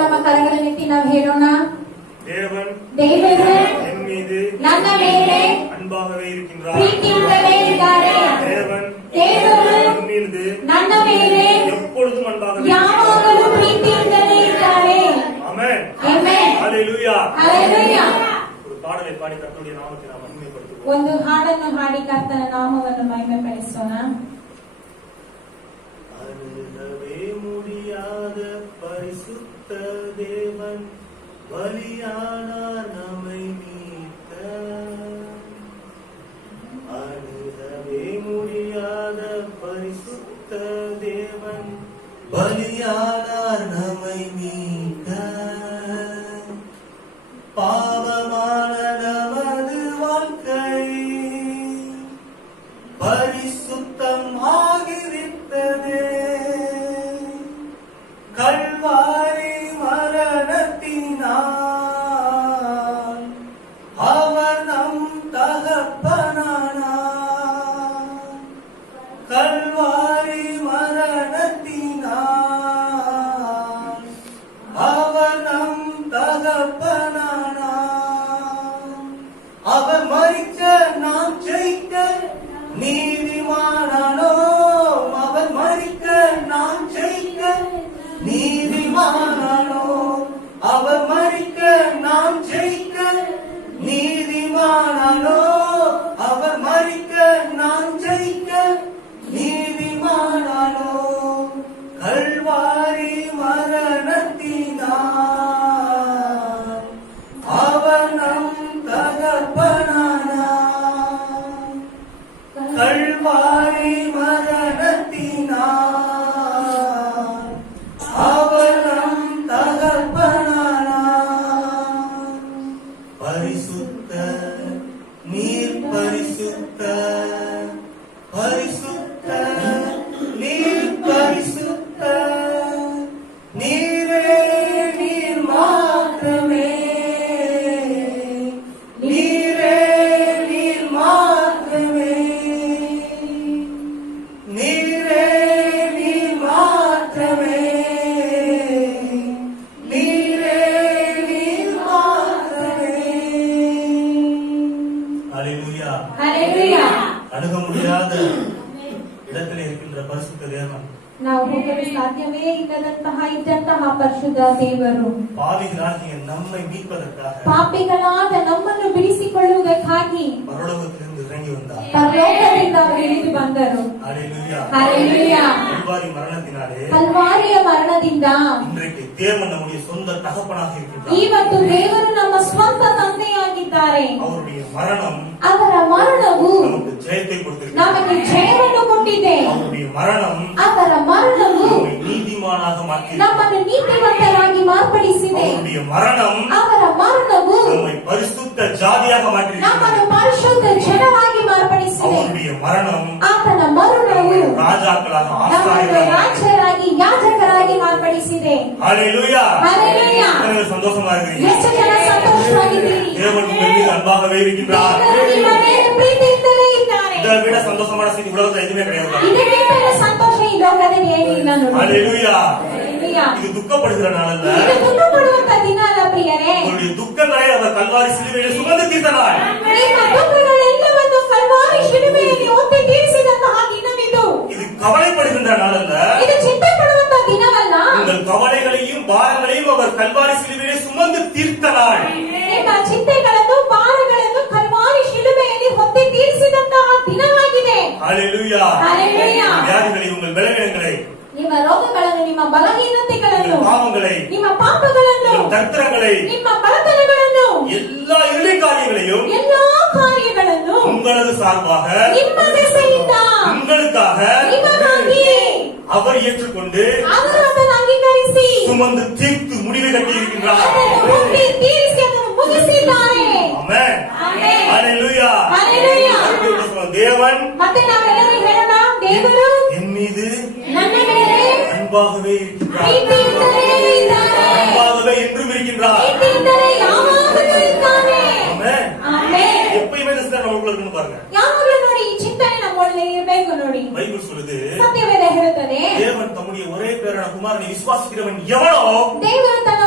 ನಮ್ಮ ಕರಗಳನ್ನೆತ್ತಿ ನಾವು ಹೇಳೋಣ, ದೇವರು ಎನ್ ಮೀದು ನನ್ನ ಮೇಲೆ அன்பாகவே இருக்கின்றார். ಪ್ರೀತಿಯಿಂದಲೇ ಇದ್ದಾರೆ. ದೇವರು என் மீது ನನ್ನ ಮೇಲೆ எப்பொழுதும் அன்பாகவே ಯಾವಾಗಲೂ ಪ್ರೀತಿಯಿಂದಲೇ ಇದ್ದಾರೆ. ஆமென். ಆಮೆನ್. ஹalleluya. ಹಲ್ಲೆಲೂಯಾ. ஒரு பாடலை பாடி கர்த்தருடைய நாமத்தை நாம் மகிமைப்படுத்துவோம். ಒಂದು ಹಾಡನ್ನು ಹಾಡಿ ಕರ್ತನ ನಾಮವನ್ನು ಮಹಿಮೆಪಡಿಸೋಣ. அணுகவே முடியாத பரிசுத்த தேவன் பலியானார் நம்மை மீட்க. அணுகவே முடியாத பரிசுத்த தேவன் பலியானார் நம்மை மீட்க. பாவமான நமது வாழ்க்கை பரிசுத்தம் ஆகிவிட்டதே. கல்வாரி மரணத்தினால் அவர் நம் தகப்பனானார். கல்வாரி மரணத்தினால் அவர் நம் தகப்பனானார். அவர் மரிக்க நாம் ஜெயிக்க நீதிமானானோம். அவர் மரிக்க நாம் ஜெயிக்க நீதிமானானோம். அவர் மரிக்க நாம் ஜெயிக்க நீதிமானானோம். அவர் மரிக்க நாம் ஜெயிக்க நீதிமானானோம். கல்வாரி மரணத்தினால் அவர் நம் தகப்பனானார். கல்வாரி மரணத்தினால் அவர் நம் தகப்பனானார். பரிசுத்த நீர் பரிசுத்த, பரிசுத்த நீர் பரிசுத்த, நீரே நீர் மாத்திரமே, நீரே நீர் மாத்திரமே, நீரே நீர் மாத்திரமே, நீரே நீர் மாத்திரமே. ஹல்லேலூயா. ಹಲ್ಲೆಲೂಯಾ. அணுக முடியாத இடத்தில் இருக்கின்ற பரிசுத்த தேவன் ನಾವು ಹೋಗಲು ಸಾಧ್ಯವೇ ಇಲ್ಲದಂತಹ ಇದ್ದಂತಹ ಪರಿಶುದ್ಧ ದೇವರು பாவிகளாகிய நம்மை மீட்பதற்காக ಪಾಪಿಗಳಾದ ನಮ್ಮನ್ನು ಬಿಡಿಸಿಕೊಳ್ಳುವುದಕ್ಕಾಗಿ பரலோகத்திலிருந்து இறங்கி வந்தார். ಪರಲೋಕದಿಂದ ಅವರು ಇಳಿದು ಬಂದರು. ஹல்லேலூயா. ಹಲ್ಲೆಲೂಯಾ. கல்வாரி மரணத்தினாலே ಕಲ್ವಾರಿಯ ಮರಣದಿಂದ இன்றைக்கு தேவன் நம்முடைய சொந்த தகப்பனாக இருக்கின்றார். ಇವತ್ತು ದೇವರು ನಮ್ಮ ಸ್ವಂತ ತಂದೆಯಾಗಿದ್ದಾರೆ. அவருடைய மரணம் ಅವರ ಮರಣವು நமக்கு ஜெயத்தை கொடுத்திருக்கிறது. ನಮಗೆ ಜಯವನ್ನು ಕೊಟ್ಟಿದೆ. அவருடைய மரணம் ಅವರ ಮರಣವು நம்மை நீதிமானாக மாற்றியது. ನಮ್ಮನ್ನು ನೀತಿವಂತರಾಗಿ ಮಾರ್ಪಡಿಸಿದೆ. அவருடைய மரணம் ಅವರ ಮರಣವು நம்மை பரிசுத்த ஜாதியாக மாற்றியிருக்கிறது. ನಮ್ಮನ್ನು ಪರಿಶುದ್ಧ ಜನವಾಗಿ ಮಾರ್ಪಡಿಸಿದೆ. அவருடைய மரணம் ಆತನ ಮರಣವು ராஜாக்களாக ನಮ್ಮನ್ನು ஆசாரியர்களாக ರಾಜರಾಗಿ ಯಾಜಕರಾಗಿ ಮಾರ್ಪಡಿಸಿದೆ. ஹல்லேலூயா. ಹಲ್ಲೆಲೂಯಾ. எத்தனை சந்தோஷமா இருக்கீங்க. ಎಷ್ಟು ಜನ ಸಂತೋಷವಾಗಿದ್ದೀರಿ. தேவன் உங்கள் மீது அன்பாகவே இருக்கின்றார். ದೇವರು ನಿಮ್ಮ ಮೇಲೆ ಪ್ರೀತಿಯಿಂದಲೇ ಇದ್ದಾರೆ. இதை விட சந்தோஷமான செய்தி உலகத்துல எதுவுமே கிடையாது. ಇದಕ್ಕಿಂತ ಸಂತೋಷ ಈ ಲೋಕದಲ್ಲಿ ಏನಿಲ್ಲ ನೋಡಿ. ஹல்லேலூயா. ಹಲ್ಲೆಲೂಯಾ. இது துக்கப்படுகிற நாள் அல்ல. ಇದು ದುಃಖಪಡುವಂತ ದಿನ ಅಲ್ಲ ಪ್ರಿಯರೇ. உங்களுடைய துக்கங்களை அவர் கல்வாரி சிலுவையில் சுமந்து தீர்த்த நாள். ನಿಮ್ಮ ದುಃಖಗಳೆಲ್ಲವನ್ನು ಕಲ್ವಾರಿ ಶಿಲುಬೆಯಲ್ಲಿ ಹೊತ್ತು ತೀರಿಸಿದಂತಹ ದಿನವಿದು. இது கவலைப்படுகின்ற நாள் அல்ல. ಇದು ಚಿಂತೆ ಪಡುವಂತ ದಿನವಲ್ಲ. உங்கள் கவலைகளையும் பாரங்களையும் அவர் கல்வாரி சிலுவையில் சுமந்து தீர்த்த நாள். ನಿಮ್ಮ ಚಿಂತೆಗಳನ್ನು ಭಾರಗಳನ್ನು ಕಲ್ವಾರಿ ಶಿಲುಬೆಯಲ್ಲಿ ಹೊತ್ತು ತೀರಿಸಿದಂತಹ ದಿನವಾಗಿದೆ. ஹல்லேலூயா. ಹಲ್ಲೆಲೂಯಾ. வியாதிகளை உங்கள் பலவீனங்களை ನಿಮ್ಮ ರೋಗಗಳನ್ನು, ನಿಮ್ಮ ಬಲಹೀನತೆಗಳನ್ನು, பாவங்களை, ನಿಮ್ಮ ಪಾಪಗಳನ್ನು, தத்திரங்களை, ನಿಮ್ಮ ಬಡತನಗಳನ್ನು, எல்லா இருளை காரியங்களையும் ಎಲ್ಲಾ ಕಾರ್ಯಗಳನ್ನು உங்களது சார்பாக ನಿಮ್ಮ ದೆಸೆಯಿಂದ உங்களுக்காக ನಿಮಗಾಗಿ அவர் ஏற்றுக்கொண்டு ಅವರು ಅದನ್ನು ಅಂಗೀಕರಿಸಿ சுமந்து தீர்த்து முடிவு கட்டி இருக்கின்றார். ಅದನ್ನು ಹೊತ್ತಿ ತೀರಿಸಿ ಅದನ್ನು ಮುಗಿಸಿದ್ದಾರೆ. ஆமென். ಆಮೆನ್. ஹல்லேலூயா. ಹಲ್ಲೆಲೂಯಾ. தேவன் ಮತ್ತೆ ನಾವೆಲ್ಲರೂ ಹೇಳೋಣ, ದೇವರು என் மீது ನನ್ನ ಮೇಲೆ அன்பாகவே இருக்கின்றார். ಪ್ರೀತಿಯಿಂದಲೇ ಇದ್ದಾರೆ. அன்பாகவே என்றும் இருக்கின்றார். ಪ್ರೀತಿಯಿಂದಲೇ ಯಾವಾಗಲೂ ಇದ್ದಾನೆ. ஆமென். ಆಮೆನ್. எப்பயுமே இந்த சிந்தனை நமக்குள்ள இருக்குன்னு பாருங்க. ಯಾವಾಗಲೂ ನೋಡಿ ಈ ಚಿಂತನೆ ನಮ್ಮೊಳಗೆ ಇರಬೇಕು ನೋಡಿ. பைபிள் சொல்லுது, ಸತ್ಯವೇದ ಹೇಳುತ್ತದೆ, தேவன் தம்முடைய ஒரே பேரான குமாரனை விசுவாசிக்கிறவன் எவனோ ದೇವರು ತನ್ನ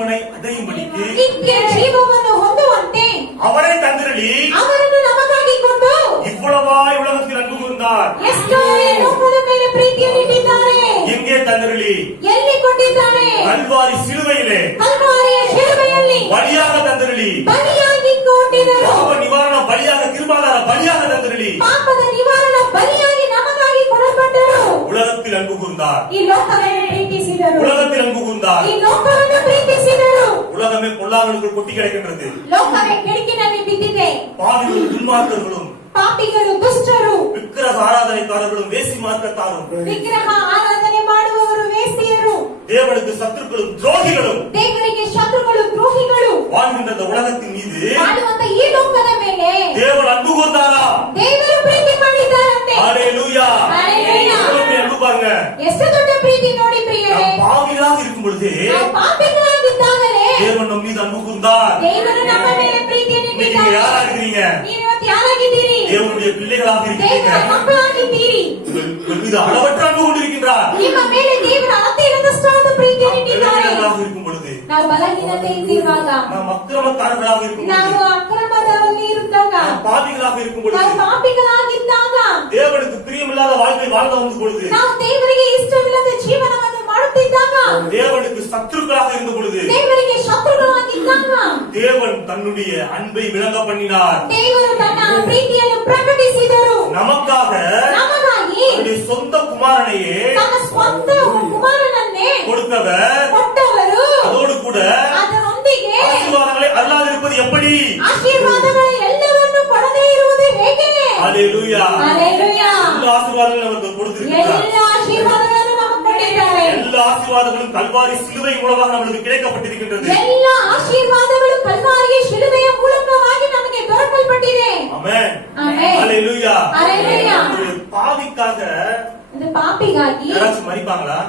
ಜೀವನ ಅಡೆಯುಂಬಡಿಗೆ ನಿತ್ಯ ಜೀವವನ್ನು ಹೊಂದುವಂತೆ ಅವರೇ ತಂದಿರಲಿ ಅವರನ್ನು ನಮಗಾಗಿ ಕೊಟ್ಟು ಇவ்வளவாய் உலகத்தில் அன்பு கூர்ந்தார். ಎಷ್ಟೋ ಈ ಲೋಕದ ಮೇಲೆ ಪ್ರೀತಿಯನ್ನು ಇಟ್ಟಿದ್ದಾರೆ. எங்கே ತಂದಿರಲಿ? ಎಲ್ಲಿ ಕೊಟ್ಟಿದ್ದಾರೆ? கல்வாரி சிலுவையிலே ಕಲ್ವಾರಿಯ ಶಿಲುಬೆಯಲ್ಲಿ ಬಲಿಯಾಗ ತಂದಿರಲಿ. ಬಲಿಯಾಗಿ ಕೊಟ್ಟಿದರು. ಪಾಪ ನಿವಾರಣ ಬಲಿಯಾಗ ಕಿರುಬಾದಾರ ಬಲಿಯಾಗ ತಂದಿರಲಿ. ಪಾಪದ ನಿವಾರಣ ಬಲಿಯಾಗಿ ನಮಗಾಗಿ ಕೊಡಲ್ಪಟ್ಟರು. உலகத்தில் அன்பு கூர்ந்தார். ಈ ಲೋಕವನ್ನು ಪ್ರೀತಿಸಿದರು. உலகத்தில் அன்பு கூர்ந்தார். ಈ ಲೋಕವನ್ನು ಪ್ರೀತಿಸಿದರು. உலகமே பொல்லாங்கனுக்குள் கொட்டி கிடக்கின்றது. ಲೋಕವೇ ಕೆಡುಕಿನಲ್ಲಿ ಬಿದ್ದಿದೆ. பாவிகளும் துன்மார்க்கர்களும் ಪಾಪಿಗಳು ದುಷ್ಟರು, விக்கிரக ஆராதனைக்காரர்களும் வேசி மார்க்கத்தாரும் ವಿಗ್ರಹ ಆರಾಧನೆ ಮಾಡುವವರು ವೇಶ್ಯರು, தேவனுக்கு சத்துருக்களும் துரோகிகளும் ದೇವರಿಗೆ ಶತ್ರುಗಳು ದ್ರೋಹಿಗಳು வாழ்கின்ற இந்த உலகத்தின் மீது ಆಳುವಂತ ಈ ಲೋಕದ ಮೇಲೆ தேவன் அன்பு கூர்ந்தாரா? ದೇವರು ಪ್ರೀತಿ ಮಾಡಿದ್ದಾರಂತೆ. ஹalleluya. ஹalleluya. எவ்வளவு அன்பு பாருங்க. ಎಷ್ಟು ದೊಡ್ಡ ಪ್ರೀತಿ ನೋಡಿ ಪ್ರಿಯರೇ. நாம் பாவிகளாக இருக்கும் பொழுது ನಾವು ಪಾಪಿಗಳಾಗಿದ್ದಾಗಲೇ தேவன் நம் மீது அன்பு கூர்ந்தார். ದೇವರು ನಮ್ಮ ಮೇಲೆ ಪ್ರೀತಿಯನ್ನು நீங்க ಇಟ್ಟಿದ್ದಾರೆ. யாரா இருக்கிறீங்க? ನೀವು ಇವತ್ತು ಯಾರಾಗಿದ್ದೀರಿ? தேவனுடைய பிள்ளைகளாக இருக்கிறீங்க. ದೇವರ ಮಕ್ಕಳಾಗಿದ್ದೀರಿ. உங்கள் மீது அளவற்ற அன்பு கொண்டிருக்கின்றார். ನಿಮ್ಮ ಮೇಲೆ ದೇವರ ಅತಿರಷ್ಟವಾದ ಪ್ರೀತಿಯನ್ನು நாம் ಇಟ್ಟಿದ್ದಾರೆ. பலவீனர்களாக இருக்கும் பொழுது ನಾವು ಬಲಹೀನತೆ ಇದ್ದಿರುವಾಗ, நாம் அக்கிரமக்காரர்களாக இருக்கும் ನಾವು பொழுது ಅಕ್ರಮದಲ್ಲಿ ಇರುವಾಗ, நாம் பாவிகளாக இருக்கும் ನಾವು பொழுது ಪಾಪಿಗಳಾಗಿದ್ದಾಗ, தேவனுக்கு பிரியமில்லாத வாழ்க்கை வாழ்ந்து வந்த பொழுது ನಾವು ದೇವರಿಗೆ ಇಷ್ಟವಿಲ್ಲದ ಜೀವನವನ್ನು ಮಾಡುತ್ತಿದ್ದಾಗ, தேவனுக்கு சத்துருக்களாக இருந்த பொழுது ದೇವರಿಗೆ ಶತ್ರುಗಳಾಗಿದ್ದಾಗ, தேவன் தன்னுடைய அன்பை விளங்க பண்ணினார். ದೇವರು ತನ್ನ ಪ್ರೀತಿಯನ್ನು ಪ್ರಕಟಿಸಿದರು. நமக்காக ನಮಗಾಗಿ அவருடைய சொந்த குமாரனையே ತನ್ನ ಸ್ವಂತ ಕುಮಾರನನ್ನೇ கொடுத்தவர். ಕೊಟ್ಟವರು. அதோடு கூட ಅದರೊಂದಿಗೆ ஆசீர்வாதங்களை அருளாதிருப்பது எப்படி? ಆಶೀರ್ವಾದಗಳ ಎಲ್ಲವನ್ನು ಕೊಡದೇ ಇರುವುದು ಹೇಗೆ? ஹalleluya. ಹಲ್ಲೆಲೂಯಾ. எல்லா ஆசீர்வாதங்களும் நமக்கு கொடுத்திருக்கிறார். ಎಲ್ಲ ಆಶೀರ್ವಾದಗಳನ್ನು ನಮಗೆ ಕೊಟ್ಟಿದ್ದಾರೆ. எல்லா ஆசீர்வாதங்களும் கல்வாரி சிலுவை மூலமாக நமக்கு கிடைக்கப்பட்டிருக்கின்றது. ಎಲ್ಲ ಆಶೀರ್ವಾದಗಳು ಕಲ್ವಾರಿಯ ಶಿಲುಬೆಯ ಮೂಲಕವಾಗಿ ನಮಗೆ ದೊರಕಲ್ಪಟ್ಟಿದೆ. ஆமென். ಆಮೆನ್. ஹalleluya. ஹalleluya. ஒரு பாவிக்காக ಒಂದು ಪಾಪಿಗಾಗಿ யாராச்சும் மரிப்பாங்களா?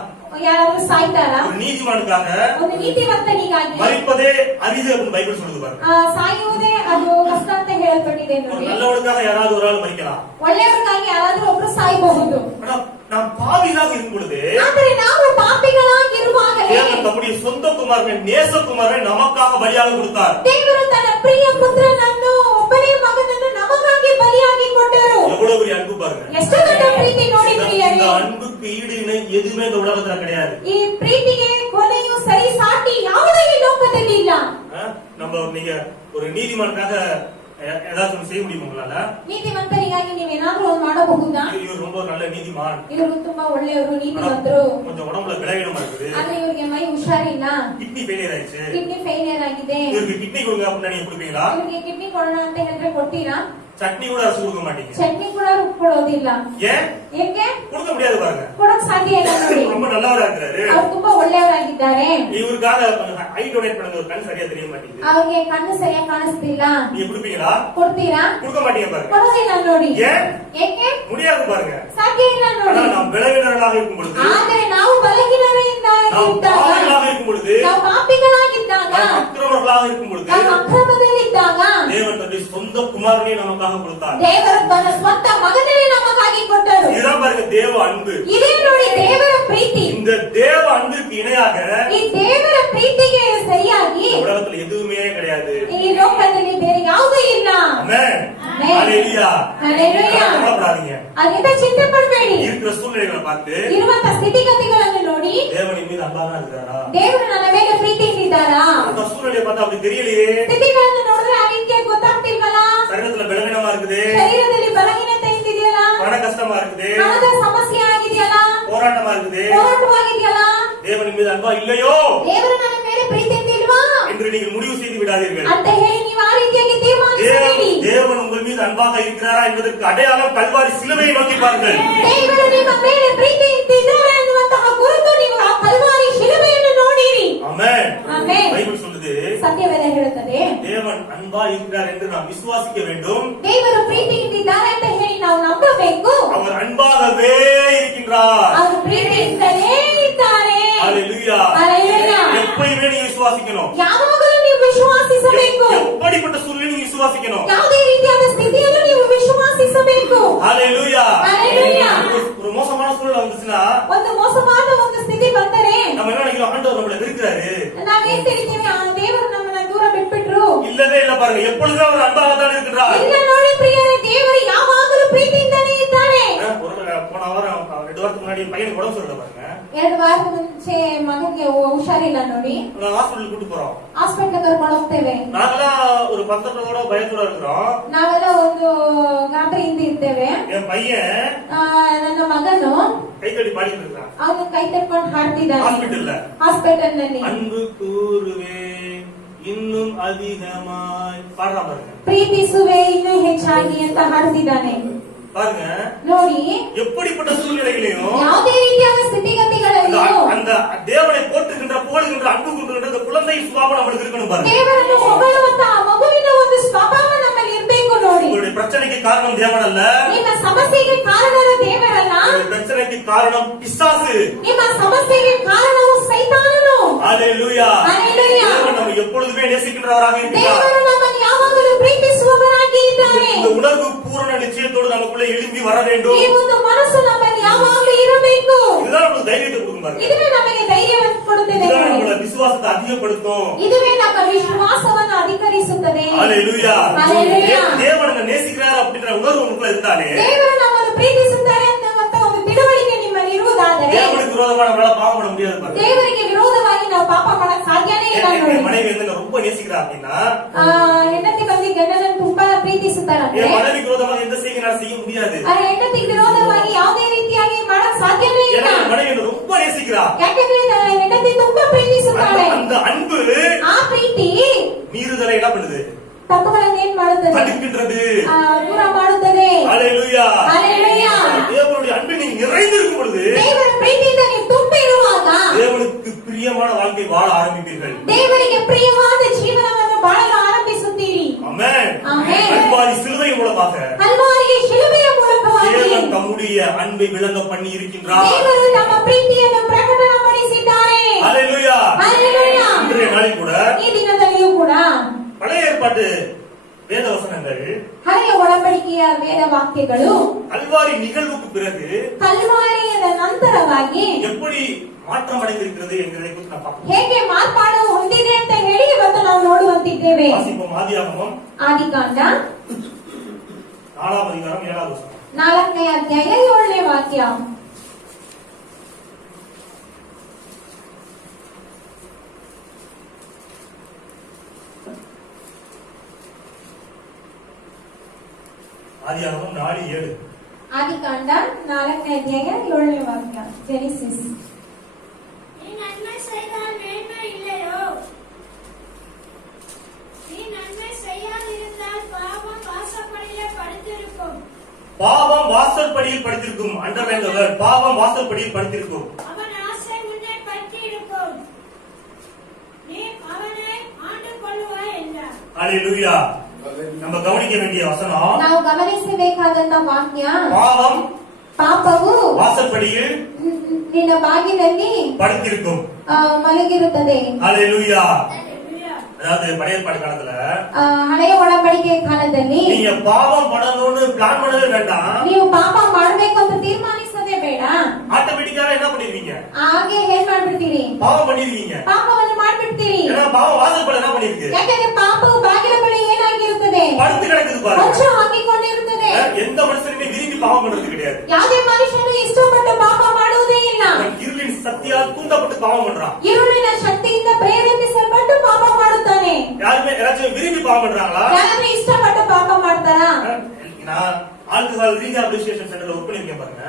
ಯಾರಾದ್ರೂ ಸಾಯ್ತಾರಾ? ஒரு நீதிமானுக்காக ಒಂದು ನೀತಿವಂತನಿಗಾಗಿ மரிப்பதே அரிது அப்படின்னு பைபிள் சொல்லுது பாருங்க. ಸಾಯುವುದೇ ಅದು ಕಷ್ಟ ಅಂತ ಹೇಳಲ್ಪಟ್ಟಿದೆ ஒரு ನೋಡಿ. நல்லவனுக்காக யாராவது ஒரு ஆள் மரிக்கலாம். ಒಳ್ಳೆಯವರಿಗಾಗಿ ಯಾರಾದ್ರೂ ಒಬ್ರು ಸಾಯಬಹುದು. ஆனா நாம் பாவிகளாக இருக்கும் பொழுது ಆದರೆ ನಾವು ಪಾಪಿಗಳಾಗಿರುವಾಗಲೇ தேவன் தம்முடைய சொந்த குமாரனை நேசகுமாரனை நமக்காக பலியாக கொடுத்தார். ದೇವರು ತನ್ನ ಪ್ರಿಯ ಪುತ್ರನನ್ನು ಒಬ್ಬನೇ ಮಗನನ್ನು ನಮಗಾಗಿ ಬಲಿಯಾಗಿ ಕೊಟ್ಟರು. எவ்வளவு பெரிய அன்பு பாருங்க. ಎಷ್ಟು ದೊಡ್ಡ ಪ್ರೀತಿ ನೋಡಿ இந்த ಪ್ರಿಯರೇ. அன்புக்கு ஈடு இணை எதுவுமே இந்த உலகத்துல கிடையாது. ಈ ಪ್ರೀತಿಗೆ ಕೊನೆಯು ಸರಿ ಸಾಟಿ ಯಾವುದೇ ಈ ಲೋಕದಲ್ಲಿ ಇಲ್ಲ. நம்ம நீங்க ஒரு நீதிமானுக்காக ஏதாச்சும் ஒண்ணு செய்ய முடியுமா உங்களால? ನೀತಿವಂತರಿಗಾಗಿ ನೀವೇನಾದ್ರೂ ಒಂದು ಮಾಡಬಹುದಾ? இவர் ரொம்ப நல்ல நீதிமான், ಇವರು ತುಂಬಾ ಒಳ್ಳೆಯವರು, ನೀತಿವಂತರು, கொஞ்சம் உடம்புல விளைவிடமா இருக்குது, ಆದ್ರೆ ಇವರಿಗೆ ಮೈ ಹುಷಾರಿಲ್ಲ, கிட்னி ஃபெயிலியர் ஆயிடுச்சு, ಕಿಡ್ನಿ ಫೇಲಿಯರ್ ಆಗಿದೆ, இவருக்கு கிட்னி கொடுங்க அப்படின்னா நீங்க கொடுப்பீங்களா? ಇವರಿಗೆ ಕಿಡ್ನಿ ಕೊಡೋಣ ಅಂತ ಹೇಳಿದ್ರೆ ಕೊಡ್ತೀರಾ? சட்னி கூட அரசு கொடுக்க மாட்டீங்க. ಚಟ್ನಿ ಕೂಡ ರುಬ್ಕೊಳ್ಳೋದಿಲ್ಲ. ஏன் ಏಕೆ? கொடுக்க முடியாது பாருங்க. ಕೊಡಕ್ ಸಾಧ್ಯ ಇಲ್ಲ ನೋಡಿ. ரொம்ப நல்லவரா இருக்கிறாரு, ಅವ್ರು ತುಂಬಾ ಒಳ್ಳೆಯವರಾಗಿದ್ದಾರೆ, இவருக்காக ஐ டொனேட் பண்ணுங்க, ஒரு கண் சரியா தெரிய மாட்டேங்குது, ಅವ್ರಿಗೆ ಕಣ್ಣು ಸರಿಯಾಗಿ ಕಾಣಿಸ್ತಿಲ್ಲ, நீங்க கொடுப்பீங்களா? ಕೊಡ್ತೀರಾ? கொடுக்க மாட்டீங்க பாருங்க. ಕೊಡೋದಿಲ್ಲ ನೋಡಿ. ஏன் ಏಕೆ? முடியாது பாருங்க. ಸಾಧ್ಯ ಇಲ್ಲ ஆனா ನೋಡಿ. நாம் விளைவிடர்களாக இருக்கும் பொழுது, ಆದರೆ ನಾವು ಬಲಹೀನರಿಂದ நாம் ಇದ್ದಾಗ, பாவிகளாக இருக்கும் பொழுது, ನಾವು ಪಾಪಿಗಳಾಗಿದ್ದಾಗ, நாம் அக்கிரமர்களாக இருக்கும் பொழுது ನಾವು ಅಕ್ರಮದಲ್ಲಿದ್ದಾಗ தேவன் தன்னுடைய சொந்த குமாரனை நமக்காக கொடுத்தார். ದೇವರು ತನ್ನ ಸ್ವಂತ ಮಗನನ್ನೇ ನಮಗಾಗಿ ಕೊಟ್ಟರು. இதுதான் பாருங்க தேவ அன்பு. ಇದೇ ನೋಡಿ ದೇವರ ಪ್ರೀತಿ. இந்த தேவ அன்பிற்கு இணையாக ಈ ದೇವರ ಪ್ರೀತಿಗೆ ಸರಿಯಾಗಿ இந்த உலகத்துல எதுவுமே கிடையாது. ಈ ಲೋಕದಲ್ಲಿ ಬೇರೆ ಯಾವುದೂ ಇಲ್ಲ. ஆமென். ஆமென். ஹalleluya. ஹalleluya. கவலைப்படாதீங்க. ಅದರಿಂದ ಚಿಂತೆ ಪಡಬೇಡಿ. இருக்கிற சூழ்நிலைகளை பார்த்து ಇರುವಂತ ಸ್ಥಿತಿಗತಿಗಳನ್ನು ನೋಡಿ தேவனின் மீது அன்பாக இருக்கிறாரா? ದೇವರು ನನ್ನ ಮೇಲೆ ಪ್ರೀತಿ ಇಟ್ಟಿದ್ದಾರಾ? அந்த சூழ்நிலையை பார்த்தா அப்படி தெரியலையே. ಸ್ಥಿತಿಗಳನ್ನು ನೋಡಿದ್ರೆ ಆ ರೀತಿಯ ಗೊತ್ತಾಗ್ತಿಲ್ವಲ್ಲ? சரீரத்துல பலவீனமா இருக்குது, ಶರೀರದಲ್ಲಿ ಬಲಹೀನತೆ ಇದೆಯಲ್ಲ, பண கஷ்டமா இருக்குது, ಹಣದ ಸಮಸ್ಯೆ ಆಗಿದೆಯಲ್ಲ, போராட்டமா இருக்குது, ಹೋರಾಟವಾಗಿದೆಯಲ್ಲ, தேவனின் மீது அன்பா இல்லையோ ದೇವರು ನನ್ನ ಮೇಲೆ ಪ್ರೀತಿ ಇಟ್ಟಿಲ್ವಾ என்று நீங்கள் முடிவு செய்து விடாதீர்கள். ಅಂತ ಹೇಳಿ ನೀವು ಆ ರೀತಿಯಾಗಿ ತೀರ್ಮಾನಿಸಬೇಡಿ. தேவன் உங்கள் மீது அன்பாக இருக்கிறாரா என்பதற்கு அடையாளம் கல்வாரி சிலுவையை நோக்கி பாருங்கள். ದೇವರು ನಿಮ್ಮ ಮೇಲೆ ಪ್ರೀತಿ ಇಟ್ಟಿದ್ದಾರೆ ಎನ್ನುವಂತಹ ಗುರುತು ನೀವು ಆ ಕಲ್ವಾರಿ ಶಿಲುಬೆಯನ್ನು ನೋಡಿರಿ. ஆமென். ಆಮೆನ್. பைபிள் சொல்லுது ಸತ್ಯವೇದ ಹೇಳುತ್ತದೆ தேவன் அன்பா இருக்கிறார் என்று நாம் விசுவாசிக்க வேண்டும். ದೇವರು ಪ್ರೀತಿ ಇಟ್ಟಿದ್ದಾರೆ ಅಂತ ಹೇಳಿ ನಾವು ನಂಬಬೇಕು. அவர் அன்பாகவே இருக்கின்றார். ಅವರು ಪ್ರೀತಿಯಿಂದಲೇ ಇದ್ದಾರೆ. ஹalleluya. ஹalleluya. எப்பயுமே நீங்க விசுவாசிக்கணும். ಯಾವಾಗಲೂ ನೀವು ವಿಶ್ವಾಸಿಸಬೇಕು. எப்படிப்பட்ட சூழ்நிலையும் நீங்க விசுவாசிக்கணும். ಯಾವುದೇ ರೀತಿಯಾದ ಸ್ಥಿತಿಯಲ್ಲೂ ನೀವು ವಿಶ್ವಾಸಿಸಬೇಕು. ஹalleluya. ஹalleluya. ஒரு மோசமான சூழ்நிலை வந்துச்சுன்னா ಒಂದು ಮೋಸವಾದ ಒಂದು ಸ್ಥಿತಿ ಬಂದರೆ நம்ம என்ன நினைக்கிறோம், ஆண்டவர் நம்மள வெறுக்கிறாரு, ನಾವೇನ್ ತಿಳಿತೀವಿ, வாரத்துக்கு முன்னாடி என் பையனுக்கு உடம்பு சரியில்லை பாருங்க. 2 ವಾರದ ಮುಂಚೆ ಮಗನಿಗೆ ಹುಷಾರಿಲ್ಲ ನೋಡಿ. நான் ஹாஸ்பிடல் கூட்டு போறோம். ಹಾಸ್ಪಿಟಲ್ ಕರ್ಕೊಂಡು ಹೋಗ್ತೇವೆ. நாங்கெல்லாம் ஒரு பதட்டத்தோட பயத்தோட இருக்கிறோம். ನಾವೆಲ್ಲ ಒಂದು ಗಾಬರಿಯಿಂದ ಇದ್ದೇವೆ. என் பையன் ನನ್ನ ಮಗನು கை தட்டி பாடிட்டு இருக்கான். ಅವನು ಕೈ ತಟ್ಕೊಂಡು ಹಾಡ್ತಿದ್ದಾನೆ ಹಾಸ್ಪಿಟಲ್ ನಲ್ಲಿ. அன்பு கூறுவேன் இன்னும் அதிகமாய் பாடுறா பாருங்க. ಪ್ರೀತಿಸುವೆ ಇನ್ನೂ ಹೆಚ್ಚಾಗಿ ಅಂತ ಹಾಡ್ತಿದ್ದಾನೆ பாருங்க. ನೋಡಿ, எப்படிப்பட்ட சூழ்நிலைகளையும் ಯಾವುದೇ ರೀತಿಯಾದ ಸ್ಥಿತಿಗತಿಗಳಲ್ಲಿಯೂ அந்த தேவனை போற்றுகின்ற போடுகின்ற அன்பு கொண்டுகின்ற அந்த குழந்தை சுபாவம் நம்மளுக்கு இருக்கணும் பாருங்க. ದೇವರನ್ನು ಹೊಗಳುವಂತ ಆ ಮಗುವಿನ ಒಂದು ಸ್ವಭಾವ ನಮ್ಮಲ್ಲಿ ಇರಬೇಕು ನೋಡಿ. உங்களுடைய பிரச்சனைக்கு காரணம் தேவன் அல்ல. ನಿಮ್ಮ ಸಮಸ್ಯೆಗೆ ಕಾರಣರು ದೇವರಲ್ಲ. உங்களுடைய பிரச்சனைக்கு காரணம் பிசாசு. ನಿಮ್ಮ ಸಮಸ್ಯೆಗೆ ಕಾರಣವು ಸೈತಾನನು. ஹalleluya. ஹalleluya. தேவன் நம்மை எப்பொழுதுமே நேசிக்கின்றவராக இருக்கிறார். ದೇವರು ನಮ್ಮನ್ನು ಯಾವಾಗಲೂ ಪ್ರೀತಿಸುವವರಾಗಿ ಇದ್ದಾನೆ. இந்த உணர்வு பூரண நிச்சயத்தோடு நமக்குள்ள எழும்பி வர வேண்டும். ಈ ಒಂದು ಮನಸ್ಸು ನಮ್ಮಲ್ಲಿ ಯಾವಾಗಲೂ ಇರಬೇಕು. இதுதான் நமக்கு தைரியத்தை கொடுக்கும் பாருங்க. இதுவே ನಮಗೆ ಧೈರ್ಯವನ್ನು ಕೊಡುತ್ತದೆ. இதுதான் நம்மளோட விசுவாசத்தை அதிகப்படுத்தும். இதுவே ನಮ್ಮ ವಿಶ್ವಾಸವನ್ನು ಅಧಿಕರಿಸುತ್ತದೆ. ஹalleluya. ஹalleluya. தேவன் நம்மை நேசிக்கிறார் அப்படின்ற உணர்வு நமக்குள்ள இருந்தாலே, ದೇವರು ನಮ್ಮನ್ನು ಪ್ರೀತಿಸುತ್ತಾರೆ ಅನ್ನುವಂತ ಒಂದು ತಿಳುವಳಿಕೆ ನಿಮ್ಮಲ್ಲಿ ಇರುವುದಾದರೆ, தேவனுக்கு விரோதமா நம்மளால பாவம் பண்ண முடியாது பாருங்க. ದೇವರಿಗೆ ವಿರೋಧವಾಗಿ ನಾವು ಪಾಪ ಮಾಡಕ್ ಸಾಧ್ಯನೇ ಇಲ್ಲ ನೋಡಿ. என் மனைவி வந்து ரொம்ப நேசிக்கிறா அப்படின்னா, ಹೆಂಡತಿ ಬಂದು ಗಂಡನನ್ನು ತುಂಬಾ ಪ್ರೀತಿಸುತ್ತಾರಂದ್ರೆ, என் மனைவிக்கு விரோதமாக எந்த செய்கை நான் செய்ய முடியாது. ಆ ಹೆಂಡತಿಗೆ ವಿರೋಧವಾಗಿ ಯಾವುದೇ ರೀತಿಯಾಗಿ ಮಾಡಕ್ ಸಾಧ್ಯನೇ ಇಲ್ಲ. ஏன்னா என் மனைவி என்னை ரொம்ப நேசிக்கிறா. ಯಾಕಂದ್ರೆ ಹೆಂಡತಿ ತುಂಬಾ ಪ್ರೀತಿಸುತ್ತಾಳೆ. அந்த அன்பு ಆ ಪ್ರೀತಿ மீறுதலை என்ன பண்ணுது? ತಪ್ಪುಗಳನ್ನು ಏನ್ ಮಾಡುತ್ತದೆ? தடுக்கின்றது. ದೂರ ಮಾಡುತ್ತದೆ. ஹalleluya. ஹalleluya. தேவனுடைய அன்பு நீங்க நிறைந்திருக்கும் பொழுது, ದೇವರ ಪ್ರೀತಿಯಿಂದ ನೀವು ತುಂಬಿರುವಾಗ தேவனுக்கு பிரியமான வாழ்க்கை வாழ ஆரம்பிப்பீர்கள். ದೇವರಿಗೆ ಪ್ರಿಯವಾದ ಜೀವನವನ್ನು ಬಾಳಲು ಆರಂಭಿಸುತ್ತೀರಿ. ஆமென். ஆமென். கல்வாரி சிலுவை மூலமாக ಹಲ್ವಾರಿಗೆ ಶಿಲುಬೆಯ ಮೂಲಕವಾಗಿ தேவன் தம்முடைய அன்பை விளங்க பண்ணி இருக்கின்றார். ದೇವರು ತಮ್ಮ ಪ್ರೀತಿಯನ್ನು ಪ್ರಕಟಪಡಿಸಿದ್ದಾರೆ. ஹalleluya. ஹalleluya. இன்றைய நாளில் கூட ಈ ದಿನದಲ್ಲಿಯೂ ಕೂಡ பழைய ஏற்பாட்டு வேத வசனங்கள் ಹಳೆಯ ಒಡಂಬಡಿಕೆಯ ವೇದ ವಾಕ್ಯಗಳು கல்வாரி நிகழ்வுக்கு பிறகு ಕಲ್ವಾರಿಯದ ನಂತರವಾಗಿ எப்படி மாற்றம் அடைந்திருக்கிறது என்கிறதை குறித்து நான் பார்க்கிறேன். ಹೇಗೆ ಮಾರ್ಪಾಡು ಹೊಂದಿದೆ ಅಂತ ಹೇಳಿ ಇವತ್ತು ನಾವು ನೋಡುವಂತಿದ್ದೇವೆ. வாசிப்போம். ஆதியாகமம் ಆದಿಕಾಂಡ 4வது அதிகாரம் 7வது வசனம். 4ನೇ ಅಧ್ಯಾಯ 7ನೇ ವಾಕ್ಯ. ஆதியாகமம் 4:7. ಆದಿಕಾಂಡ 4ನೇ ಅಧ್ಯಾಯ 7ನೇ ವಾಕ್ಯ. ಜೆನೆಸಿಸ್. நீ நன்மை செய்தால் மேன்மை இல்லையோ? நீ நன்மை செய்யாதிருந்தால் பாவம் வாசற்படியிலே படுத்திருக்கும். பாவம் வாசற்படியில் படுத்திருக்கும். அண்டர்லைன் தி வேர்ட். பாவம் வாசற்படியில் படுத்திருக்கும். அவன் ஆசை உன்னை பற்றி இருக்கும். நீ அவனை ஆண்டு கொள்ளுவாய் என்றார். ஹalleluya. நம்ம கவனிக்க வேண்டிய வசனம், ನಾವು ಗಮನಿಸಬೇಕಾದಂತ ವಾಕ್ಯ, பாவம் ಪಾಪವು வாசற்படியில் ನಿನ್ನ ಬಾಗಿಲಲ್ಲಿ படுத்திருக்கும். ಮಲಗಿರುತ್ತದೆ. ஹalleluya. ஹalleluya. அதாவது பழைய ஏற்பாடு காலத்துல ಹಳೆಯ ಒಡಂಬಡಿಕೆ ಕಾಲದಲ್ಲಿ நீங்க பாவம் பண்ணணும்னு பிளான் பண்ணவே வேண்டாம். ನೀವು ಪಾಪ ಮಾಡ್ಬೇಕು ಅಂತ ತೀರ್ಮಾನಿಸೋದೇ ಬೇಡ. ஆட்டோமேட்டிக்கா என்ன பண்ணிருவீங்க? ಹಾಗೆ ಏನ್ ಮಾಡ್ಬಿಡ್ತೀರಿ? பாவம் பண்ணிருவீங்க. ಪಾಪವನ್ನು ಮಾಡ್ಬಿಡ್ತೀರಿ. ஏன்னா பாவம் வாசற்படி என்ன பண்ணிருக்கு? ಯಾಕಂದ್ರೆ ಪಾಪವು ಬಾಗಿಲ ಬಳಿ ಏನಾಗಿರುತ್ತದೆ? படுத்து கிடக்குது பாருங்க. ಹೊಚ್ಚು ಹಾಕಿಕೊಂಡಿರುತ್ತದೆ. எந்த மனுஷனுமே விரும்பி பாவம் பண்றது கிடையாது. ಯಾವುದೇ ಮನುಷ್ಯನು ಇಷ್ಟಪಟ್ಟು ಪಾಪ ಮಾಡುವುದೇ ಇಲ್ಲ. இருளின் சக்தியால் தூண்டப்பட்டு பாவம் பண்றான். ಇರುಳಿನ ಶಕ್ತಿಯಿಂದ ಪ್ರೇರೇಪಿಸಲ್ಪಟ್ಟು ಪಾಪ ಮಾಡುತ್ತಾನೆ. யாருமே யாராச்சும் விரும்பி பாவம் பண்றாங்களா? ಯಾರಾದ್ರೂ ಇಷ್ಟಪಟ್ಟು ಪಾಪ ಮಾಡ್ತಾರಾ? நான் ஆல்கஹால் ரீஹாபிலிட்டேஷன் சென்டர்ல ஒர்க் பண்ணிருக்கேன் பாருங்க.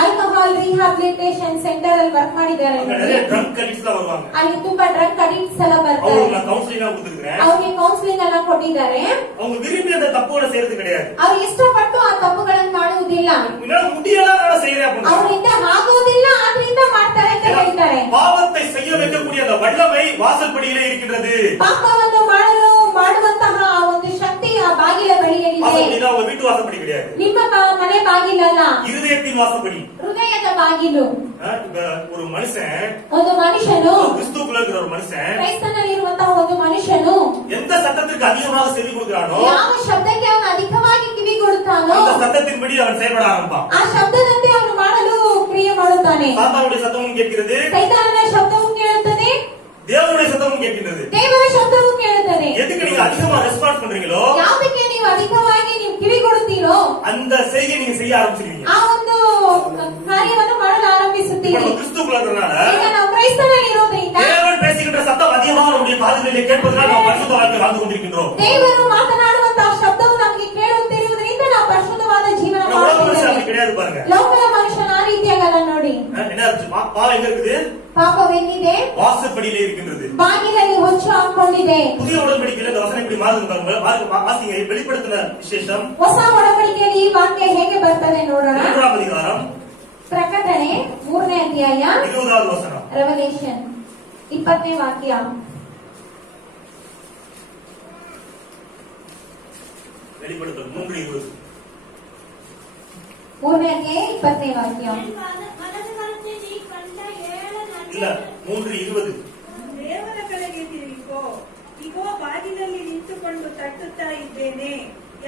ಆಲ್ಕೋಹಾಲ್ ರಿಹಾಬಿಲಿಟೇಷನ್ ಸೆಂಟರ್ ಅಲ್ಲಿ ವರ್ಕ್ ಮಾಡಿದ್ದಾರೆ. அங்க நிறைய ட்ரங்க் அடிக்ட்ஸ் எல்லாம் வருவாங்க. ಅಲ್ಲಿ ತುಂಬಾ ಡ್ರಗ್ ಅಡಿಕ್ಟ್ಸ್ ಎಲ್ಲ ಬರ್ತಾರೆ. அவங்களுக்கு நான் கவுன்சிலிங் எல்லாம் கொடுத்துருக்கேன். ಅವ್ರಿಗೆ ಕೌನ್ಸಿಲಿಂಗ್ ಎಲ್ಲ ಕೊಟ್ಟಿದ್ದಾರೆ. அவங்க விரும்பி அந்த தப்போட செய்யறது கிடையாது. ಅವ್ರು ಇಷ್ಟಪಟ್ಟು ಆ ತಪ್ಪುಗಳನ್ನು ಮಾಡುವುದಿಲ್ಲ. என்னால முடியல நான் செய்யறேன் அப்படின்னு. ಅವರಿಂದ ಆಗುವುದಿಲ್ಲ ಆದ್ರಿಂದ ಮಾಡ್ತಾರೆ ಅಂತ ಹೇಳ್ತಾರೆ. பாவத்தை செய்ய வைக்கக்கூடிய அந்த வல்லமை வாசற்படியிலே இருக்கின்றது. ಪಾಪವನ್ನು ಮಾಡಲು ಮಾಡುವಂತಹ ಆ ಒಂದು ಶಕ್ತಿ ಆ ಬಾಗಿಲ ಬಳಿಯಲ್ಲಿದೆ. வாசப்படினா உங்க வீட்டு வாசப்படி கிடையாது. ನಿಮ್ಮ ಮನೆ ಬಾಗಿಲಲ್ಲ, இருதயத்தின் வாசப்படி. ಹೃದಯದ ಬಾಗಿಲು. இப்ப ஒரு மனுஷன், ಒಂದು ಮನುಷ್ಯನು, கிறிஸ்துவுக்குள்ள இருக்கிற ஒரு மனுஷன் ಕ್ರೈಸ್ತನಲ್ಲಿರುವಂತಹ ಒಂದು ಮನುಷ್ಯನು எந்த சத்தத்திற்கு அதிகமாக செவி கொடுக்கிறானோ ಯಾವ ಶಬ್ದಕ್ಕೆ ಅವನು ಅಧಿಕವಾಗಿ ಕಿವಿಗೊಡುತ್ತಾನೋ அந்த சத்தத்தின்படி அவன் செயல்பட ஆரம்பிப்பான். ಆ ಶಬ್ದದಂತೆ ಅವನು ಮಾಡಲು ಕ್ರಿಯೆ ಮಾಡುತ್ತಾನೆ. சாத்தானுடைய சத்தமும் கேட்கிறது, ಸೈತಾನನ ಶಬ್ದವೂ ಕೇಳುತ್ತದೆ, தேவனுடைய சத்தமும் கேட்கின்றது. ದೇವರ ಶಬ್ದವೂ ಕೇಳುತ್ತದೆ. எதுக்கு நீங்க அதிகமா ரெஸ்பான்ஸ் பண்றீங்களோ ಯಾವುದಕ್ಕೆ ನೀವು ಅಧಿಕವಾಗಿ ನೀವು ಕಿವಿಗೊಡುತ್ತೀರೋ அந்த செய்கை நீங்க செய்ய ஆரம்பிச்சிருவீங்க. ಆ ಒಂದು ಕಾರ್ಯವನ್ನು ಮಾಡಲು ಕೇಳುತ್ತೀರಿ. நம்ம கிறிஸ்துவுக்குள்ள இருக்கறனால ಈಗ ನಾವು ಕ್ರೈಸ್ತನಲ್ಲಿ ಇರೋದ್ರಿಂದ தேவன் பேசுகின்ற சத்தம் அதிகமாக நம்முடைய காதுகளிலே கேட்பதனால் நாம் பரிசுத்த வாழ்க்கை வாழ்ந்து கொண்டிருக்கின்றோம். ದೇವರು ಮಾತನಾಡುವಂತಹ ಶಬ್ದವು ನಮಗೆ ಕೇಳುತ್ತಿರುವುದರಿಂದ ನಾವು ಪರಿಶುದ್ಧವಾದ ಜೀವನ நம்ம உலக மனுஷன் ಮಾಡುತ್ತಿದ್ದೇವೆ. அப்படி கிடையாது பாருங்க. ಲೋಕದ ಮನುಷ್ಯನ ಆ ರೀತಿಯಾಗಲ್ಲ ನೋಡಿ. என்ன ஆச்சு? பாவம் எங்க இருக்குது? ಪಾಪವೆಲ್ಲಿದೆ? வாசற்படியிலே இருக்கின்றது. ಬಾಗಿಲಲ್ಲಿ ಹೊಚ್ಚು ಹಾಕೊಂಡಿದೆ. புதிய உடன்படிக்கையில இந்த வசனம் இப்படி மாறுது பாருங்க. வாசிங்க, வெளிப்படுத்தின விசேஷம் ಹೊಸ ಒಡಂಬಡಿಕೆಯಲ್ಲಿ ಈ ವಾಕ್ಯ ಹೇಗೆ ಬರ್ತದೆ ನೋಡೋಣ. 3ஆம் அதிகாரம் ಪ್ರಕಟಣೆ 3ನೇ ಅಧ್ಯಾಯ 20வது வசனம். ರೆವಲ್ಯೂಷನ್ 20ನೇ ವಾಕ್ಯ. வெளிப்படுத்தல் 3:20. 3ನೇ ಅಧ್ಯಾಯ 20ನೇ ವಾಕ್ಯ. வலது கரத்தில் நீ கண்ட 7 இல்ல, நட்சத்திர 3:20. ದೇವರ ಕಡೆಗೆ ತಿರುಗಿಕೋ. ಇಗೋ ಬಾಗಿಲಲ್ಲಿ ನಿಂತುಕೊಂಡು ತಟ್ಟುತ್ತಾ ಇದ್ದೇನೆ.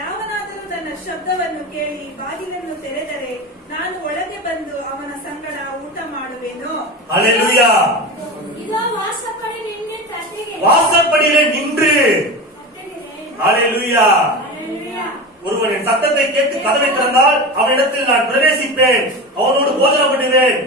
ಯಾವನಾದರೂ ನನ್ನ ಶಬ್ದವನ್ನು ಕೇಳಿ ಬಾಗಿಲನ್ನು ತೆರೆದರೆ ನಾನು ಒಳಗೆ ಬಂದು ಅವನ ಸಂಗಡ ಊಟ ಮಾಡುವೆನು. ஹalleluya. இதோ வாசப்படி நின்று தட்டுகிறேன். வாசற்படியிலே நின்று தட்டுகிறேன். ஹalleluya. ஹalleluya. ஒருவன் என் சத்தத்தை கேட்டு கதவை திறந்தால் அவனிடத்தில் நான் பிரவேசிப்பேன், அவனோடு போஜனம் பண்ணுவேன்,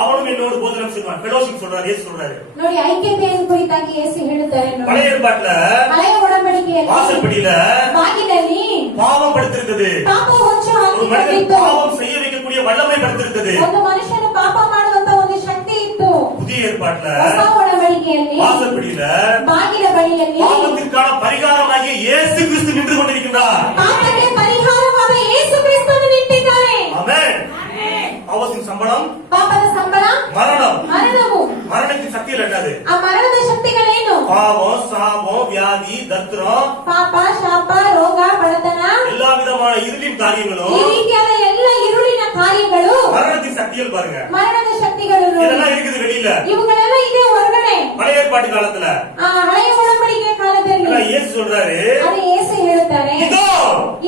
அவனும் என்னோடு போஜனம் செய்வான். ஃபெலோஷிப் சொல்றாரு, இயேசு சொல்றாரு. ನೋಡಿ, ಐಕ್ಯತೆಯನ್ನು ಕುರಿತಾಗಿ ಯೇಸು ಹೇಳುತ್ತಾರೆ ನೋಡಿ. பழைய ஏற்பாட்டுல ಹಳೆಯ ಒಡಂಬಡಿಕೆಯಲ್ಲಿ வாசற்படியில ಬಾಗಿಲಲ್ಲಿ பாவம் படுத்திருந்தது. ಪಾಪ ಹೊಚ್ಚು ஒரு மனிதன் ಹಾಕಿಕೊಂಡಿತ್ತು. பாவம் செய்ய வைக்கக்கூடிய வல்லமை படுத்திருந்தது. ಒಂದು ಮನುಷ್ಯನು ಪಾಪ ಮಾಡುವಂತ ಒಂದು ಶಕ್ತಿ ಇತ್ತು. புதிய ஏற்பாட்டுல ಹೊಸ ಒಡಂಬಡಿಕೆಯಲ್ಲಿ வாசற்படியில ಬಾಗಿಲ ಬಳಿಯಲ್ಲಿ பாவத்திற்கான பரிகாரமாகிய இயேசு கிறிஸ்து நின்று கொண்டிருக்கின்றார். ಪಾಪಕ್ಕೆ ಪರಿಹಾರವಾದ ಯೇಸು ಕ್ರಿಸ್ತನು ನಿಂತಿದ್ದಾರೆ. ஆமென். ஆமென். பாவத்தின் சம்பளம் ಪಾಪದ ಸಂಬಳ மரணம். ಮರಣವು. மரணத்தின் சக்தியில் என்னது? ಆ ಮರಣದ ಶಕ್ತಿಗಳೇನು? பாவம், சாபம், வியாதி, தத்திரம், ಪಾಪ, ಶಾಪ, ರೋಗ, ಬಡತನ, எல்லா விதமான இருளின் ಈ காரியங்களும் ರೀತಿಯಾದ ಎಲ್ಲ ಇರುಳಿನ ಕಾರ್ಯಗಳು மரணத்தின் சக்தியில் பாருங்க. ಮರಣದ ಶಕ್ತಿಗಳು ನೋಡಿ. இதெல்லாம் இருக்குது வெளியில. ಇವುಗಳೆಲ್ಲ ಇದೆ ಹೊರಗಡೆ. பழைய ஏற்பாட்டு காலத்துல ಆ ಹಳೆಯ ಒಡಂಬಡಿಕೆ ಕಾಲದಲ್ಲಿ ஆனா இயேசு சொல்றாரு, ಅದೇ ಯೇಸು ಹೇಳುತ್ತಾರೆ, இதோ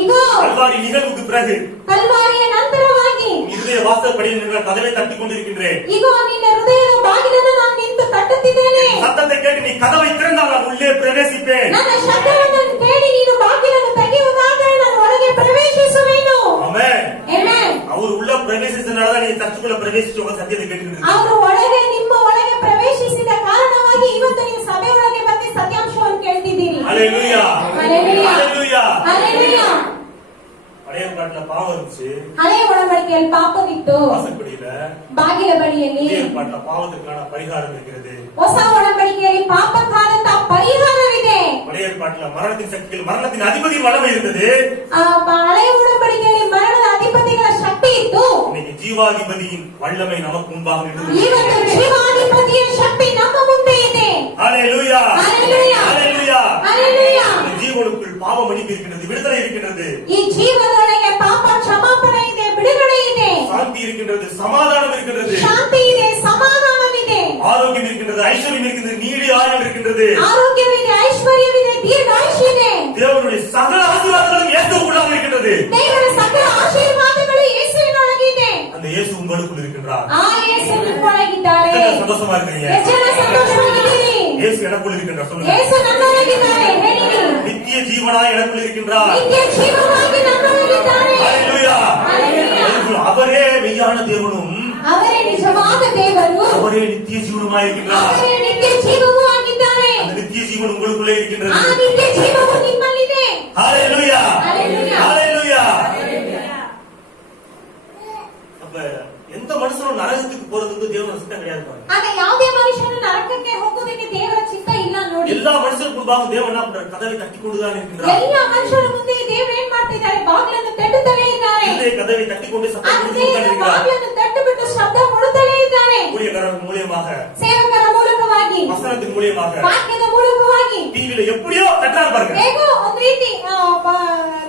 ಇಗೋ கல்வாரி நிகழ்வுக்கு பிறகு ಕಲ್ವಾರಿಯ ನಂತರವಾಗಿ இருதய வாசற்படியில் நின்ற கதவை தட்டிக் கொண்டிருக்கின்றேன். ಇಗೋ ನಿನ್ನ ಹೃದಯದ ಬಾಗಿಲನ್ನು ನಾನು ನಿಂತು ತಟ್ಟುತ್ತಿದ್ದೇನೆ. சத்தத்தை கேட்டு நீ கதவை திறந்தால் நான் உள்ளே பிரவேசிப்பேன். ನನ್ನ ಶಬ್ದವನ್ನು ಕೇಳಿ ನೀನು ಬಾಗಿಲನ್ನು ತೆಗೆಯುವುದಾದರೆ ನಾನು ಒಳಗೆ ಪ್ರವೇಶಿಸುವೆನು. ஆமென். ಆಮೆನ್. அவர் உள்ள பிரவேசிச்சனாலதான் நீ சர்ச்சுக்குள்ள பிரவேசிச்சு உங்க சத்தியத்தை கேட்டுக்கிட்டு ಅವರು ಒಳಗೆ ನಿಮ್ಮ ಒಳಗೆ ಪ್ರವೇಶಿಸಿದ ಕಾರಣವಾಗಿ ಇವತ್ತು ನೀವು ಸಭೆ ಒಳಗೆ ಬಂದು ಸತ್ಯಾಂಶವನ್ನು ಕೇಳ್ತಿದ್ದೀರಿ. ஹalleluya. ஹalleluya. ஹalleluya. ಹಲ್ಲೆಲೂಯಾ. பழைய ஏற்பாட்டுல பாவம் இருந்துச்சு. ಹಳೆಯ ಒಡಂಬಡಿಕೆಯಲ್ಲಿ ಪಾಪವಿತ್ತು. வாசற்படியில ಬಾಗಿಲ ಬಳಿಯಲ್ಲಿ புதிய ஏற்பாட்டுல பாவத்துக்கான பரிகாரம் இருக்கிறது. ಹೊಸ ಒಡಂಬಡಿಕೆಯಲ್ಲಿ ಪಾಪಕ್ಕಾದಂತ ಪರಿಹಾರವಿದೆ. பழைய ஏற்பாட்டுல மரணத்தின் சக்தியில் மரணத்தின் அதிபதி வல்லமை இருந்தது. ಆ ಹಳೆಯ ಒಡಂಬಡಿಕೆಯಲ್ಲಿ ಮರಣದ ಅಧಿಪತಿಗಳ ಶಕ್ತಿ ಇತ್ತು. இன்னைக்கு ஜீவாதிபதியின் வல்லமை நமக்கு முன்பாக நின்றது. ಇವತ್ತು ಜೀವಾಧಿಪತಿಯ ಶಕ್ತಿ ನಮ್ಮ ಮುಂದೆ ಇದೆ. ஹalleluya. ஹalleluya. ஹalleluya. ಹಲ್ಲೆಲೂಯಾ. இந்த ஜீவனுக்குள் பாவ மன்னிப்பு இருக்கின்றது, விடுதலை இருக்கின்றது, ಈ ಜೀವದೊಳಗೆ ಪಾಪ ಕ್ಷಮಾಪಣೆ ಇದೆ, ಬಿಡುಗಡೆ ಇದೆ, சாந்தி இருக்கின்றது, சமாதானம் இருக்கின்றது, ಶಾಂತಿ ಇದೆ, ಸಮಾಧಾನವಿದೆ, ஆரோக்கியம் இருக்கின்றது, ஐஸ்வர்யம் இருக்கின்றது, நீடி ஆயுள் இருக்கின்றது. ಆರೋಗ್ಯವಿದೆ, ಐಶ್ವರ್ಯವಿದೆ, ದೀರ್ಘಾಯುಷ್ಯವಿದೆ. தேவனுடைய சகல ஆசீர்வாதங்களும் இயேசுவுக்குள்ளாக இருக்கின்றது. ದೇವರ ಸಕಲ ಆಶೀರ್ವಾದಗಳು ಯೇಸುವಿನೊಳಗಿದೆ. அந்த இயேசு உங்களுக்குள் இருக்கின்றார். ಆ ಯೇಸು ನಿಮ್ಮೊಳಗಿದ್ದಾರೆ. எத்தனை சந்தோஷமா இருக்கீங்க? ಎಷ್ಟು ಜನ ಸಂತೋಷವಾಗಿದ್ದೀರಿ? இயேசு எனக்குள் இருக்கின்றார். சொல்லுங்க. ಯೇಸು ನನ್ನೊಳಗಿದ್ದಾರೆ. ಹೇಳಿರಿ. நித்திய ஜீவனாய் எனக்குள் இருக்கின்றார். ನಿತ್ಯ ಜೀವವಾಗಿ ನನ್ನೊಳಗಿದ್ದಾರೆ. ஹalleluya. ஹalleluya. அவரே மெய்யான தேவனும் ಅವರೇ ನಿಜವಾದ ದೇವರು, அவரே நித்திய ஜீவனுமாய் இருக்கின்றார். ಅವರೇ ನಿತ್ಯ ಜೀವವೂ ಆಗಿದ್ದಾರೆ. அந்த நித்திய ஜீவன் உங்களுக்குள்ளே ಆ இருக்கின்றது. ನಿತ್ಯ ಜೀವವು ನಿಮ್ಮಲ್ಲಿದೆ. ஹalleluya. ஹalleluya. ஹalleluya. ஹalleluya. அப்ப எந்த மனுஷனும் நரகத்துக்கு போறதுக்கு தேவன் சித்தம் கிடையாது பாருங்க. ಆಗ ಯಾವುದೇ ಮನುಷ್ಯನು ನರಕಕ್ಕೆ ಹೋಗುವುದಕ್ಕೆ ದೇವರ ಚಿತ್ತ ಇಲ್ಲ ನೋಡಿ. எல்லா மனுஷருக்கு முன்பாக தேவன் என்ன பண்றார்? கதவை தட்டி கொண்டுதான் இருக்கின்றார். ಎಲ್ಲ ಮನುಷ್ಯರ ಮುಂದೆ ದೇವರು ಏನ್ ಮಾಡ್ತಿದ್ದಾರೆ? ಬಾಗಿಲನ್ನು ತಟ್ಟುತ್ತಲೇ ಇದ್ದಾರೆ. இதே கதவை தட்டி கொண்டு சத்தம் ಆ கொடுத்து ದೇವರು இருக்கிறார். ಬಾಗಿಲನ್ನು ತಟ್ಟು ಬಿಟ್ಟು ಶಬ್ದ ಕೊಡುತ್ತಲೇ ಇದ್ದಾರೆ. ஊழியக்காரர் மூலியமாக, ಸೇವಕರ ಮೂಲಕವಾಗಿ, வசனத்தின் மூலியமாக, ವಾಕ್ಯದ ಮೂಲಕವಾಗಿ டிவில எப்படியோ தட்டுறார் பாருங்க. ಹೇಗೋ ಒಂದ್ ರೀತಿ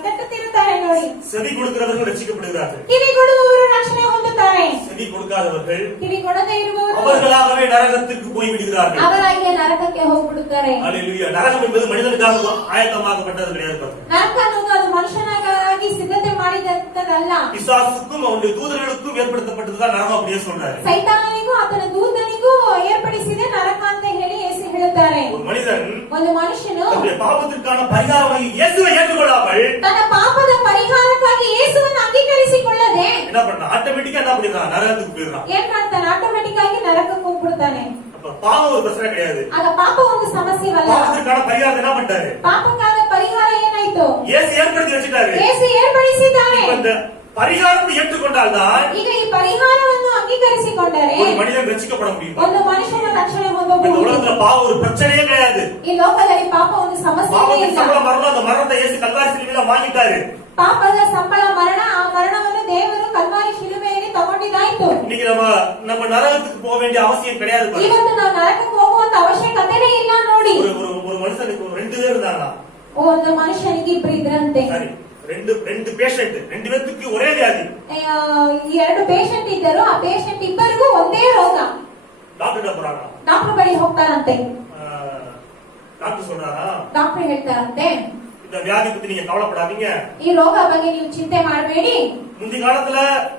ತಟ್ಟುತ್ತಿರುತ್ತಾರೆ ನೋಡಿ. செவி கொடுக்கிறவர்கள் ரட்சிக்கப்படுகிறார்கள். ಕಿವಿ ಕೊಡುವವರು ರಕ್ಷಣೆ ಹೊಂದುತ್ತಾರೆ. செவி கொடுக்காதவர்கள் ಕಿವಿ ಕೊಡದೇ ಇರುವವರು அவர்களாகவே நரகத்திற்கு போய் விடுகிறார்கள். ಅವರಾಗಿಯೇ ನರಕಕ್ಕೆ ಹೋಗ್ಬಿಡುತ್ತಾರೆ. ஹalleluya. நரகம் என்பது மனிதனுக்காக ஆயத்தமாக்கப்பட்டது கிடையாது பாருங்க. ನರಕ ಅನ್ನೋದು ಅದು ಮನುಷ್ಯನಾಗಿ ಸಿದ್ಧತೆ ಮಾಡಿದಂತದಲ್ಲ. பிசாசுக்கும் அவனுடைய தூதர்களுக்கும் ஏற்படுத்தப்பட்டதுதான் நரகம் அப்படியே சொல்றாரு. ಸೈತಾನನಿಗೂ ಆತನ ದೂತನಿಗೂ ಏರ್ಪಡಿಸಿದೆ ನರಕ ಅಂತ ಹೇಳಿ ಯೇಸು ಹೇಳುತ್ತಾರೆ. ಹೇಳಿದ್ದಾರೆ. ஒரு மனிதன் ಒಂದು ಮನುಷ್ಯನು தன்னுடைய பாவத்திற்கான பரிகாரமாக இயேசுவை ஏற்றுக்கொள்ளாமல் ತನ್ನ ಪಾಪದ ಪರಿಹಾರಕ್ಕಾಗಿ ಯೇಸುವನ್ನು ಅಂಗೀಕರಿಸಿಕೊಳ್ಳದೆ என்ன பண்றான்? ஆட்டோமேட்டிக்கா என்ன பண்ணிடுறான்? நரகத்துக்கு போயிடுறான். ಏನ್ ಮಾಡ್ತಾನೆ? ಆಟೋಮೆಟಿಕ್ ಆಗಿ ನರಕಕ್ಕೆ ಹೋಗ್ಬಿಡ್ತಾನೆ. அப்ப பாவம் ஒரு பிரச்சனை கிடையாது. ಆಗ ಪಾಪ ಒಂದು ಸಮಸ್ಯೆವಲ್ಲ. பாவத்திற்கான பரிகாரம் என்ன பண்ணிட்டாரு? ಪಾಪಕ್ಕಾದ ಪರಿಹಾರ ಏನಾಯ್ತು? இயேசு ஏற்படுத்தி வச்சிட்டாரு. ಯೇಸು ಏರ್ಪಡಿಸಿದ್ದಾನೆ. இப்ப இந்த பரிகாரத்தை ஏற்றுக்கொண்டால்தான் ಈಗ ಈ ಪರಿಹಾರವನ್ನು ಅಂಗೀಕರಿಸಿಕೊಂಡರೆ ஒரு மனிதன் ரட்சிக்கப்பட முடியும். ಒಂದು ಮನುಷ್ಯನ ರಕ್ಷಣೆ இந்த ಹೊಂದಬಹುದು. உலகத்துல பாவம் ஒரு பிரச்சனையே கிடையாது. ಈ ಲೋಕದಲ್ಲಿ ಪಾಪ ಒಂದು ಸಮಸ್ಯೆ பாவத்தின் ಇಲ್ಲ. சம்பளம் மரணம். அந்த மரணத்தை இயேசு கல்வாரி சிலுவையில வாங்கிட்டாரு. ಪಾಪದ ಸಂಬಳ ಮರಣ. ಆ ಮರಣವನ್ನು ದೇವರು ಕಲ್ವಾರಿ ಶಿಲುಬೆಯಲ್ಲಿ ತಗೊಂಡಿದ್ದಾಯ್ತು. இன்னைக்கு நம்ம நரகத்துக்கு போக வேண்டிய அவசியம் கிடையாது. ಇವತ್ತು ನಾವು ನರಕಕ್ಕೆ ಹೋಗುವಂತ ಅವಶ್ಯಕತೆನೇ ಇಲ್ಲ ನೋಡಿ. ஒரு மனுஷனுக்கு ரெண்டு பேர் இருந்தாங்களா? ಒಂದು ಮನುಷ್ಯನಿಗೆ ಇಬ್ರು ಇದ್ರಂತೆ. சரி, ரெண்டு பேஷண்ட், ரெண்டு பேருக்கு ஒரே வியாதி. ಎರಡು ಪೇಷಂಟ್ ಇದ್ದರು. ಆ ಪೇಷಂಟ್ ಇಬ್ಬರಿಗೂ ಒಂದೇ ರೋಗ. டாக்டர் போறாங்க. ಡಾಕ್ಟರ್ ಬಳಿ ಹೋಗ್ತಾರಂತೆ. டாக்டர் சொல்றாரா? ಡಾಕ್ಟರ್ ಹೇಳ್ತಾರಂತೆ, இந்த வியாதி பத்தி நீங்க கவலைப்படாதீங்க. ಈ ರೋಗ ಬಗ್ಗೆ ನೀವು ಚಿಂತೆ ಮಾಡಬೇಡಿ. முந்தி காலத்துல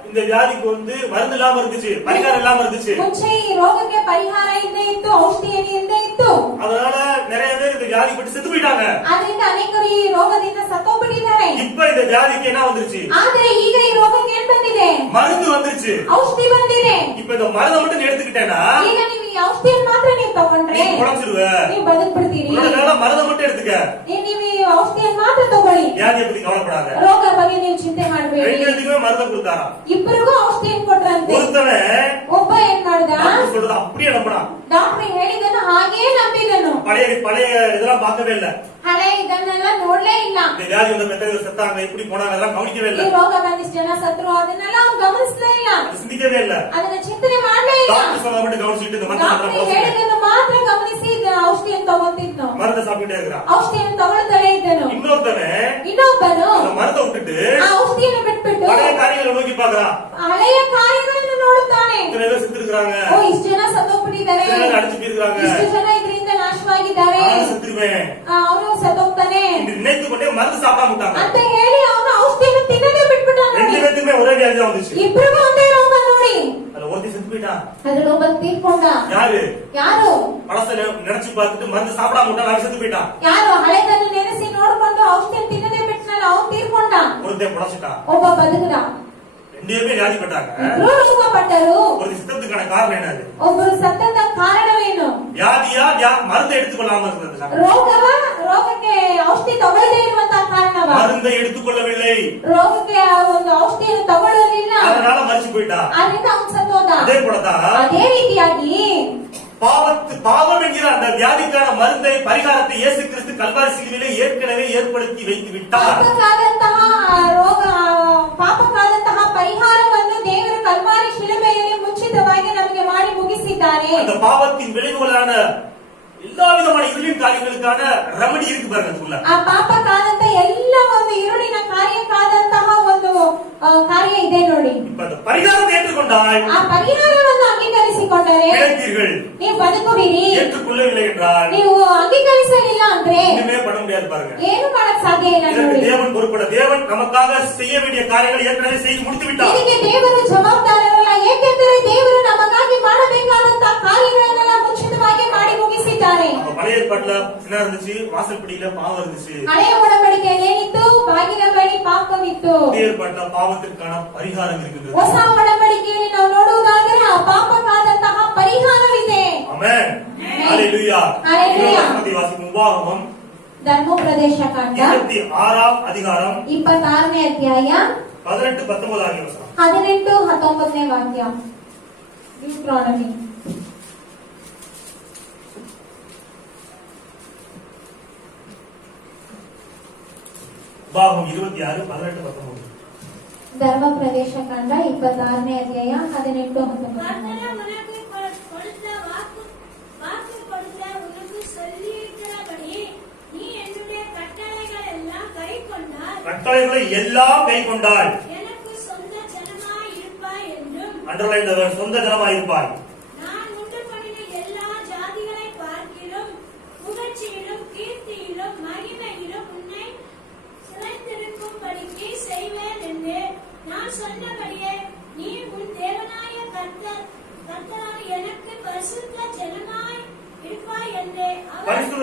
இந்த வியாதிக்கு மருந்து இல்லாம இருந்துச்சு, பரிகாரம் இல்லாம இருந்துச்சு. ಮುಂಚೆ ಈ ರೋಗಕ್ಕೆ ಪರಿಹಾರ ಇಲ್ಲದೆ ಇತ್ತು, ಔಷಧಿ ಇಲ್ಲದೆ ಇತ್ತು. அதனால நிறைய பேர் இந்த வியாதி பட்டு செத்து போயிட்டாங்க. ಆದ್ರಿಂದ ಅನೇಕರು ಈ ರೋಗದಿಂದ ಸತ್ತೋಗ್ಬಿಟ್ಟಿದ್ದಾರೆ. இப்ப இந்த வியாதிக்கு என்ன வந்துருச்சு? ಆದ್ರೆ ಈಗ ಈ ರೋಗಕ್ಕೆ ಏನ್ ಬಂದಿದೆ? மருந்து வந்துருச்சு. ಔಷಧಿ ಬಂದಿದೆ. இப்ப இந்த மருந்தை மட்டும் எடுத்துக்கிட்டேனா ಈಗ ನೀವು ಈ ಔಷಧಿಯನ್ನು ಮಾತ್ರ ನೀವು ತಗೊಂಡ್ರೆ குழச்சிருவ. ನೀವು ಬದುಕ್ಬಿಡ್ತೀರಿ. மருந்தை மட்டும் எடுத்துக்க. ನೀವು ಈ ಔಷಧಿಯನ್ನು ಮಾತ್ರ ತಗೊಳ್ಳಿ. வியாதியை பத்தி கவலைப்படாத. ರೋಗ ಬಗ್ಗೆ ನೀವು ಚಿಂತೆ ಮಾಡಬೇಡಿ. ரெண்டுத்துக்குமே மருந்து கொடுத்தாரா? ಇಬ್ಬರಿಗೂ ಔಷಧಿಯನ್ನು ಕೊಟ್ರಂತೆ. ஒருத்தவன் ಒಬ್ಬ ಏನ್ ಮಾಡ್ದ? டாக்டர் சொல்றது அப்படியே நம்பினான். ಡಾಕ್ಟರ್ ಹೇಳಿದನು ಹಾಗೇ ನಂಬಿದನು. பழைய இதெல்லாம் பார்க்கவே இல்ல. ಹಳೆ ಇದನ್ನೆಲ್ಲ ನೋಡ್ಲೇ ಇಲ್ಲ. இந்த வியாதி வந்த பெத்தவங்க செத்தாங்க, இப்படி போனாங்க, அதெல்லாம் கவனிக்கவே இல்ல. ಈ ರೋಗ ಬಂದಿಷ್ಟು ಜನ ಸತ್ರು ಅದನ್ನೆಲ್ಲ ಅವ್ನು ಗಮನಿಸಲೇ ಇಲ್ಲ. சிந்திக்கவே இல்ல. ಅದನ್ನ ಚಿಂತನೆ ಮಾಡಲೇ ಇಲ್ಲ. டாக்டர் சொல்றத மட்டும் கவனிச்சிட்டு இந்த மருந்து மாத்திரம் ಡಾಕ್ಟರ್ ಹೇಳಿದನ್ನು ಮಾತ್ರ ಗಮನಿಸಿ ಔಷಧಿಯನ್ನು ತಗೊಂತಿದ್ನು. மருந்து சாப்பிட்டே இருக்கிறான். ಔಷಧಿಯನ್ನು ತಗೊಳ್ತಲೇ ಇದ್ದನು. ಇನ್ನೊಬ್ಬನು அந்த மருந்தை விட்டுட்டு ಆ ಔಷಧಿಯನ್ನು ಬಿಟ್ಬಿಟ್ಟು பழைய காரியங்களை நோக்கி பாக்குறான். ಹಳೆಯ ಕಾರ್ಯಗಳನ್ನು ನೋಡುತ್ತಾನೆ. இத்தனை பேர் செத்துருக்காங்க, ಓ ಇಷ್ಟು ಜನ ಸತ್ತೋಗ್ಬಿಟ್ಟಿದ್ದಾರೆ, இத்தனை பேர் அடிச்சு போயிருக்காங்க, ಇಷ್ಟು ಜನ ಇದರಿಂದ ನಾಶವಾಗಿದ್ದಾರೆ, ನಾನು செத்துருவேன் ಅವನು ಸತ್ತೋಗ್ತಾನೆ என்று நினைத்து கொண்டே மருந்து சாப்பிடாம விட்டாங்க. ಅಂತ ಹೇಳಿ ಅವನು ಔಷಧಿಯನ್ನು ತಿನ್ನದೇ ಬಿಟ್ಬಿಟ್ಟಾನೆ. ரெண்டு பேத்துக்குமே ஒரே வியாதி தான் வந்துச்சு. ಇಬ್ಬರಿಗೂ ಒಂದೇ ರೋಗ ನೋಡಿ. அதுல ஒருத்தி செத்து போயிட்டான். ಅದ್ರಲ್ಲಿ ಒಬ್ಬ ತೀರ್ಕೊಂಡ. ಯಾರು? பழச நினைச்சு பார்த்துட்டு மருந்து சாப்பிடாம விட்டான், அவன் செத்து போயிட்டான். ಯಾರು? ಹಳೆದನ್ನು ನೆನೆಸಿ ನೋಡ್ಕೊಂಡು ಔಷಧಿಯನ್ನು ತಿನ್ನದೇ ಬಿಟ್ಟನಲ್ಲ, ಅವನು ತೀರ್ಕೊಂಡ. ஒருத்தன் புடச்சிட்டான். ಒಬ್ಬ ಬದುಕದ. ரெண்டு பேருமே வியாதிப்பட்டாங்க. ಇಬ್ರು ರೋಗಪಟ್ಟರು. ஒரு சித்தத்துக்கான காரணம் என்னது? ಒಬ್ಬರು ಸತ್ತದ ಕಾರಣವೇನು? வியாதியா மருந்து எடுத்துக்கொள்ளாம இருக்கிறது. ರೋಗಕ್ಕೆ ಔಷಧಿ ತಗೊಳ್ಳದೇ ಇರುವಂತಹ ಕಾರಣವ? மருந்தை எடுத்துக்கொள்ளவில்லை, ರೋಗಕ್ಕೆ ಒಂದು ಔಷಧಿಯನ್ನು ತಗೊಳ್ಳಲಿಲ್ಲ, அதனால மரிச்சு போயிட்டா. ಅದರಿಂದ ಅವನು ಸತ್ತೋದ. அதே போலதான் ಅದೇ ರೀತಿಯಾಗಿ பாவம் என்கிற அந்த வியாதிக்கான மருந்தை பரிகாரத்தை இயேசு கிறிஸ்து கல்வாரி சிலுவையிலே ஏற்கனவே ஏற்படுத்தி வைத்து விட்டார். ಪಾಪಕ್ಕಾದಂತಹ ಪರಿಹಾರವನ್ನು ದೇವರು ಕಲ್ವಾರಿ ಶಿಲುಬೆಯಲ್ಲಿ ಮುಂಚಿತವಾಗಿ ನಮಗೆ ಮಾಡಿ ಮುಗಿಸಿದ್ದಾನೆ. அந்த பாவத்தின் விளைவுகளான எல்லா விதமான இருளின் காரியங்களுக்கான ரெமடி இருக்கு பாருங்க அதுக்குள்ள. ಆ ಪಾಪಕ್ಕಾದಂತ ಎಲ್ಲ ಒಂದು இருளிನ ಕಾರ್ಯಕ್ಕಾದಂತಹ ಒಂದು ಕಾರ್ಯ ಇದೆ ನೋಡಿ. இப்ப அந்த பரிகாரத்தை ஏற்றுக்கொண்டால், ಆ ಪರಿಹಾರವನ್ನು ಅಂಗೀಕರಿಸಿಕೊಂಡರೆ பிழைத்தீர்கள். ನೀವು ಬದುಕುವಿರಿ. ஏற்றுக்கொள்ளவில்லை என்றால் ನೀವು ಅಂಗೀಕರಿಸಲಿಲ್ಲ ಅಂದ್ರೆ ஒண்ணுமே பண்ண முடியாது பாருங்க. ಏನು ಮಾಡಕ್ ಸಾಧ್ಯ ಇಲ್ಲ இதற்கு ನೋಡಿ. தேவன் பொறுப்பட. தேவன் நமக்காக செய்ய வேண்டிய காரியங்களை ஏற்கனவே செய்து முடித்து விட்டார். ಇದಕ್ಕೆ ದೇವರು ಜವಾಬ್ದಾರರಲ್ಲ, ಏಕೆಂದರೆ ದೇವರು ನಮಗಾಗಿ ಮಾಡಬೇಕಾದಂತಹ ಕಾರ್ಯಗಳನ್ನೆಲ್ಲ ಮುಂಚಿತವಾಗಿ ಮಾಡಿ ಮುಗಿಸಿದ್ದಾರೆ. பழைய ஏற்பாட்டுல என்ன இருந்துச்சு? வாசல்படியில பாவம் இருந்துச்சு. ಹಳೆಯ ಒಡಂಬಡಿಕೆಯಲ್ಲಿ ಏನಿತ್ತು? ಬಾಗಿಲ ಬಳಿ ಪಾಪವಿತ್ತು. புதிய ஏற்பாட்டுல பாவத்திற்கான பரிகாரம் இருக்குது. ಹೊಸ ಒಡಂಬಡಿಕೆಯಲ್ಲಿ ನಾವು ನೋಡುವುದಾದರೆ ಆ ಪಾಪಕ್ಕಾದಂತಹ ಪರಿಹಾರವಿದೆ. ಆಮೆನ್. ஹalleluya. ஹalleluya. வாசிக்கும் உபாகமம் ಧರ್ಮೋಪದೇಶ ಕಾಂಡ 26ஆம் அதிகாரம் 26ನೇ ಅಧ್ಯಾಯ 18-19 ಆಗಿ ವಚನ. 18-19ನೇ ವಾಕ್ಯ. ಡ್ಯೂಟ್ರಾನಮಿ. உபாகமம் 26:18-19. ಧರ್ಮ ಪ್ರದೇಶ ಕಾಂಡ 26ನೇ ಅಧ್ಯಾಯ 18-19. கர்த்தர் உனக்கு கொடுத்த வாக்கு கொடுத்த உனக்கு சொல்லியிருக்கிறபடி நீ என்னுடைய கட்டளைகள் எல்லாம் கைக்கொண்டால், கட்டளைகளை எல்லாம் கைக்கொண்டால் எனக்கு சொந்த ஜனமாய் இருப்பாய் என்றும், அண்டர்லைன் சொந்த ஜனமாய் இருப்பாய். நான் உண்டு பண்ணின எல்லா ஜாதிகளை பார்க்கிலும் புகழ்ச்சியிலும் கீர்த்தியிலும் மகிமையிலும் உன்னை சிறைத்திருக்கும்படிக்கு செய்வேன் என்று நான் சொன்னபடியே நீ உன் தேவனாய கர்த்தரால் எனக்கு பரிசுத்த ஜனமாய் இருப்பாய் என்றே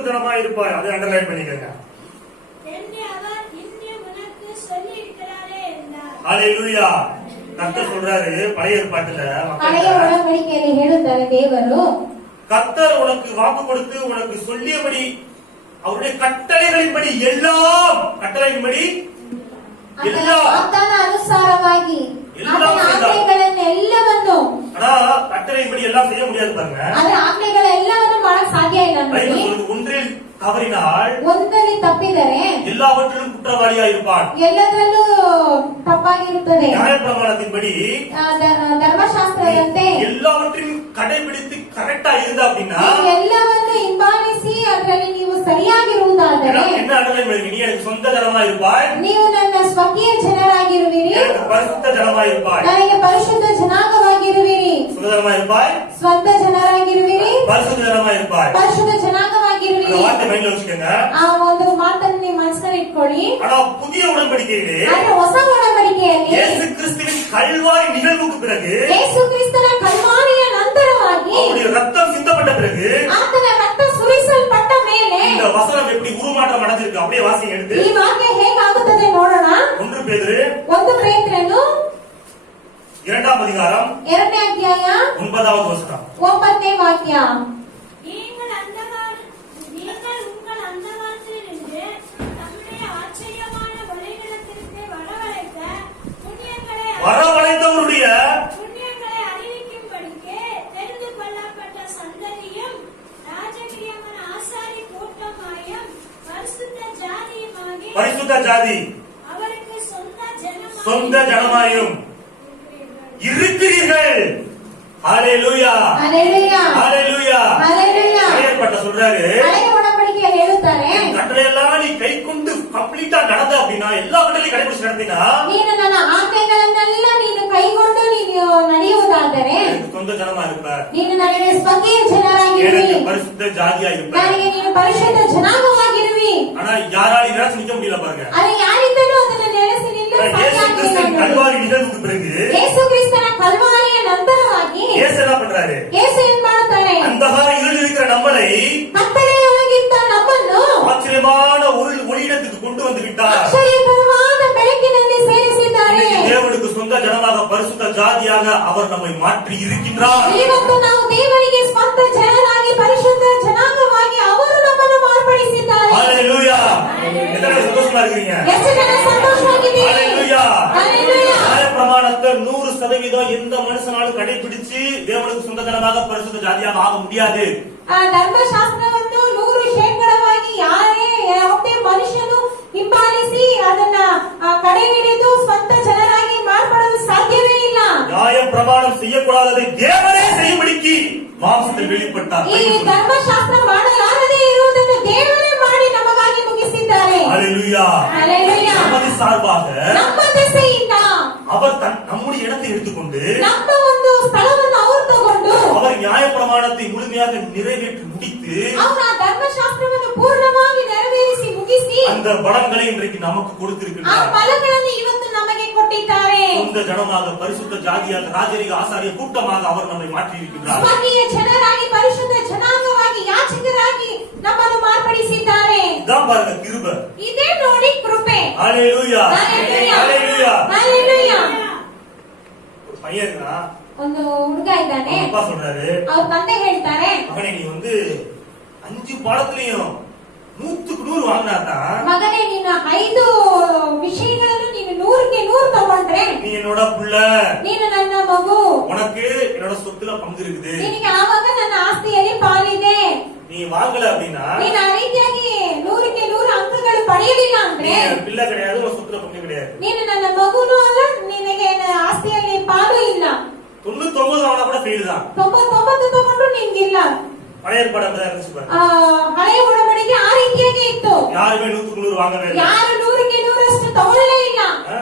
ஜனமா இருப்பாய். அதை அண்டர்லைன் பண்ணிக்கங்க. என்று அவர் இன்று உனக்கு சொல்லி இருக்கிறாரே என்றார். ஹalleluya. கர்த்தர் சொல்றாரு பழைய ஏற்பாட்டுல ಹಳೆಯ ಒಡಂಬಡಿಕೆಯಲ್ಲಿ ಹೇಳುತ್ತಾರೆ ದೇವರು, கர்த்தர் உனக்கு வாக்கு கொடுத்து உனக்கு சொல்லியபடி அவருடைய கட்டளைகளின்படி எல்லாம் கட்டளையின்படி ಆತನ எல்லாம் ವಾಗ್ದಾನ ಅನುಸಾರವಾಗಿ ಎಲ್ಲ ಆತನ செய்தார். ಆಜ್ಞೆಗಳನ್ನೆಲ್ಲವನ್ನು ஆனா கட்டளையின்படி எல்லாம் செய்ய முடியாது பாருங்க. ಆದ್ರೆ ಆಜ್ಞೆಗಳೆಲ್ಲವನ್ನು ಮಾಡಕ್ ಸಾಧ್ಯ ಇಲ್ಲ ನೋಡಿ. பைபிள் சொல்லுது ஒன்றில் தவறினால் ಒಂದಲ್ಲಿ ತಪ್ಪಿದರೆ எல்லாவற்றிலும் குற்றவாளியா இருப்பான். ಎಲ್ಲದರಲ್ಲೂ ತಪ್ಪಾಗಿರುತ್ತದೆ. நியாயப்பிரமாணத்தின்படி ಧರ್ಮಶಾಸ್ತ್ರದಂತೆ எல்லாவற்றையும் கடைபிடித்து கரெக்டா இருந்தா அப்படின்னா ನೀವು ಎಲ್ಲವನ್ನು ಹಿಂಬಾಲಿಸಿ ಅದರಲ್ಲಿ ನೀವು ಸರಿಯಾಗಿರುವುದಾದರೆ என்ன அண்டர்லைன் பண்ணி நீ எனக்கு சொந்த ஜனமா இருப்பாய், ನೀವು ನನ್ನ ಸ್ವಕೀಯ ಜನರಾಗಿರುವಿರಿ, எனக்கு பரிசுத்த ஜனமா இருப்பாய். ನನಗೆ ಪರಿಶುದ್ಧ ಜನಾಂಗವಾಗಿರುವಿರಿ, சுதந்திரமா இருப்பாய், ಸ್ವಂತ ಜನರಾಗಿರುವಿರಿ, பரிசுத்த ஜனமா இருப்பாய். ಪರಿಶುದ್ಧ அந்த ಜನಾಂಗವಾಗಿರುವಿರಿ. வார்த்தை மைண்ட்ல வச்சுக்கோங்க. ಆ ಒಂದು ಮಾತನ್ನು ನೀವು ಮನಸ್ಸಿನಲ್ಲಿ ಇಟ್ಕೊಳ್ಳಿ. ஆனா புதிய உடன்படிக்கையிலே ಆದ್ರೆ ಹೊಸ ಒಡಂಬಡಿಕೆಯಲ್ಲಿ இயேசு கிறிஸ்துவின் கல்வாரி நிகழ்வுக்கு பிறகு ಯೇಸು ಕ್ರಿಸ್ತನ ಕಲ್ವಾರಿಯ ನಂತರವಾಗಿ அவருடைய ரத்தம் சிந்தப்பட்ட பிறகு ಆತನ ರಕ್ತ ಸುರಿಸಲ್ಪಟ್ಟ ಮೇಲೆ இந்த வசனம் எப்படி உருமாற்றம் அடைஞ்சிருக்கு அப்படியே வாசிங்க எடுத்து. ಈ ವಾಕ್ಯ ಹೇಗಾಗುತ್ತದೆ ನೋಡೋಣ. 1 பேதுரு 1 ಪೇತ್ರನು 2ஆம் அதிகாரம் 2ನೇ ಅಧ್ಯಾಯ 9வது வசனம். 9ನೇ ವಾಕ್ಯ. நீங்கள் உங்கள் அந்தகாரத்திலிருந்து தம்முடைய ஆச்சரியமான வழிகளத்திற்கு வரவழைத்தவருடைய புண்ணியங்களை அறிவிக்கும்படிக்கு தெரிந்து கொள்ளப்பட்ட சந்ததியும் ராஜகிரியமான ஆசாரி கூட்டமாயும் பரிசுத்த ஜாதி அவருக்கு சொந்த ஜனமாயும் இருக்கிறீர்கள். ஹalleluya ஹalleluya ஹalleluya ஹalleluya. ஏற்பட்ட சொல்றாரு, ಹಳೆಯ ಒಡಂಬಡಿಕೆಯಲ್ಲಿ ಹೇಳುತ್ತಾರೆ, கட்டளையெல்லாம் நீ கைக்கொண்டு கம்ப்ளீட்டா நடந்த அப்படின்னா எல்லா கட்டளையும் கடைபிடிச்சு நடத்தினா ನೀನು ನನ್ನ ಆಜ್ಞೆಗಳನ್ನೆಲ್ಲ ನೀನು ಕೈಗೊಂಡು ನೀನು ನಡೆಯುವುದಾದರೆ எனக்கு சொந்த ஜனமா இருப்ப, ನೀನು ನನಗೆ ಸ್ವಕೀಯ ಜನರಾಗಿರುವಿ, எனக்கு பரிசுத்த ஜாதியா இருப்ப. ನನಗೆ ನೀನು ಪರಿಶುದ್ಧ ಜನಾಂಗವಾಗಿರುವಿ. ஆனா யாராலும் நினைச்சு நிக்க முடியல பாருங்க. ಅದು ಯಾರಿಂದಲೂ ಅದನ್ನು ನೆಲೆಸಿ ನಿಲ್ಲಲು ಸಾಧ್ಯ இயேசு ಆಗಲಿಲ್ಲ கிறிஸ்துவின் ನೋಡಿ. கல்வாரி நிகழ்வுக்கு பிறகு ಯೇಸು ಕ್ರಿಸ್ತನ ಕಲ್ವಾರಿಯ ನಂತರವಾಗಿ இயேசு என்ன பண்றாரு? ಯೇಸು ಏನ್ ಮಾಡುತ್ತಾನೆ? அந்தகார இருள் இருக்கிற நம்மளை ಕತ್ತಲೆಯೊಳಗಿದ್ದ ನಮ್ಮನ್ನು ஆச்சரியமான ஒளியிடத்துக்கு கொண்டு வந்து விட்டார். ಆಶ್ಚರ್ಯಕರವಾದ ಬೆಳಕಿನಲ್ಲಿ ಸೇರಿಸಿದ್ದಾರೆ. இன்னைக்கு தேவனுக்கு சொந்த ஜனமாக பரிசுத்த ஜாதியாக அவர் நம்மை மாற்றி இருக்கின்றார். ಇವತ್ತು ನಾವು ದೇವರಿಗೆ ಸ್ವಂತ ಜನರಾಗಿ ಪರಿಶುದ್ಧ ಜನಾಂಗವಾಗಿ ಅವರು ನಮ್ಮನ್ನು ಮಾರ್ಪಡಿಸಿದ್ದಾರೆ. ஹalleluya. எத்தனை சந்தோஷமா இருக்கீங்க? ಎಷ್ಟು ಜನ ಸಂತೋಷವಾಗಿದ್ದೀರಿ? ஹalleluya. ஹalleluya. நியாயப்பிரமாணத்தை 100% எந்த மனுஷனாலும் கடைபிடிச்சு தேவனுக்கு சொந்த ஜனமாக பரிசுத்த ஜாதியாக ஆக முடியாது. ಆ ಧರ್ಮಶಾಸ್ತ್ರವನ್ನು 100% ಯಾವುದೇ ಮನುಷ್ಯನು ಹಿಂಬಾಲಿಸಿ ಅದನ್ನ ಕಡೆಹಿಡಿದು ಸ್ವಂತ ಜನರಾಗಿ ಮಾರ್ಪಡಲು ಸಾಧ್ಯವೇ ಇಲ್ಲ. நியாயப்பிரமாணம் செய்யக்கூடாததை தேவனே செய்யும்படிக்கு மாம்சத்தில் வெளிப்பட்டார். ಈ ಧರ್ಮಶಾಸ್ತ್ರ ಮಾಡಲಾರದೇ ಇರುವುದನ್ನು ದೇವರೇ ಮಾಡಿ ನಮಗಾಗಿ ಮುಗಿಸಿದ್ದಾರೆ. ஹalleluya. ஹalleluya. நமது சார்பாக ನಮ್ಮ ದೆಸೆಯಿಂದ அவர் நம்முடைய இடத்தை எடுத்துக்கொண்டு ನಮ್ಮ ಒಂದು ಸ್ಥಳವನ್ನು ಅವರು ತಗೊಂಡು அவர் நியாயப்பிரமாணத்தை முழுமையாக நிறைவேற்றி முடித்து ಅವರ ಧರ್ಮಶಾಸ್ತ್ರವನ್ನು ಪೂರ್ಣವಾಗಿ ನೆರವೇರಿಸಿ ಮುಗಿಸಿ அந்த பலன்களை இன்றைக்கு நமக்கு ಆ கொடுத்திருக்கிறார். ಫಲಗಳನ್ನು ಇವತ್ತು ನಮಗೆ ಕೊಟ್ಟಿದ್ದಾರೆ. சொந்த ஜனமாக பரிசுத்த ஜாதியாக ராஜரிக ஆசாரிய கூட்டமாக அவர் நம்மை மாற்றி இருக்கின்றார். ಸ್ವಕೀಯ ಜನರಾಗಿ ಪರಿಶುದ್ಧ ಜನಾಂಗವಾಗಿ ಯಾಜಕರಾಗಿ ನಮ್ಮನ್ನು ಮಾರ್ಪಡಿಸಿದ್ದಾರೆ. இதான் பாருங்க கிருபை. ಇದೇ ನೋಡಿ ಕೃಪೆ. ஹalleluya ஹalleluya. ஹalleluya. ஹalleluya. ஒரு பையன் இருக்கா, ಒಂದು ಹುಡುಗ ಇದ್ದಾನೆ. அப்பா சொல்றாரு, ಅವ್ರ ತಂದೆ ಹೇಳ್ತಾರೆ, மகனே நீ 5 பாடத்திலையும் 100க்கு 100 வாங்கினாதான் ಮಗನೇ ನಿನ್ನ 5 ವಿಷಯಗಳನ್ನು ನೀನು 100ಕ್ಕೆ 100 ತಗೊಂಡ್ರೆ நீ என்னோட புள்ள, ನೀನು ನನ್ನ ಮಗು, உனக்கு என்னோட சொத்துல பங்கு இருக்குது. ನಿನಗೆ ಆವಾಗ ನನ್ನ ಆಸ್ತಿಯಲ್ಲಿ ಪಾಲಿದೆ. நீ வாங்கல அப்படின்னா ನೀನು ಆ ರೀತಿಯಾಗಿ 100ಕ್ಕೆ 100 ಅಂಕಗಳು ಪಡೆಯಲಿಲ್ಲ ಅಂದ್ರೆ நீ பிள்ளை கிடையாது, உன் சொத்துல பங்கு கிடையாது. ನೀನು ನನ್ನ ಮಗುನೂ ಅಲ್ಲ, ನಿನಗೆ ಆಸ್ತಿಯಲ್ಲಿ ಪಾಲು ಇಲ್ಲ. 99 வாங்கினா கூட ஃபெயில் தான். 99 ತಗೊಂಡ್ರು ನಿನ್ಗಿಲ್ಲ. பழைய ஏற்பாடு அப்படிதான் இருந்துச்சு பாருங்க. ಹಳೆಯ ಒಡಂಬಡಿಕೆ ಆ ರೀತಿಯಾಗಿ ಇತ್ತು. யாருமே 100க்கு 100 வாங்கவே இல்லை. ಯಾರು 100ಕ್ಕೆ 100 ಅಷ್ಟು ತಗೊಳ್ಳಲೇ ಇಲ್ಲ.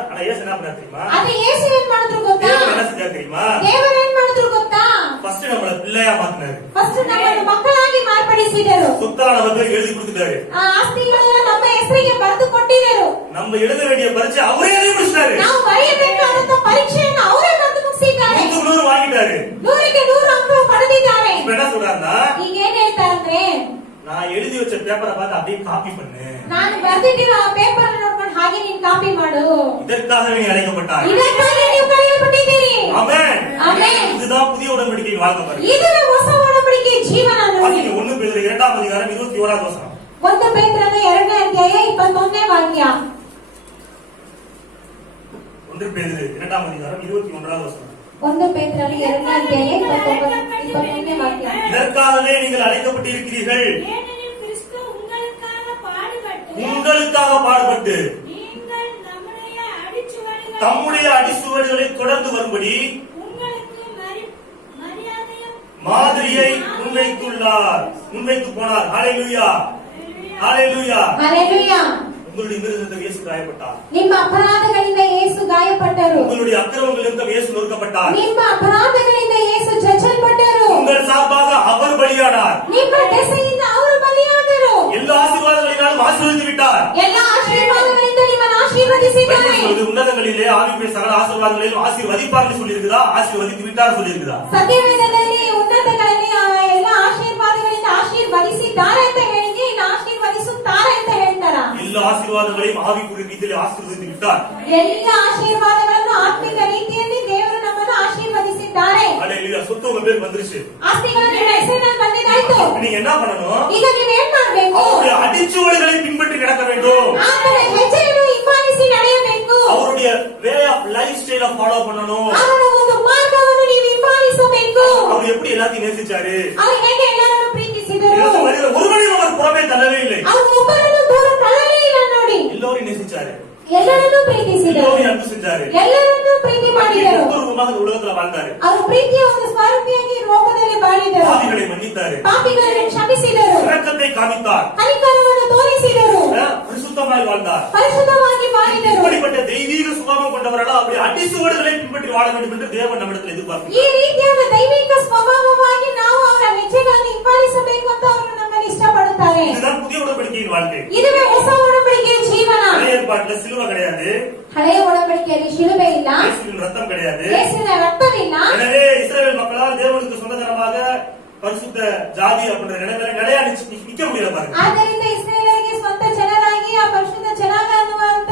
ஆனா ஏசு என்ன பண்ணாரு தெரியுமா? ಅದೇ ಯೇಸು ಏನ್ ಮಾಡಿದ್ರು ಗೊತ್ತಾ? தேவன் என்ன செஞ்சாரு தெரியுமா? ದೇವರು ಏನ್ ಮಾಡಿದ್ರು ಗೊತ್ತಾ? ஃபர்ஸ்ட் நம்மள பிள்ளையா மாத்தினாரு. ಫಸ್ಟ್ ನಮ್ಮನ್ನು ಮಕ್ಕಳಾಗಿ ಮಾರ್ಪಡಿಸಿದರು. சொத்தா நம்ம பேருக்கு எழுதி கொடுத்துட்டாரு. ಆ ಆಸ್ತಿಗಳನ್ನ ನಮ್ಮ ಹೆಸರಿಗೆ ಬರೆದು ಕೊಟ್ಟಿದ್ದರು. நம்ம எழுத வேண்டிய பரீட்சை அவரே எழுதி முடிச்சிட்டாரு. ನಾವು ಬರೆಯಬೇಕಾದಂತ ಪರೀಕ್ಷೆಯನ್ನು ಅವರೇ ಬರೆದು ಮುಗಿಸಿದ್ದಾರೆ. 100க்கு 100 வாங்கிட்டாரு. 100ಕ್ಕೆ 100 ಅಂಕ ಪಡೆದಿದ್ದಾರೆ. இப்ப என்ன சொல்றாருன்னா, ಈಗ ಏನ್ ಹೇಳ್ತಾರಂದ್ರೆ, நான் எழுதி வச்ச பேப்பரை பார்த்து அப்படியே காப்பி பண்ணு. ನಾನು ಬರ್ದಿಟ್ಟಿರೋ ಆ ಪೇಪರ್ ನೋಡ್ಕೊಂಡು ಹಾಗೆ ನೀನು ಕಾಪಿ ಮಾಡು. இதற்காகவே நீ அழைக்கப்பட்டாய். ಇದಕ್ಕಾಗಿ ನೀವು ಕರೆಯಲ್ಪಟ್ಟಿದ್ದೀರಿ. ஆமென். ஆமென். இதுதான் புதிய உடன்படிக்கையின் வாழ்க்கை பாருங்க. ಇದು ಹೊಸ ಒಡಂಬಡಿಕೆಯ ಜೀವನ ನೋಡಿ. 1 பேதுரு 2ஆம் அதிகாரம் 21வது வசனம். 1 ಪೇತ್ರನ 2ನೇ ಅಧ್ಯಾಯ 21ನೇ ವಾಕ್ಯ. 1 பேதுரு 2ஆம் அதிகாரம் 21வது வசனம். 1 ಪೇತ್ರನ 2ನೇ ಅಧ್ಯಾಯ 21ನೇ ವಾಕ್ಯ. இதற்காகவே நீங்கள் அழைக்கப்பட்டிருக்கிறீர்கள். ஏனெனில் கிறிஸ்து உங்களுக்காக பாடுபட்டு நீங்கள் தம்முடைய அடிச்சுவடுகளை தொடர்ந்து வரும்படி உங்களுக்கு மரியாதையும் மாதிரியை முன்வைத்து போனார். ஹalleluya, ஹalleluya, ஹalleluya. உங்களுடைய மிருகத்தை இயேசு காயப்பட்டார். ನಿಮ್ಮ ಅಪರಾಧಗಳಿಂದ ಯೇಸು ಗಾಯಪಟ್ಟರು. உங்களுடைய அக்கிரமங்களிலிருந்து இயேசு நொறுக்கப்பட்டார். ನಿಮ್ಮ ಅಪರಾಧಗಳಿಂದ ಯೇಸು ಚಚ್ಚಲ್ಪಟ್ಟರು. உங்கள் சார்பாக அவர் பலியானார். ನಿಮ್ಮ ದೆಸೆಯಿಂದ ಅವರು ಬಲಿಯಾದರು. எல்லா ஆசீர்வாதங்களினாலும் ஆசீர்வதித்து விட்டார். ಎಲ್ಲ ಆಶೀರ್ವಾದಗಳಿಂದ ನಿಮ್ಮನ್ನು ಆಶೀರ್ವದಿಸಿದ್ದಾರೆ. உன்னதங்களிலே ஆவிக்குரிய சகல ஆசீர்வாதங்களிலும் ஆசீர்வதிப்பார்னு சொல்லியிருக்குதா, ஆசீர்வதித்து விட்டார் சொல்லியிருக்குதா? ಸತ್ಯವೇದದಲ್ಲಿ ಉನ್ನತಗಳಲ್ಲಿ ಎಲ್ಲ ಆಶೀರ್ವಾದಗಳಿಂದ ಆಶೀರ್ವದಿಸಿದ್ದಾರೆ ಅಂತ ಹೇಳಿದ್ರೆ ಇನ್ನು ಆಶೀರ್ವದಿಸುತ್ತಾರೆ ಅಂತ ಹೇಳ್ತಾರ? எல்லா ஆசீர்வாதங்களையும் ஆவிக்குரிய ரீதியிலே ஆசீர்வதித்து விட்டார். ಎಲ್ಲ ಆಶೀರ್ವಾದಗಳನ್ನು ಆತ್ಮಿಕ ರೀತಿಯಲ್ಲಿ ದೇವರು ನಮ್ಮನ್ನು ಆಶೀರ್ವದಿಸಿದ್ದಾರೆ. ஹalleluya. சொத்து உங்க பேர் வந்துருச்சு. ಆಸ್ತಿಗಳು ನಿಮ್ಮ ಹೆಸರಿನಲ್ಲಿ ಬಂದಿದ್ದಾಯ್ತು. நீங்க என்ன பண்ணணும்? ಈಗ ನೀವು ಏನ್ ಮಾಡ್ಬೇಕು? அவருடைய அடிச்சுவடுகளை பின்பற்றி நடக்க வேண்டும். ಆತನ ಹೆಜ್ಜೆಯನ್ನು ಹಿಂಬಾಲಿಸಿ ನಡೆಯಬೇಕು. அவருடைய வே ஆஃப் லைஃப் ஸ்டைல ஃபாலோ பண்ணணும். ಅವರ ಒಂದು ಮಾರ್ಗವನ್ನು ನೀವು ಹಿಂಬಾಲಿಸಬೇಕು. அவர் எப்படி எல்லாத்தையும் நேசிச்சாரு? ಅವರು ಹೇಗೆ ಎಲ್ಲರನ್ನು ಪ್ರೀತಿಸಿದರು? ஒருவனையும் அவர் புறமே தள்ளவே இல்லை. ಅವರು ಒಬ್ಬರನ್ನು ದೂರ ತಳ್ಳಲೇ ಇಲ್ಲ ನೋಡಿ. எல்லோரையும் நேசிச்சாரு, ಎಲ್ಲರನ್ನೂ ಪ್ರೀತಿಸಿದರು, எல்லோரையும் அன்பு செஞ்சாரு, ಎಲ್ಲರನ್ನೂ ಪ್ರೀತಿ ಮಾಡಿದರು. ஒவ்வொருவருமாக இந்த உலகத்துல வாழ்ந்தாரு. ಅವರು ಪ್ರೀತಿಯ ಒಂದು ಸ್ವರೂಪಿಯಾಗಿ ಲೋಕದಲ್ಲಿ ಬಾಳಿದರು. பாவிகளை மன்னித்தாரு, ಪಾಪಿಗಳನ್ನು ಕ್ಷಮಿಸಿದರು, இரக்கத்தை காமித்தார், ಕನಿಕರವನ್ನು ತೋರಿಸಿದರು, பரிசுத்தமாய் வாழ்ந்தார். ಪರಿಶುದ್ಧವಾಗಿ ಬಾಳಿದರು. இப்படிப்பட்ட தெய்வீக சுபாவம் கொண்டவரால் அப்படி அடிச்சுவடுகளை பின்பற்றி வாழ வேண்டும் என்று தேவன் நம்மிடத்தில் ಈ எதிர்பார்க்கிறார். ರೀತಿಯಾದ ದೈವಿಕ ಸ್ವಭಾವವಾಗಿ ನಾವು ಅವರ ಹೆಜ್ಜೆಗಳನ್ನು ಹಿಂಬಾಲಿಸಬೇಕು ಅಂತ ಅವರು ನಮ್ಮನ್ನು ಇಷ್ಟಪಡುತ್ತಾರೆ. இதுதான் புதிய உடன்படிக்கையின் வாழ்க்கை. ಇದುವೇ ಹೊಸ ಒಡಂಬಡಿಕೆಯ ಜೀವನ. பழைய ஏற்பாட்டுல சிலுவை கிடையாது, ಹಳೆಯ ಒಡಂಬಡಿಕೆಯಲ್ಲಿ ಶಿಲುಬೆ ಇಲ್ಲ, இயேசுவின் ரத்தம் கிடையாது. ಯೇಸುವಿನ ರಕ್ತವಿಲ್ಲ. எனவே இஸ்ரவேல் மக்களால் தேவனுக்கு சொந்த ஜனமாக பரிசுத்த ஜாதி அப்படின்ற நிலைமையில நிலையா நிக்க முடியல பாருங்க. ಆದ್ದರಿಂದ ಇಸ್ರೇಲರಿಗೆ ಸ್ವಂತ ಜನರಾಗಿ ಆ ಪರಿಶುದ್ಧ ಜನಾಂಗ ಅನ್ನುವಂತ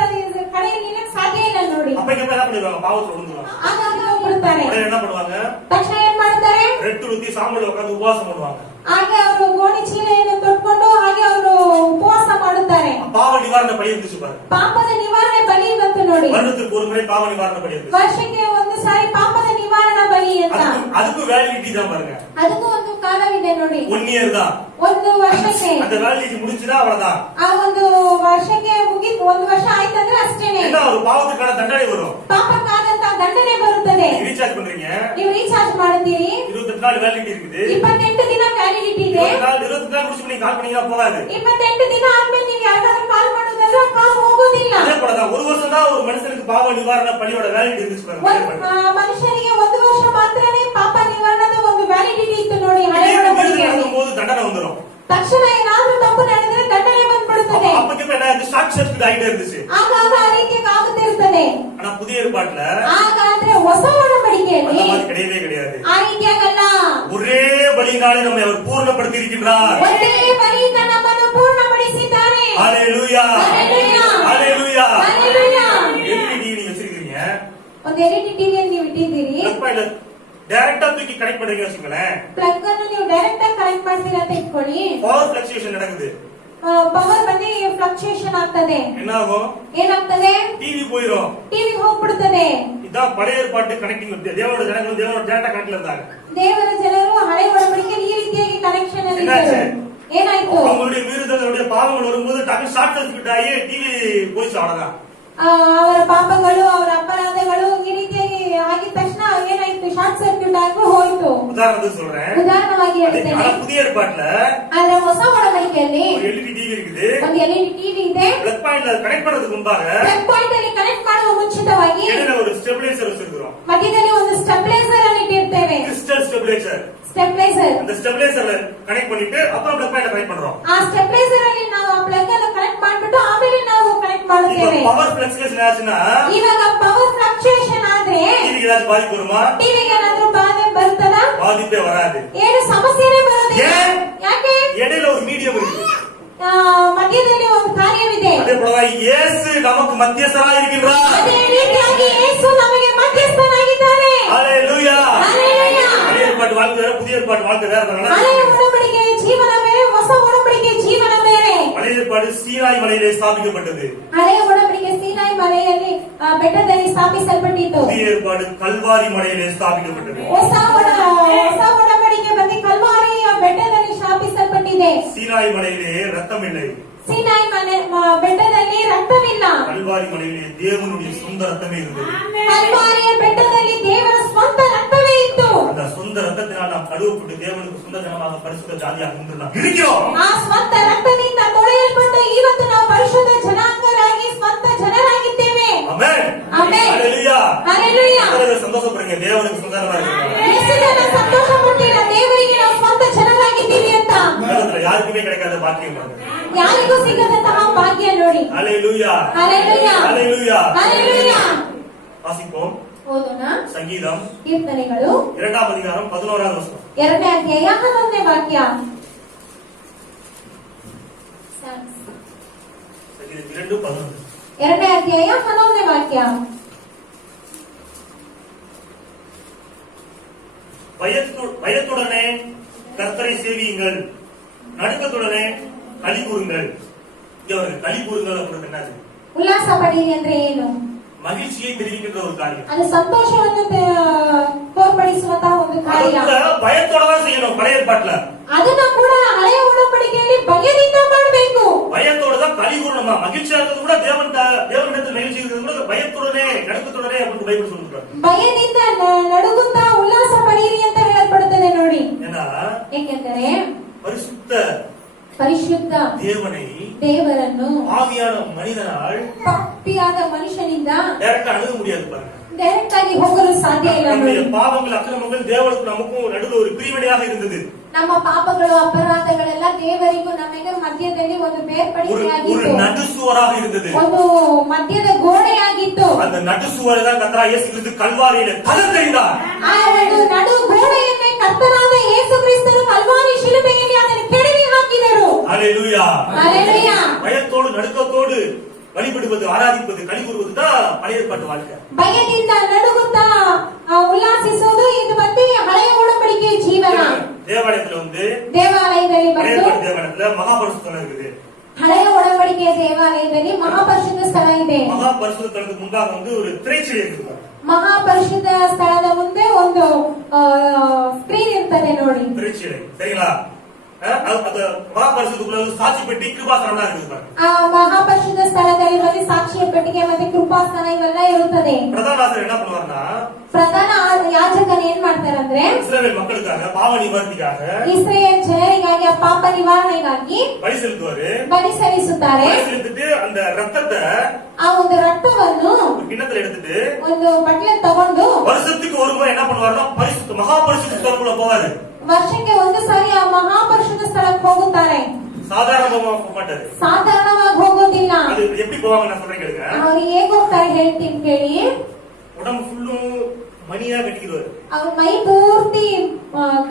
ಕಡೆಯಲ್ಲಿ ನಿಲ್ಲಕ್ಕೆ ಸಾಧ್ಯ ಇಲ್ಲ ನೋಡಿ. அப்பைக்கப்ப என்ன பண்ணிடுவாங்க? பாவத்துல விழுந்துருவாங்க. ಆಗಾಗ ಹೋಗ್ಬಿಡ್ತಾರೆ. உடனே என்ன பண்ணுவாங்க? ತಕ್ಷಣ ಏನ್ ಮಾಡ್ತಾರೆ? ரெட்டு ஊத்தி சாம்பல் உட்கார்ந்து உபவாசம் பண்ணுவாங்க. ಹಾಗೆ ಅವರು ಗೋಣಿ ಚೀಲೆಯನ್ನು ತೊಟ್ಕೊಂಡು ಹಾಗೆ ಅವರು ಉಪವಾಸ ಮಾಡುತ್ತಾರೆ. பாவ நிவாரண பலி இருந்துச்சு பாருங்க. ಪಾಪದ ನಿವಾರಣೆ ಬಲಿ ಬಂತು ನೋಡಿ. வருடத்துக்கு ஒரு முறை பாவ நிவாரண பலி இருந்துச்சு. ವರ್ಷಕ್ಕೆ ಒಂದು ಸಾರಿ ಪಾಪದ ನಿವಾರಣಾ ಬಲಿ ಅಂತ. அதுக்கு வேலிடிட்டி தான் பாருங்க. ಅದಕ್ಕೂ ಒಂದು ಕಾಲವಿದೆ ನೋಡಿ. 1 year தான். ಒಂದು ವರ್ಷಕ್ಕೆ அந்த வேலிடிட்டி முடிஞ்சுனா அவ்வளவுதான். ಆ ಒಂದು ವರ್ಷಕ್ಕೆ ಮುಗಿತು, ಒಂದು ವರ್ಷ ಆಯ್ತಂದ್ರೆ ಅಷ್ಟೇನೆ. என்ன ஒரு பாவத்துக்கான தண்டனை வரும். ಪಾಪಕ್ಕಾದಂತ ದಂಡನೆ ಬರುತ್ತದೆ. ரீசார்ஜ் பண்றீங்க, ನೀವು ರೀಚಾರ್ಜ್ ಮಾಡುತ್ತೀರಿ, 28 நாள் வேலிடிட்டி இருக்குது. 28 ದಿನ ವ್ಯಾಲಿಡಿಟಿ ಇದೆ. 28 நாள் முடிச்சு நீங்க கால் பண்ணீங்கன்னா போகாது. 28 ದಿನ ಆದ್ಮೇಲೆ ನೀವು ಯಾರಿಗಾದ್ರೂ ಕಾಲ್ ಮಾಡೋದಾದ್ರೆ ಕಾಲ್ ಹೋಗೋದಿಲ್ಲ. அதே போலதான் ஒரு வருஷம் தான் ஒரு மனுஷனுக்கு பாவ நிவாரண பலியோட வேலிடிட்டி இருந்துச்சு பாருங்க. ಮನುಷ್ಯನಿಗೆ ಒಂದು ವರ್ಷ ಮಾತ್ರನೇ ಪಾಪ ನಿವಾರಣದ ಒಂದು ವ್ಯಾಲಿಡಿಟಿ ಇತ್ತು ನೋಡಿ ಹಳೆಯ ಒಡಂಬಡಿಕೆಯಲ್ಲಿ. போது தண்டனை வந்துரும். ತಕ್ಷಣ ಏನಾದ್ರೂ ತಪ್ಪು ನಡೆದ್ರೆ ದಂಡನೆ ಬಂದ್ಬಿಡುತ್ತದೆ. அப்பಕ್ಕೆ என்ன ஆச்சு? ஷார்ட் சர்க்யூட் ஆயிட்டே இருந்துச்சு. ಆಗಾಗ ಆ ರೀತಿಯಾಗಿ ಆಗುತ್ತಿರುತ್ತದೆ. ஆனா புதிய ஏற்பாட்டுல ಹಾಗಾದ್ರೆ ಹೊಸ ಒಡಂಬಡಿಕೆಯಲ್ಲಿ அந்த மாதிரி கிடையவே கிடையாது. ಆ ರೀತಿಯಾಗಲ್ಲ. ஒரே பலியினாலே நம்மை அவர் பூர்ணப்படுத்தி இருக்கின்றார். ಒಂದೇ ಬಲಿಯಿಂದ ನಮ್ಮನ್ನು ಪೂರ್ಣಪಡಿಸಿದ್ದಾನೆ. ஹalleluya, ஹalleluya, ஹalleluya. ஹalleluya. எல்இடி நீங்க வச்சிருக்கீங்க, ಒಂದು ಎಲ್ಇಡಿ ಟಿವಿಯನ್ನು ನೀವು ಇಟ್ಟಿದ್ದೀರಿ. டைரக்டா தூக்கி கனெக்ட் பண்றீங்க வச்சுங்களேன். ಪ್ಲಗ್ ಅನ್ನು ನೀವು ಡೈರೆಕ್ಟ್ ಆಗಿ ಕನೆಕ್ಟ್ ಮಾಡ್ತೀರಾ ಅಂತ ಇಟ್ಕೊಳ್ಳಿ. பவர் ஃபிளக்சுவேஷன் நடக்குது. ಪವರ್ ಬಂದು ಫ್ಲಕ್ಚುಯೇಷನ್ ಆಗ್ತದೆ. என்ன ஆகும்? ಏನಾಗ್ತದೆ? டிவி போயிடும். ಟಿವಿ ಹೋಗ್ಬಿಡ್ತದೆ. இதான் பழைய ஏற்பாட்டு கனெக்டிங். தேவனோட ஜனங்களும் தேவனோட டேரக்டா கனெக்ட்ல இருந்தாங்க. ದೇವರ ಜನರು ಹಳೆ ಒಡಂಬಡಿಕೆಯಲ್ಲಿ ಈ ರೀತಿಯಾಗಿ ಕನೆಕ್ಷನ್ ಅಲ್ಲಿ ಇದ್ದರು. ಏನಾಯ್ತು? அவங்களுடைய மீறுதலுடைய பாவங்கள் வரும்போது டக்கு ஷார்ட் சர்க்யூட் ஆகி டிவி போயிச்சு, அவ்வளவுதான். ಅವರ ಪಾಪಗಳು ಅವರ ಅಪರಾಧಗಳು ಈ ರೀತಿಯಾಗಿ ಆಗಿದ ತಕ್ಷಣ ಏನಾಯ್ತು? ಶಾರ್ಟ್ ಸರ್ಕ್ಯೂಟ್ ಆಗಿ ಹೋಯ್ತು. உதாரணத்துக்கு சொல்றேன். ಉದಾಹರಣವಾಗಿ ಹೇಳ್ತೇನೆ. ஆனா புதிய ஏற்பாட்டுல ಆದ್ರೆ ಹೊಸ ಒಡಂಬಡಿಕೆಯಲ್ಲಿ ஒரு எல்இடி டிவி இருக்குது. ಒಂದು ಎಲ್ಇಡಿ ಟಿವಿ ಇದೆ. பிளக் பாயிண்ட்ல கனெக்ட் பண்றதுக்கு முன்பாக ಪ್ಲಗ್ ಪಾಯಿಂಟ್ ಅಲ್ಲಿ ಕನೆಕ್ಟ್ ಮಾಡುವ ಮುಂಚಿತವಾಗಿ இடையில ஒரு ஸ்டெபிலைசர் வச்சிருக்கிறோம். ಮಧ್ಯದಲ್ಲಿ ಒಂದು ಸ್ಟೆಬಿಲೈಸರ್ ಅನ್ನು ಇಟ್ಟಿರ್ತೇವೆ. Crystal stabiliser. ಸ್ಟೆಬಿಲೈಸರ್. அந்த ஸ்டெபிலைசர்ல கனெக்ட் பண்ணிட்டு அப்புறம் பிளக் பாயிண்ட்ல கனெக்ட் பண்றோம். ಆ ಸ್ಟೆಬಿಲೈಸರ್ ಅಲ್ಲಿ ನಾವು ಆ ಪ್ಲಗ್ ಅನ್ನು ಕನೆಕ್ಟ್ ಮಾಡಿಬಿಟ್ಟು ಆಮೇಲೆ ನಾವು ಕನೆಕ್ಟ್ ಮಾಡುತ್ತೇವೆ. பவர் ஃபிளக்சுவேஷன் ஆச்சுன்னா ಇವಾಗ ಪವರ್ ಫ್ಲಕ್ಚುಯೇಷನ್ ಆದ್ರೆ டிவிக்கு ஏதாவது பாதிப்பு வருமா? ಟಿವಿಗೆ ಏನಾದ್ರೂ ಬಾಧೆ ಬರುತ್ತದಾ? பாதிப்பே வராது. ಏನು ಸಮಸ್ಯೆನೇ ಬರೋದಿಲ್ಲ. ஏன்? ಯಾಕೆ? இடையில ஒரு மீடியம் இருக்கு. ಮಧ್ಯದಲ್ಲಿ ಒಂದು ಕಾರ್ಯವಿದೆ. அதே போல இயேசு நமக்கு மத்தியஸ்தராய் இருக்கின்றார். ಅದೇ ರೀತಿಯಾಗಿ ಯೇಸು ನಮಗೆ ಮಧ್ಯಸ್ಥನಾಗಿದ್ದಾನೆ. ஹalleluya. ஹalleluya. பழைய ஏற்பாட்டு வாழ்க்கை வேற, புதிய ஏற்பாட்டு வாழ்க்கை வேற. ಹಳೆಯ ಒಡಂಬಡಿಕೆಯ ಜೀವನ ಬೇರೆ, ಹೊಸ ಒಡಂಬಡಿಕೆಯ ಜೀವನ ಬೇರೆ. பழைய ஏற்பாடு சீனாய் மலையிலே ஸ்தாபிக்கப்பட்டது. ಹಳೆಯ ಒಡಂಬಡಿಕೆ ಸೀನಾಯಿ ಮಲೆಯಲ್ಲಿ ಬೆಟ್ಟದಲ್ಲಿ ಸ್ಥಾಪಿಸಲ್ಪಟ್ಟಿತು. புதிய ஏற்பாடு கல்வாரி மலையிலே ஸ்தாபிக்கப்பட்டது. ಹೊಸ ಒಡಂಬಡಿಕೆ ಬಂದು ಕಲ್ವಾರಿಯ ಬೆಟ್ಟದಲ್ಲಿ ಸ್ಥಾಪಿಸಲ್ಪಟ್ಟಿದೆ. சீனாய் மலையிலே ரத்தம் இல்லை. ಸೀನಾಯಿ ಬೆಟ್ಟದಲ್ಲಿ ರಕ್ತವಿಲ್ಲ. கல்வாரி மலையிலே தேவனுடைய சொந்த ரத்தமே இருந்தது. ಕಲ್ವಾರಿಯ ಬೆಟ್ಟದಲ್ಲಿ ದೇವರ ಸ್ವಂತ ರಕ್ತವೇ ಇತ್ತು. அந்த சொந்த ரத்தத்தினால் நாம் கழுவப்பட்டு தேவனுக்கு சொந்த ஜனமாக பரிசுத்த ஜாதியாக இன்று நாம் இருக்கிறோம். ಆ ಸ್ವಂತ ರಕ್ತದಿಂದ ತೊಳೆಯಲ್ಪಟ್ಟ ಇವತ್ತು ನಾವು ಪರಿಶುದ್ಧ ಜನಾಂಗರಾಗಿ ಸ್ವಂತ ಜನರಾಗಿದ್ದೇವೆ. ஆமென். ಆಮೆನ್. ஹalleluya. ಹalleluya. எல்லாரும் சந்தோஷப்படுங்க, தேவனுக்கு சொந்தமாக இருக்கிறோம். ಯೇಸುವಿನ ಸಂತೋಷ ಪಟ್ಟಿರ ದೇವರಿಗೆ ನಾವು ಸ್ವಂತ ಜನರಾಗಿದ್ದೀವಿ ಅಂತ. உலகத்துல யாருக்குமே கிடைக்காத பாக்கியம் அது. ಯಾರಿಗೂ ಸಿಗದಂತಹ ಭಾಗ್ಯ ನೋಡಿ. ஹalleluya. ஹalleluya. ஹalleluya. ஹalleluya. வாசிப்போம். ಓದೋಣ. சங்கீதம் ಕೀರ್ತನೆಗಳು 2ஆம் அதிகாரம் 11வது வசனம். 2ನೇ ಅಧ್ಯಾಯ 11ನೇ ವಾಕ್ಯ. சங்கீதம் 2:11. 2ನೇ ಅಧ್ಯಾಯ 11ನೇ ವಾಕ್ಯ. பயத்துடனே கர்த்தரை சேவியுங்கள், நடுக்கத்துடனே களி கூறுங்கள். களி கூறுங்கள் அப்படின்னு என்னது? ಉಲ್ಲಾಸ ಪಡಿರಿ ಅಂದ್ರೆ ಏನು? மகிழ்ச்சியை தெரிவிக்கின்ற ஒரு காரியம். ಅದು ಸಂತೋಷವನ್ನು ತೋರ್ಪಡಿಸುವಂತಹ ಒಂದು ಕಾರ್ಯ. பயத்தோட தான் செய்யணும். பழைய ஏற்பாட்டுல ಅದನ್ನ ಕೂಡ ಹಳೆಯ ಒಡಂಬಡಿಕೆಯಲ್ಲಿ ಭಯದಿಂದ ಮಾಡಬೇಕು. பயத்தோட தான் களி கூறணுமா. மகிழ்ச்சியா இருக்கிறது கூட தேவனிடத்தில் மகிழ்ச்சி இருக்கிறது கூட பயத்துடனே நடுக்கத்துடனே அப்படின்னு பைபிள் சொல்லுறாரு. ಭಯದಿಂದ ನಡುಗುತ್ತಾ ಉಲ್ಲಾಸ ಪಡಿರಿ ಅಂತ ಹೇಳಲ್ಪಡುತ್ತದೆ ನೋಡಿ. ஏன்னா ಏಕೆಂದರೆ ಪರಿಶುದ್ಧ ದೇವರನ್ನು ஆவியான மனிதனால் ಪಾಪಿಯಾದ ಮನುಷ್ಯನಿಂದ டைரக்டா அணுக முடியாது. பாருங்க, ಡೈರೆಕ್ಟ್ ಆಗಿ ಹೋಗಲು ಸಾಧ್ಯ ಇಲ್ಲ. நம்முடைய பாவங்கள் அக்கிரமங்கள் தேவனுக்கு நமக்கும் நடுவில் ஒரு பிரிவினையாக இருந்தது. ನಮ್ಮ ಪಾಪಗಳು ಅಪರಾಧಗಳೆಲ್ಲ ದೇವರಿಗೂ ನಮಗೆ ಮಧ್ಯದಲ್ಲಿ ಒಂದು ஒரு ಬೇರ್ಪಡಿಕೆಯಾಗಿತ್ತು. நடுசுவராக இருந்தது. ಒಂದು ಮಧ್ಯದ ಗೋಡೆಯಾಗಿತ್ತು. அந்த நடுசுவரை தான் கர்த்தராகிய இயேசு கிறிஸ்து கல்வாரியிலே தகர்த்தெறிந்தார். ಆ ಒಂದು ನಡು ಗೋಡೆಯನ್ನೇ ಕರ್ತನಾದ ಯೇಸು ಕ್ರಿಸ್ತನು ಕಲ್ವಾರಿ ಶಿಲುಬೆಯಲ್ಲಿ ಅದನ್ನು ಕೆಡವಿ ಹಾಕಿದರು. ஹalleluya. ஹalleluya. பயத்தோடு நடுக்கத்தோடு வழிபடுவது, ஆராதிப்பது, களி கூறுவது தான் பழைய ஏற்பாட்டு வாழ்க்கை. ಭಯದಿಂದ ನಡುಗುತ್ತಾ ಉಲ್ಲಾಸಿಸುವುದು ಇದು ಬಂದು ಹಳೆಯ ಒಡಂಬಡಿಕೆಯ ಜೀವನ. தேவாலயத்துல வந்து ದೇವಾಲಯದಲ್ಲಿ ಬಂದು தேவாலயத்துல மகாபரிசுத்தம் இருக்குது. ಹಳೆಯ ಒಡಂಬಡಿಕೆಯ ದೇವಾಲಯದಲ್ಲಿ ಮಹಾಪರಿಶುದ್ಧ ಸ್ಥಳ ಇದೆ. மகாபரிசுத்த ஸ்தலத்துக்கு முன்பாக வந்து ஒரு திரைச்சீலை இருக்குது. ಮಹಾಪರಿಶುದ್ಧ ಸ್ಥಳದ ಮುಂದೆ ಒಂದು ಸ್ಕ್ರೀನ್ ಇರ್ತದೆ ನೋಡಿ. திரைச்சீலை சரிங்களா? அந்த மகாபரிசுத்தக்குள்ள சாட்சி பெட்டி கிருபாசனம் இருக்குது. ಆ ಮಹಾಪರಿಶುದ್ಧ ಸ್ಥಳದಲ್ಲಿ ಬಂದು ಸಾಕ್ಷಿಯ ಪೆಟ್ಟಿಗೆ ಮತ್ತೆ ಕೃಪಾಸನ ಇವೆಲ್ಲ ಇರುತ್ತದೆ. பிரதான ஆசிரியர் என்ன பண்ணுவாருன்னா, ಪ್ರಧಾನ ಯಾಜಕನು ಏನ್ ಮಾಡ್ತಾರಂದ್ರೆ இஸ்ரவேல் மக்களுக்காக பாவ நிவர்த்திக்காக ಇಸ್ರೇಲ್ ಜನರಿಗಾಗಿ ಆ ಪಾಪ ನಿವಾರಣೆಗಾಗಿ பலி செலுத்துவாரு. ಬಲಿ ಸಲ್ಲಿಸುತ್ತಾರೆ. பலி செலுத்திட்டு அந்த ரத்தத்தை ಆ ಒಂದು ರಕ್ತವನ್ನು ஒரு கிண்ணத்துல எடுத்துட்டு ಒಂದು ಬಟ್ಲೆ ತಗೊಂಡು வருஷத்துக்கு ஒரு முறை என்ன பண்ணுவாருன்னா பரிசுத்த மகாபரிசுத்த ஸ்தலத்துக்குள்ள போவாரு. ವರ್ಷಕ್ಕೆ ಒಂದು ಸಾರಿ ಆ ಮಹಾಪರಿಶುದ್ಧ ಸ್ಥಳಕ್ಕೆ ಹೋಗುತ್ತಾರೆ. சாதாரணமா போக மாட்டாரு. ಸಾಧಾರಣವಾಗಿ ಹೋಗೋದಿಲ್ಲ. அது எப்படி போவாங்க நான் சொல்றேன் கேளுங்க. ಅವ್ರು ಹೇಗೆ ಹೋಗ್ತಾರೆ ಹೇಳ್ತೀನಿ ಕೇಳಿ. உடம்பு ஃபுல்லும் மணியா கட்டிக்குவாரு. ಅವ್ರ ಮೈ ಪೂರ್ತಿ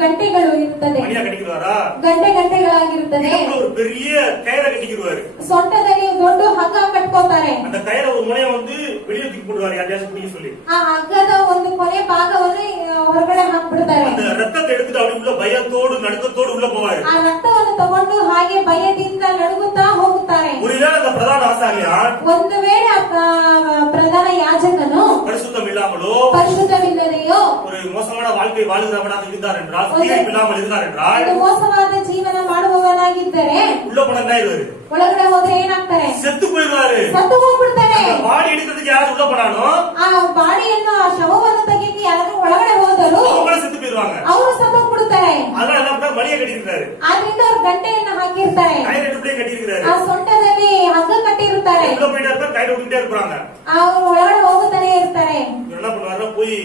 ಗಂಟೆಗಳು ಇರುತ್ತದೆ. மணியா கட்டிக்குவாரா? ಗಂಟೆಗಳಾಗಿರುತ್ತದೆ. ஒரு பெரிய கயிறை கட்டிக்குவாரு. ಸೊಂಟದಲ್ಲಿ ದೊಡ್ಡ ಹಗ್ಗ ಕಟ್ಕೋತಾರೆ. அந்த கயிறை ஒரு முனைய வந்து வெளியே தூக்கி போடுவாரு யாரையாச்சும் பிடிக்க சொல்லி. ಆ ಹಗ್ಗದ ಒಂದು ಕೊನೆ ಭಾಗವನ್ನು ಹೊರಗಡೆ ಹಾಕ್ಬಿಡ್ತಾರೆ. அந்த ரத்தத்தை எடுத்துட்டு அப்படி உள்ள பயத்தோடு நடுக்கத்தோடு உள்ள போவாரு. ಆ ರಕ್ತವನ್ನು ತಗೊಂಡು ಹಾಗೆ ಭಯದಿಂದ ನಡುಗುತ್ತಾ ಹೋಗುತ್ತಾರೆ. ஒருவேளை அந்த பிரதான ஆசாரியர் ಒಂದು ವೇಳೆ ಪ್ರಧಾನ ಯಾಜಕನು பரிசுத்தம் இல்லாமலோ ಪರಿಶುದ್ಧವಿಲ್ಲದೆಯೋ ஒரு மோசமான வாழ்க்கை வாழ்கிறவனாக இருந்தார் என்றால், தீர்ப்பு இல்லாமல் இருந்தார் என்றால், ಒಂದು ಮೋಸವಾದ ಜೀವನ ಮಾಡುವವನಾಗಿದ್ದರೆ உள்ள போனா இவரு ಒಳಗಡೆ ಹೋದ್ರೆ ಏನಾಗ್ತಾರೆ? செத்து போயிடுவாரு. ಸತ್ತು ಹೋಗ್ಬಿಡ್ತಾರೆ. பாடி எடுக்கிறதுக்கு யாரும் உள்ள போனானோ ಆ ಬಾಡಿಯನ್ನು ಆ ಶವವನ್ನು ತೆಗೆಯಕ್ಕೆ ಯಾರು ಒಳಗಡೆ ಹೋದರು அவங்கள செத்து போயிடுவாங்க. ಅವರು ಸತ್ತು ಹೋಗ್ಬಿಡ್ತಾರೆ. அதனால என்ன பண்ணா மணியை கட்டியிருக்காரு. ಆದ್ರಿಂದ ಅವ್ರು ಗಂಟೆಯನ್ನು ಹಾಕಿರ್ತಾರೆ. கயிறு எடுத்துட்டே கட்டியிருக்காரு. ಆ ಸೊಂಟದಲ್ಲಿ ಹಗ್ಗ ಕಟ್ಟಿರುತ್ತಾರೆ. உள்ள போயிட்டா இருப்பாங்க, கயிறு விட்டுட்டே இருப்பாங்க. ಅವರು ಒಳಗಡೆ ಹೋಗುತ್ತಾನೆ ಇರ್ತಾರೆ. என்ன பண்ணுவாருன்னா போய்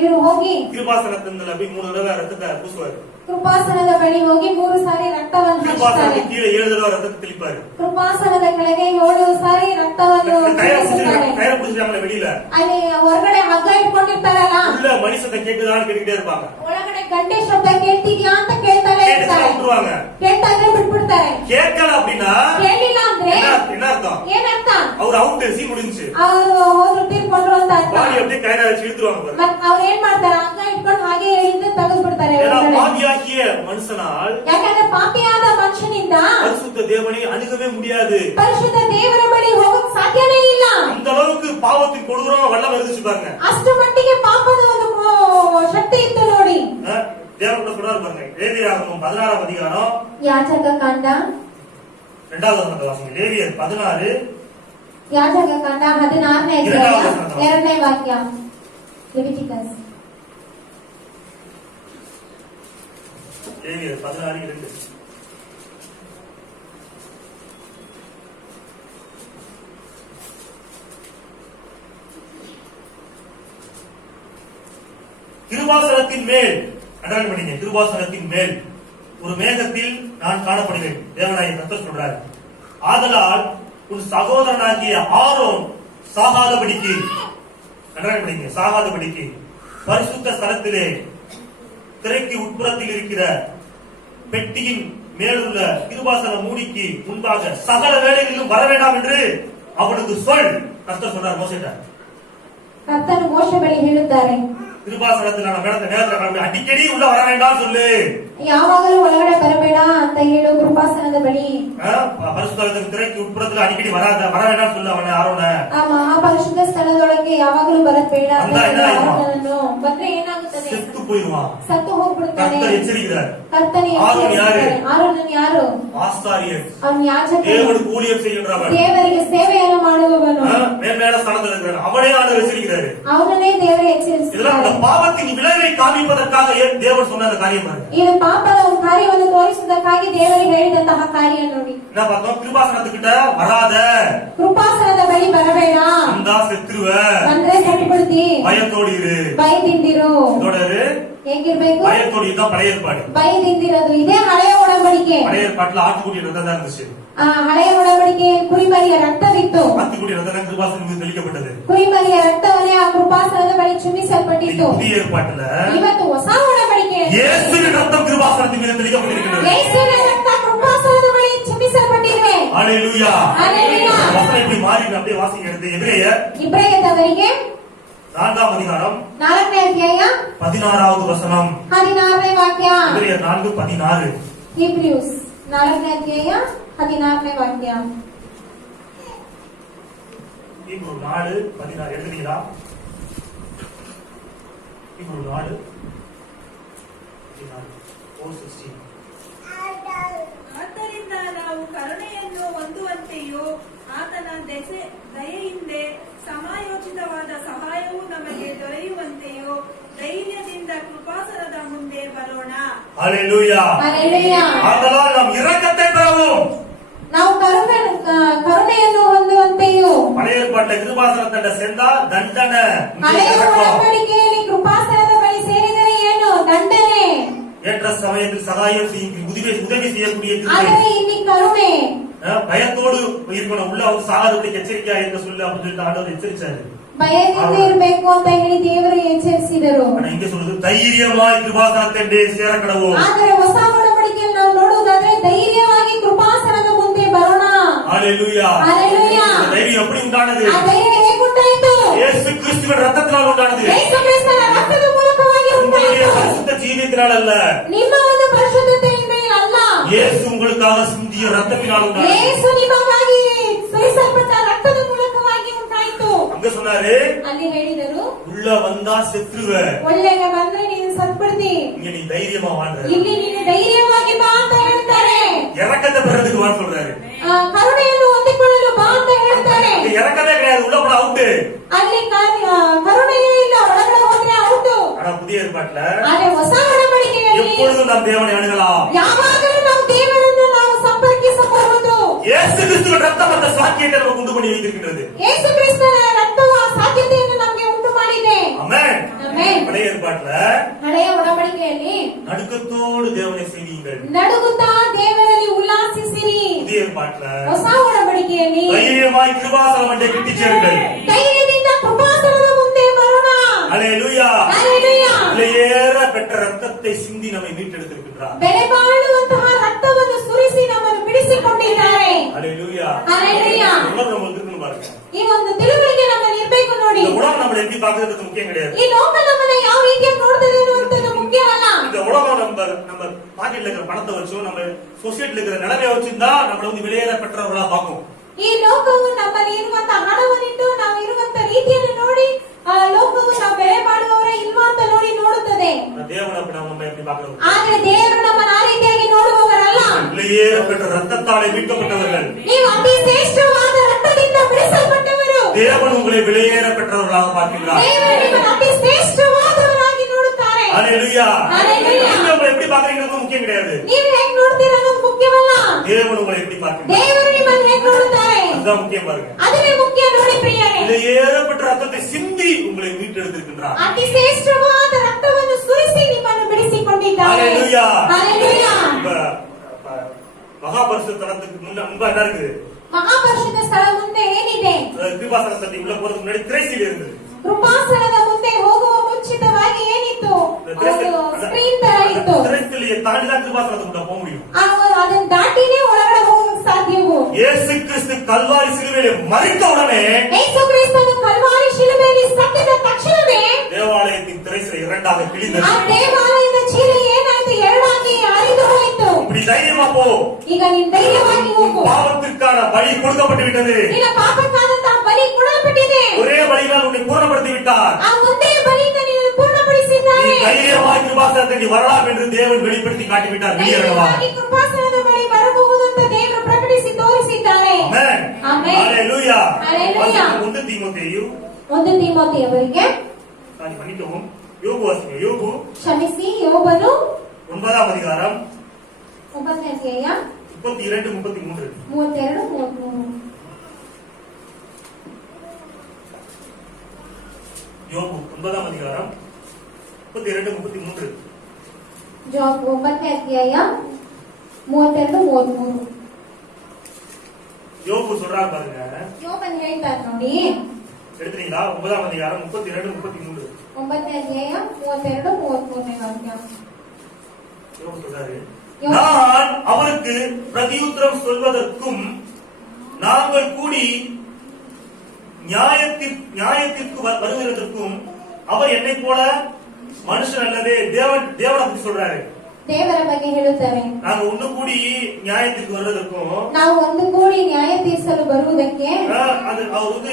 ಇವರು ಹೋಗಿ கிருபாசனத்துல போய் 3 தடவை ரத்தத்தை பூசுவாரு. ಕೃಪಾಸನದ ಬಳಿ ಹೋಗಿ 3 ಸಾರಿ ರಕ್ತವನ್ನು ಹಚ್ಚುತ್ತಾರೆ. கிருபாசனத்துக்கு கீழே 7 தடவை ரத்தத்தை தெளிப்பாரு. ಕೃಪಾಸನದ ಕೆಳಗೆ 7 ಸಾರಿ ರಕ್ತವನ್ನು ಚಿಮುಕಿಸುತ್ತಾರೆ. கயிறு பிடிச்சிட்டாங்களே வெளியில, ಅಲ್ಲಿ ಹೊರಗಡೆ ಹಗ್ಗ ಇಟ್ಕೊಂಡಿರ್ತಾರಲ್ಲ, உள்ள மணி சத்தம் கேக்குதான்னு கேட்டுக்கிட்டே இருப்பாங்க. ಒಳಗಡೆ ಗಂಟೆ ಶಬ್ದ ಕೇಳ್ತಿದ್ಯಾ ಅಂತ ಕೇಳ್ತಾರೆ ಇರ್ತಾರೆ. விட்டுருவாங்க. ಕೇಳ್ತಾ ಇದ್ರೆ ಬಿಟ್ಬಿಡ್ತಾರೆ. கேட்கல அப்படின்னா ಕೇಳಿಲ್ಲ ಅಂದ್ರೆ என்ன அர்த்தம்? ಏನರ್ಥ? அவர் அவுட் சி முடிஞ்சு. ಅವರು ಹೋದ್ರು ತೀರ್ಕೊಂಡ್ರು ಅಂತ ಅರ್ಥ. பாடி அப்படியே கயிறை வச்சு இழுத்துருவாங்க பாருங்க. ಮತ್ ಅವ್ರು ಏನ್ ಮಾಡ್ತಾರೆ? ಹಗ್ಗ ಇಟ್ಕೊಂಡು ಹಾಗೆ ಎಳೆದು ತೆಗೆದು ಬಿಡ್ತಾರೆ ஏன்னா ಹೊರಗಡೆ. பாவியாகிய மனுஷனால் ಯಾಕಂದ್ರೆ ಪಾಪಿಯಾದ ಮನುಷ್ಯನಿಂದ பரிசுத்த தேவனை அணுகவே முடியாது. ಪರಿಶುದ್ಧ ದೇವರ ಬಳಿ ಹೋಗಕ್ ಸಾಧ್ಯನೇ ಇಲ್ಲ. அந்த அளவுக்கு பாவத்தின் கொடூரம் வல்லம் இருந்துச்சு பாருங்க. ಅಷ್ಟು ಮಟ್ಟಿಗೆ ಪಾಪದ ಒಂದು ಶಕ್ತಿ ಇತ್ತು ನೋಡಿ. தேவன் கூட சொல்றாரு பாருங்க. லேவியராகமம் 16ஆம் அதிகாரம் ಯಾಜಕ ಕಾಂಡ 2வது வசனத்தை வாசிங்க. லேவியர் 16 ಯಾಜಕ ಕಾಂಡ 16ನೇ ಅಧ್ಯಾಯ 2ನೇ ವಾಕ್ಯ. ಲೆವಿಟಿಕಸ್ லேவியர் 16:2. கிருபாசனத்தின் மேல் அண்டர்லைன் பண்ணீங்க. கிருபாசனத்தின் மேல் ஒரு மேகத்தில் நான் காணப்படுவேன். தேவனாகிய கர்த்தர் சொல்றார். ஆதலால் உன் சகோதரனாகிய ஆரோன் சாகாதபடிக்கு, அண்டர்லைன் பண்ணீங்க, சாகாதபடிக்கு பரிசுத்த ஸ்தலத்திலே திரைக்கு உட்புறத்தில் இருக்கிற பெட்டியின் மேலுள்ள கிருபாசன மூடிக்கு முன்பாக சகல வேளைகளிலும் வர வேண்டாம் என்று அவனுக்கு சொல். கர்த்தர் சொன்னார் மோசேட்ட. ಕರ್ತನು ಮೋಶೆ ಬಳಿ ಹೇಳುತ್ತಾರೆ, கிருபாசனத்தில் நான் நேரத்தில் அடிக்கடி உள்ள வர வேண்டாம் சொல்லு. ಯಾವಾಗಲೂ ಒಳಗಡೆ ಬರಬೇಡ ಅಂತ ಹೇಳು. ಕೃಪಾಸನದ ಬಳಿ பரிசுத்த திரைக்கு உட்புறத்தில் அடிக்கடி வர வேண்டாம் சொல்லு அவனை ஆரோன. ಆ ಮಹಾಪರಿಶುದ್ಧ ಸ್ಥಳದೊಳಗೆ ಯಾವಾಗಲೂ ಬರಬೇಡ ಅಂತ அந்த என்ன ஆயிடும்? ಆರೋನನನ್ನು ಬಂದ್ರೆ ಏನಾಗುತ್ತದೆ? செத்து போயிடுவான். ಸತ್ತು ಹೋಗ್ಬಿಡ್ತಾನೆ. கர்த்தர் எச்சரிக்கிறார். ಕರ್ತನೆ ஆரோன் யாரு? ಆರೋನನ್ ಯಾರು? ஆசாரியர். ಅವನು ಯಾಜಕ, தேவனுக்கு ஊழியம் செய்கின்றவன், ದೇವರಿಗೆ ಸೇವೆಯನ್ನು ಮಾಡುವವನು, மேன்மேல ஸ்தானத்தில் இருக்கிறார். அவனே ஆண்டவர் எச்சரிக்கிறாரு. ಅವನನ್ನೇ ದೇವರು இதெல்லாம் ಎಚ್ಚರಿಸುತ್ತಾರೆ. அந்த பாவத்தின் விளைவை காமிப்பதற்காக தேவன் சொன்ன அந்த காரியம் பாருங்க. ಇದು ಪಾಪದ ಒಂದು ಕಾರ್ಯವನ್ನು ತೋರಿಸುವುದಕ್ಕಾಗಿ ದೇವರಿಗೆ ಹೇಳಿದಂತಹ ಕಾರ್ಯ ನೋಡಿ. என்ன பார்த்தோம்? கிருபாசனத்துக்கிட்ட வராத, ಕೃಪಾಸನದ ಬಳಿ ಬರಬೇಡ, வந்தா செத்துருவ, ಬಂದ್ರೆ ಸತ್ತು ಬಿಡ್ತಿ, பயத்தோடு இரு. ಭಯದಿಂದಿರು. தொடரு. ಹೇಗಿರ್ಬೇಕು? பயத்தோடு இதுதான் பழைய ஏற்பாடு. ಭಯದಿಂದಿರೋದು ಇದೇ ಹಳೆಯ ಒಡಂಬಡಿಕೆ. பழைய ஏற்பாட்டுல ஆட்டுக்குட்டி ரத்தம் தான் இருந்துச்சு. ಆ ಹಳೆಯ ಒಡಂಬಡಿಕೆಯಲ್ಲಿ ಕುರಿಮರಿಯ ರಕ್ತವಿತ್ತು. ஆட்டுக்குட்டி ரத்தம் கிருபாசனம் மீது தெளிக்கப்பட்டது. ಕುರಿಮರಿಯ ರಕ್ತವನ್ನೇ ಆ ಕೃಪಾಸನದ ಬಳಿ ಚಿಮ್ಮಿಸಲ್ಪಟ್ಟಿತ್ತು. புதிய ஏற்பாட்டுல ಇವತ್ತು ಹೊಸ ಒಡಂಬಡಿಕೆಯಲ್ಲಿ இயேசுவின் ரத்தம் கிருபாசனத்தின் மீது தெளிக்கப்பட்டிருக்கிறது. ಯೇಸುವಿನ ರಕ್ತ ಕೃಪಾಸನದ ಬಳಿ ಚಿಮ್ಮಿಸಲ್ಪಟ್ಟಿದೆ. ஹalleluya. ஹalleluya. வசனம் எப்படி மாறி அப்படியே வாசிங்க. எடுத்து எபிரேயர் ಇಬ್ರಿಯದವರಿಗೆ 4ஆம் அதிகாரம் 4ನೇ ಅಧ್ಯಾಯ 16வது வசனம். 16ನೇ ವಾಕ್ಯ. எபிரேயர் 4:16. ಹೀಬ್ರೂಸ್ 4ನೇ ಅಧ್ಯಾಯ 16ನೇ ವಾಕ್ಯ. ஹீப்ரு 4:16 எழுதுறீங்களா? ஹீப்ரு 4:16. ಆದ್ದರಿಂದ ನಾವು ಕರುಣೆಯನ್ನು ಹೊಂದುವಂತೆಯೂ ಆತನ ದಯೆಯಿಂದ ಸಮಯೋಚಿತವಾದ ಸಹಾಯವು ನಮಗೆ ದೊರೆಯುವಂತೆಯೂ ಧೈರ್ಯದಿಂದ ಕೃಪಾಸನದ ಮುಂದೆ ಬರೋಣ. ஹalleluya. ಹಲ್ಲೆಲೂಯಾ. ஆதலால் நாம் இரக்கத்தை பெறவும். ನಾವು ಕರುಣೆಯನ್ನು ಹೊಂದುವಂತೆಯೂ. பழைய ஏற்பாட்டுல கிருபாசனத்தண்ட சேர்ந்தா தண்டனை. ಹಳೆಯ ಒಡಂಬಡಿಕೆಯಲ್ಲಿ ಕೃಪಾಸನದ ಬಳಿ ಸೇರಿದರೆ ಏನು? ದಂಡನೆ. ஏற்ற சமயத்தில் சகாயம் செய்யும் உதவி செய்யக்கூடிய ಆದರೆ ಇಲ್ಲಿ ಕರುಣೆ. பயத்தோடு இருக்கணும். உள்ள அவங்க சாகாதபடிக்கு எச்சரிக்கையா இருக்க சொல்லு அப்படின்னு சொல்லிட்டு ஆண்டவர் எச்சரிச்சாரு. ಭಯದಿಂದ ಇರಬೇಕು ಅಂತ ಹೇಳಿ ದೇವರು ಎಚ್ಚರಿಸಿದರು. ஆனா இங்க சொல்றது தைரியமாய் கிருபாசனத்தை சேர கடவோம். ಆದರೆ ಹೊಸ ಒಡಂಬಡಿಕೆಯಲ್ಲಿ ನಾವು ನೋಡುವುದಾದ್ರೆ ಧೈರ್ಯವಾಗಿ ಕೃಪಾಸನದ ಮುಂದೆ ಬರೋಣ. ஹalleluya. ஹalleluya. தைரியம் எப்படி உண்டானது? ಆ ಧೈರ್ಯ ಹೇಗುಂಟಾಯಿತು? இயேசு கிறிஸ்துவின் ரத்தத்தினால் உண்டானது. ಯೇಸು ಕ್ರಿಸ್ತನ ರಕ್ತದ ಮೂಲಕವಾಗಿ உங்களுடைய ಉಂಟಾಯಿತು. பரிசுத்த ஜீவியத்தினால் அல்ல. ನಿಮ್ಮ ಒಂದು ಪರಿಶುದ್ಧತೆಯಿಂದ ಅಲ್ಲ. இயேசு உங்களுக்காக சிந்திய ரத்தத்தினால் உண்டானது. ಯೇಸು ನಿಮಗಾಗಿ ಸುರಿಸಲ್ಪಟ್ಟ ರಕ್ತದ ಮೂಲಕವಾಗಿ ಉಂಟಾಯಿತು. அங்க சொன்னாரு, ಅಲ್ಲಿ ಹೇಳಿದರು, உள்ள வந்தா செத்துருவ, ಒಳ್ಳೆಗೆ ಬಂದ್ರೆ ನೀನು ಸತ್ಬಿಡ್ತಿ, இங்க நீ தைரியமா வாழ்ற. ಇಲ್ಲಿ ನೀನು ಧೈರ್ಯವಾಗಿ ಬಾ ಅಂತ ಹೇಳ್ತಾರೆ. இறக்கத்தை பெறதுக்கு வா சொல்றாரு. ಕರುಣೆಯನ್ನು ಹೊಂದಿಕೊಳ್ಳಲು ಬಾ ಅಂತ ಹೇಳ್ತಾರೆ. இங்க இறக்கமே கிடையாது. உள்ள கூட அவுட்டு. ಅಲ್ಲಿ ಕರುಣೆಯೇ ಇಲ್ಲ, ಒಳಗಡೆ ಹೋದ್ರೆ ಔಟು. ஆனா புதிய ஏற்பாட்டுல ಆದ್ರೆ ಹೊಸ ಒಡಂಬಡಿಕೆಯಲ್ಲಿ எப்பொழுதும் நாம் தேவனை அணுகலாம். ಯಾವಾಗಲೂ ನಾವು ದೇವರನ್ನು ನಾವು ಸಂಪರ್ಕಿಸಬಹುದು. இயேசு கிறிஸ்துவின் ரத்தம் அந்த சாக்கியத்தை நமக்கு உண்டு பண்ணி வைத்திருக்கிறது. ಯೇಸು ಕ್ರಿಸ್ತನ ರಕ್ತವು ಆ ಸಾಧ್ಯತೆಯನ್ನು ನಮಗೆ ಉಂಟು ಮಾಡಿದೆ. ஆமென். ಆಮೆನ್. பழைய பழைய ஏற்பாட்டுல ಹಳೆಯ ಒಡಂಬಡಿಕೆಯಲ್ಲಿ நடுக்கத்தோடு தேவனை செய்வீங்கள். ನಡುಗುತ್ತಾ ದೇವರಲ್ಲಿ ಉಲ್ಲಾಸಿಸಿರಿ. புதிய ஏற்பாட்டுல ಹೊಸ ಒಡಂಬಡಿಕೆಯಲ್ಲಿ தைரியமாய் கிருபாசனம் மண்டை கிட்டி சேருங்கள். ಧೈರ್ಯದಿಂದ ಕೃಪಾಸನದ ಮುಂದೆ ಬರೋಣ. ஹல்லேலூயா. ಹಲ್ಲೆಲೂಯಾ. விலையேற பெற்ற ரத்தத்தை சிந்தி நம்மை மீட்டெடுத்திருக்கிறார். ಬೆಲೆ ಬಾಳುವಂತಹ ರಕ್ತವನ್ನು ಸುರಿಸಿ ನಮ್ಮನ್ನು ಬಿಡಿಸಿಕೊಂಡಿದ್ದಾರೆ. ஹல்லேலூயா. ಹಲ್ಲೆಲೂಯಾ. உணர்வு நமக்கு இருக்குன்னு பாருங்க. ಈ ಒಂದು ತಿಳುವಳಿಕೆ ನಮ್ಮಲ್ಲಿ ಇರಬೇಕು ನೋಡಿ. இந்த உலகம் நம்மளை எப்படி பாக்குறது முக்கியம் கிடையாது. ಈ ಲೋಕ ನಮ್ಮನ್ನ ಯಾವ ರೀತಿಯಾಗಿ ನೋಡ್ತದೆ ಅನ್ನುವಂಥದ್ದು ಮುಖ್ಯವಲ್ಲ. இந்த உலகம் நம்ம பாக்கெட்ல இருக்கிற பணத்தை வச்சோ நம்ம சொசைட்டில இருக்கிற நிலைமையை வச்சிருந்தா நம்மள வந்து வெளியேற பெற்றவர்களா பார்க்கும். ಈ ಲೋಕವು ನಮ್ಮಲ್ಲಿ ಇರುವಂತಹ ಹಣವನ್ನಿಟ್ಟು ನಾವು ಇರುವಂತ ರೀತಿಯನ್ನು ನೋಡಿ ಆ ಲೋಕವು ನಾವು ಬೆಲೆ ಬಾಳುವವರ ಇಲ್ವಾ ಅಂತ ನೋಡಿ ನೋಡುತ್ತದೆ. தேவன் அப்படி நம்ம எப்படி பார்க்கிறோம்? ಆದ್ರೆ ದೇವರು ನಮ್ಮನ್ನು ಆ ರೀತಿಯಾಗಿ ನೋಡುವವರಲ್ಲ. வெளியேற பெற்ற ரத்தத்தாலே மீட்கப்பட்டவர்கள். ನೀವು ಅತಿ ಶ್ರೇಷ್ಠವಾದ ರಕ್ತದಿಂದ ಬಿಡಿಸಲ್ಪಟ್ಟವರು. தேவன் உங்களை வெளியேற பெற்றவர்களாக பார்க்கிறார். ದೇವರು ನಿಮ್ಮನ್ನು ಅತಿ ಶ್ರೇಷ್ಠವಾದವರಾಗಿ ನೋಡುತ್ತಾರೆ. ஹல்லேலூயா. ஹல்லேலூயா. நீங்க உங்களை எப்படி பார்க்கறீங்கிறது முக்கியம் கிடையாது. ನೀವು ಹೇಗೆ ನೋಡ್ತೀರಾ ಅನ್ನೋದು ಮುಖ್ಯವಲ್ಲ. தேவன் உங்களை எப்படி பார்க்கிறார்? ದೇವರು ನಿಮ್ಮನ್ನು ಹೇಗೆ ನೋಡುತ್ತಾರೆ அதுதான் முக்கியம் பாருங்க. ಅದುವೇ ಮುಖ್ಯ ನೋಡಿ ಪ್ರಿಯರೇ. வெளியேற பெற்ற ரத்தத்தை சிந்தி உங்களை மீட்டெடுத்திருக்கிறார். ಅತಿ ಶ್ರೇಷ್ಠವಾದ ರಕ್ತವನ್ನು ಸುರಿಸಿ ನಿಮ್ಮನ್ನು ಬಿಡಿಸಿಕೊಂಡಿದ್ದಾರೆ. ஹல்லேலூயா. ಹಲ್ಲೆಲೂಯಾ. மகாபரிசுத்த தலத்துக்கு முன்பா என்ன இருக்குது? ಮಹಾಪರಿಶುದ್ಧ ಸ್ಥಳ ಮುಂದೆ ಏನಿದೆ? கிருபாசன சட்டி உள்ள போறதுக்கு முன்னாடி திரைசீலை இருந்தது. ಕೃಪಾಸನದ ಮುಂದೆ ಹೋಗುವ ಮುಂಚಿತವಾಗಿ ಏನಿತ್ತು? ಸ್ಕ್ರೀನ್ ತರ ಇತ್ತು. திரைசீலையை தாண்டி தான் கிருபாசனத்துக்குள்ள போக முடியும். ಅದನ್ನ ದಾಟಿನೇ ಒಳಗಡೆ ಹೋಗಕ್ಕೆ ಸಾಧ್ಯವು. இயேசு கிறிஸ்து கல்வாரி சிலுவையிலே மரித்த உடனே ಯೇಸು ಕ್ರಿಸ್ತನು ಕಲ್ವಾರಿ ಶಿಲುಬೆಯಲ್ಲಿ ಸತ್ತಿದ ತಕ್ಷಣವೇ தேவாலயத்தின் திரைசீலை இரண்டாக கிழிந்தது. ಆ ದೇವಾಲಯದ ಚೀಲ ಏನಾಯ್ತು? ಎರಡಾಗಿ ಹರಿದು ಹೋಯಿತು. இப்படி தைரியமா போ. ಈಗ ನೀನ್ ಧೈರ್ಯವಾಗಿ ಹೋಗು. பாவத்திற்கான பலி கொடுக்கப்பட்டு விட்டது. ನಿನ್ನ ಪಾಪಕ್ಕಾದಂತಹ ಬಲಿ ಕೊಡಲ್ಪಟ್ಟಿದೆ. ஒரே பலியால் உன்னை பூர்ணப்படுத்தி விட்டார். ಆ ಒಂದೇ ಬಲಿಯಿಂದ ನಿನ್ನನ್ನು ಪೂರ್ಣಪಡಿಸಿದ್ದಾರೆ. நீ தைரியமாய் கிருபாசனத்தை நீ வரலாம் என்று தேவன் வெளிப்படுத்தி காட்டிவிட்டார். வெளியேறவா. ಧೈರ್ಯವಾಗಿ ಕೃಪಾಸನದ ಬಳಿ ಬರಬಹುದು ಅಂತ ದೇವರು ಪ್ರಕಟಿಸಿ ತೋರಿಸಿದ್ದಾರೆ. ಆಮೆನ್. ಆಮೆನ್. ஹல்லேலூயா. ஹல்லேலூயா. 1 தீமோத்தேயு 1 ತಿಮೋಥೆಯವರಿಗೆ சாரி மன்னிக்கவும். யோபு வாசிங்க. யோபு ಕ್ಷಮಿಸಿ ಯೋಬನು 9ஆம் அதிகாரம் 9ನೇ ಅಧ್ಯಾಯ 32 33. 32 33. யோபு 9ஆம் அதிகாரம் 32 33. ಜಾಬ್ 9ನೇ ಅಧ್ಯಾಯ 32 33. யோபு சொல்றாரு பாருங்க. ಯೋಬನ್ ಹೇಳ್ತಾರೆ ನೋಡಿ. எடுத்துறீங்களா? 9ஆம் அதிகாரம் 32 33. 9ನೇ ಅಧ್ಯಾಯ 32 33ನೇ ವಾಕ್ಯ. யோபு சொல்றாரு, நான் அவருக்கு பிரதியுத்தரம் சொல்வதற்கும் நாங்கள் கூடி நியாயத்திற்கு வருவதற்கும் அவர் என்னை போல மனுஷன் அல்லவே. தேவனை பத்தி சொல்றாரு. ದೇವರ ಬಗ್ಗೆ ಹೇಳುತ್ತಾರೆ. நாங்க ஒண்ணு கூடி நியாயத்திற்கு வருவதற்கும் ನಾವು ಒಂದು ಕೂಡಿ ನ್ಯಾಯ ತೀರಿಸಲು ಬರುವುದಕ್ಕೆ அது அவர் வந்து